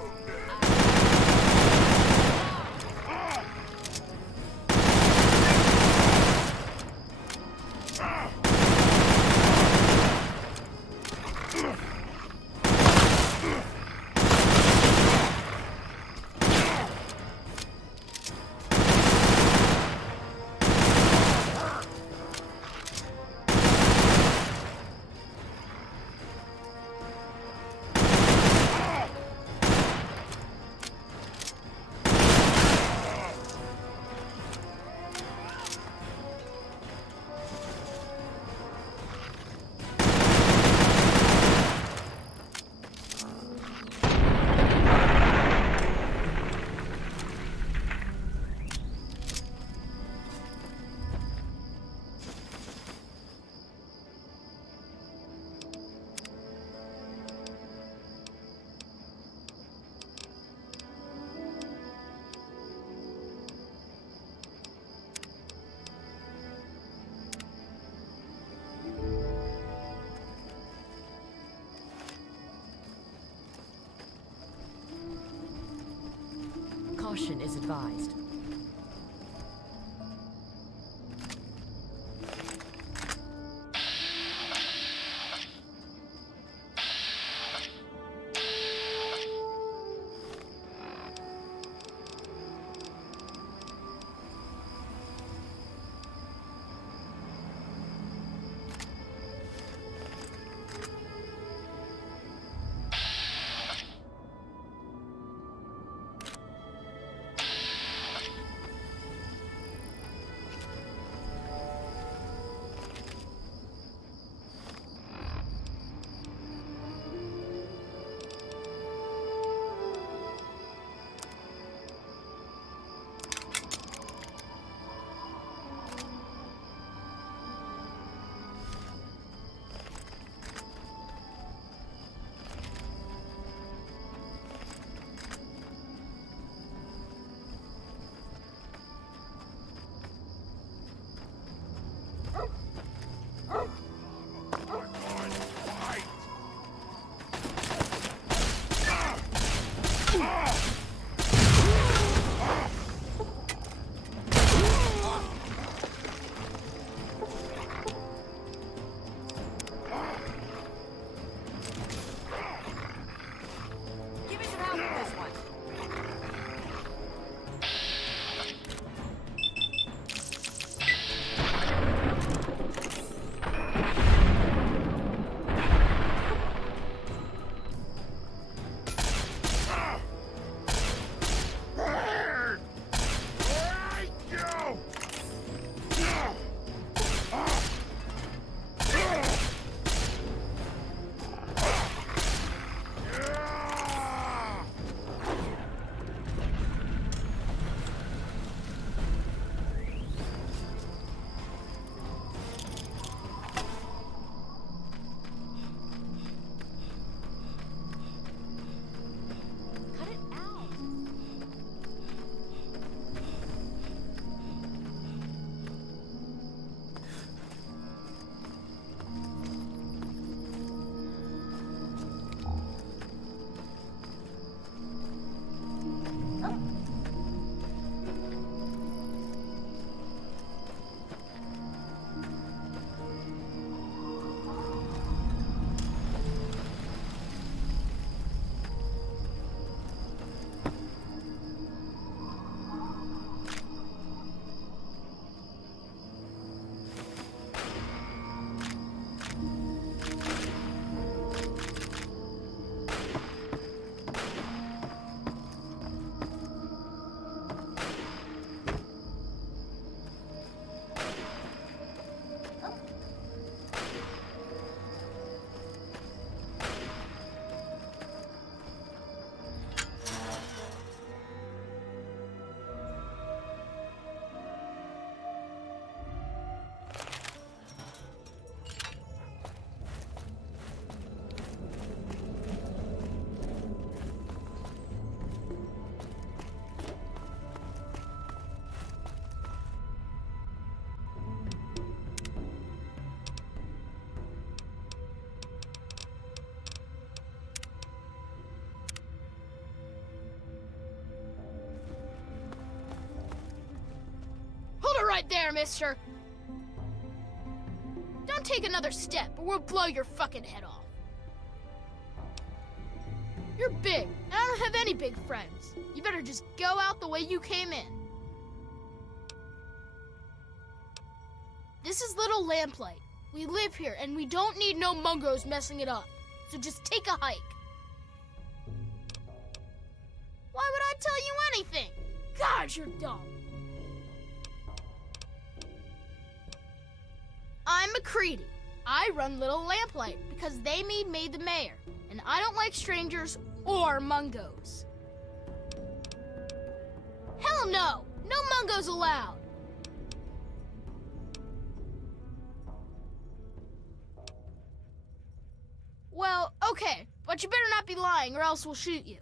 Caution is advised. right there, mister. Don't take another step, or we'll blow your fucking head off. You're big, and I don't have any big friends. You better just go out the way you came in. This is Little Lamplight. We live here, and we don't need no mungos messing it up. So just take a hike. Why would I tell you anything? God, you're dumb. I'm Mcready. I run Little Lamplight because they made me the mayor, and I don't like strangers or mungos. Hell no! No mungos allowed! Well, okay, but you better not be lying or else we'll shoot you.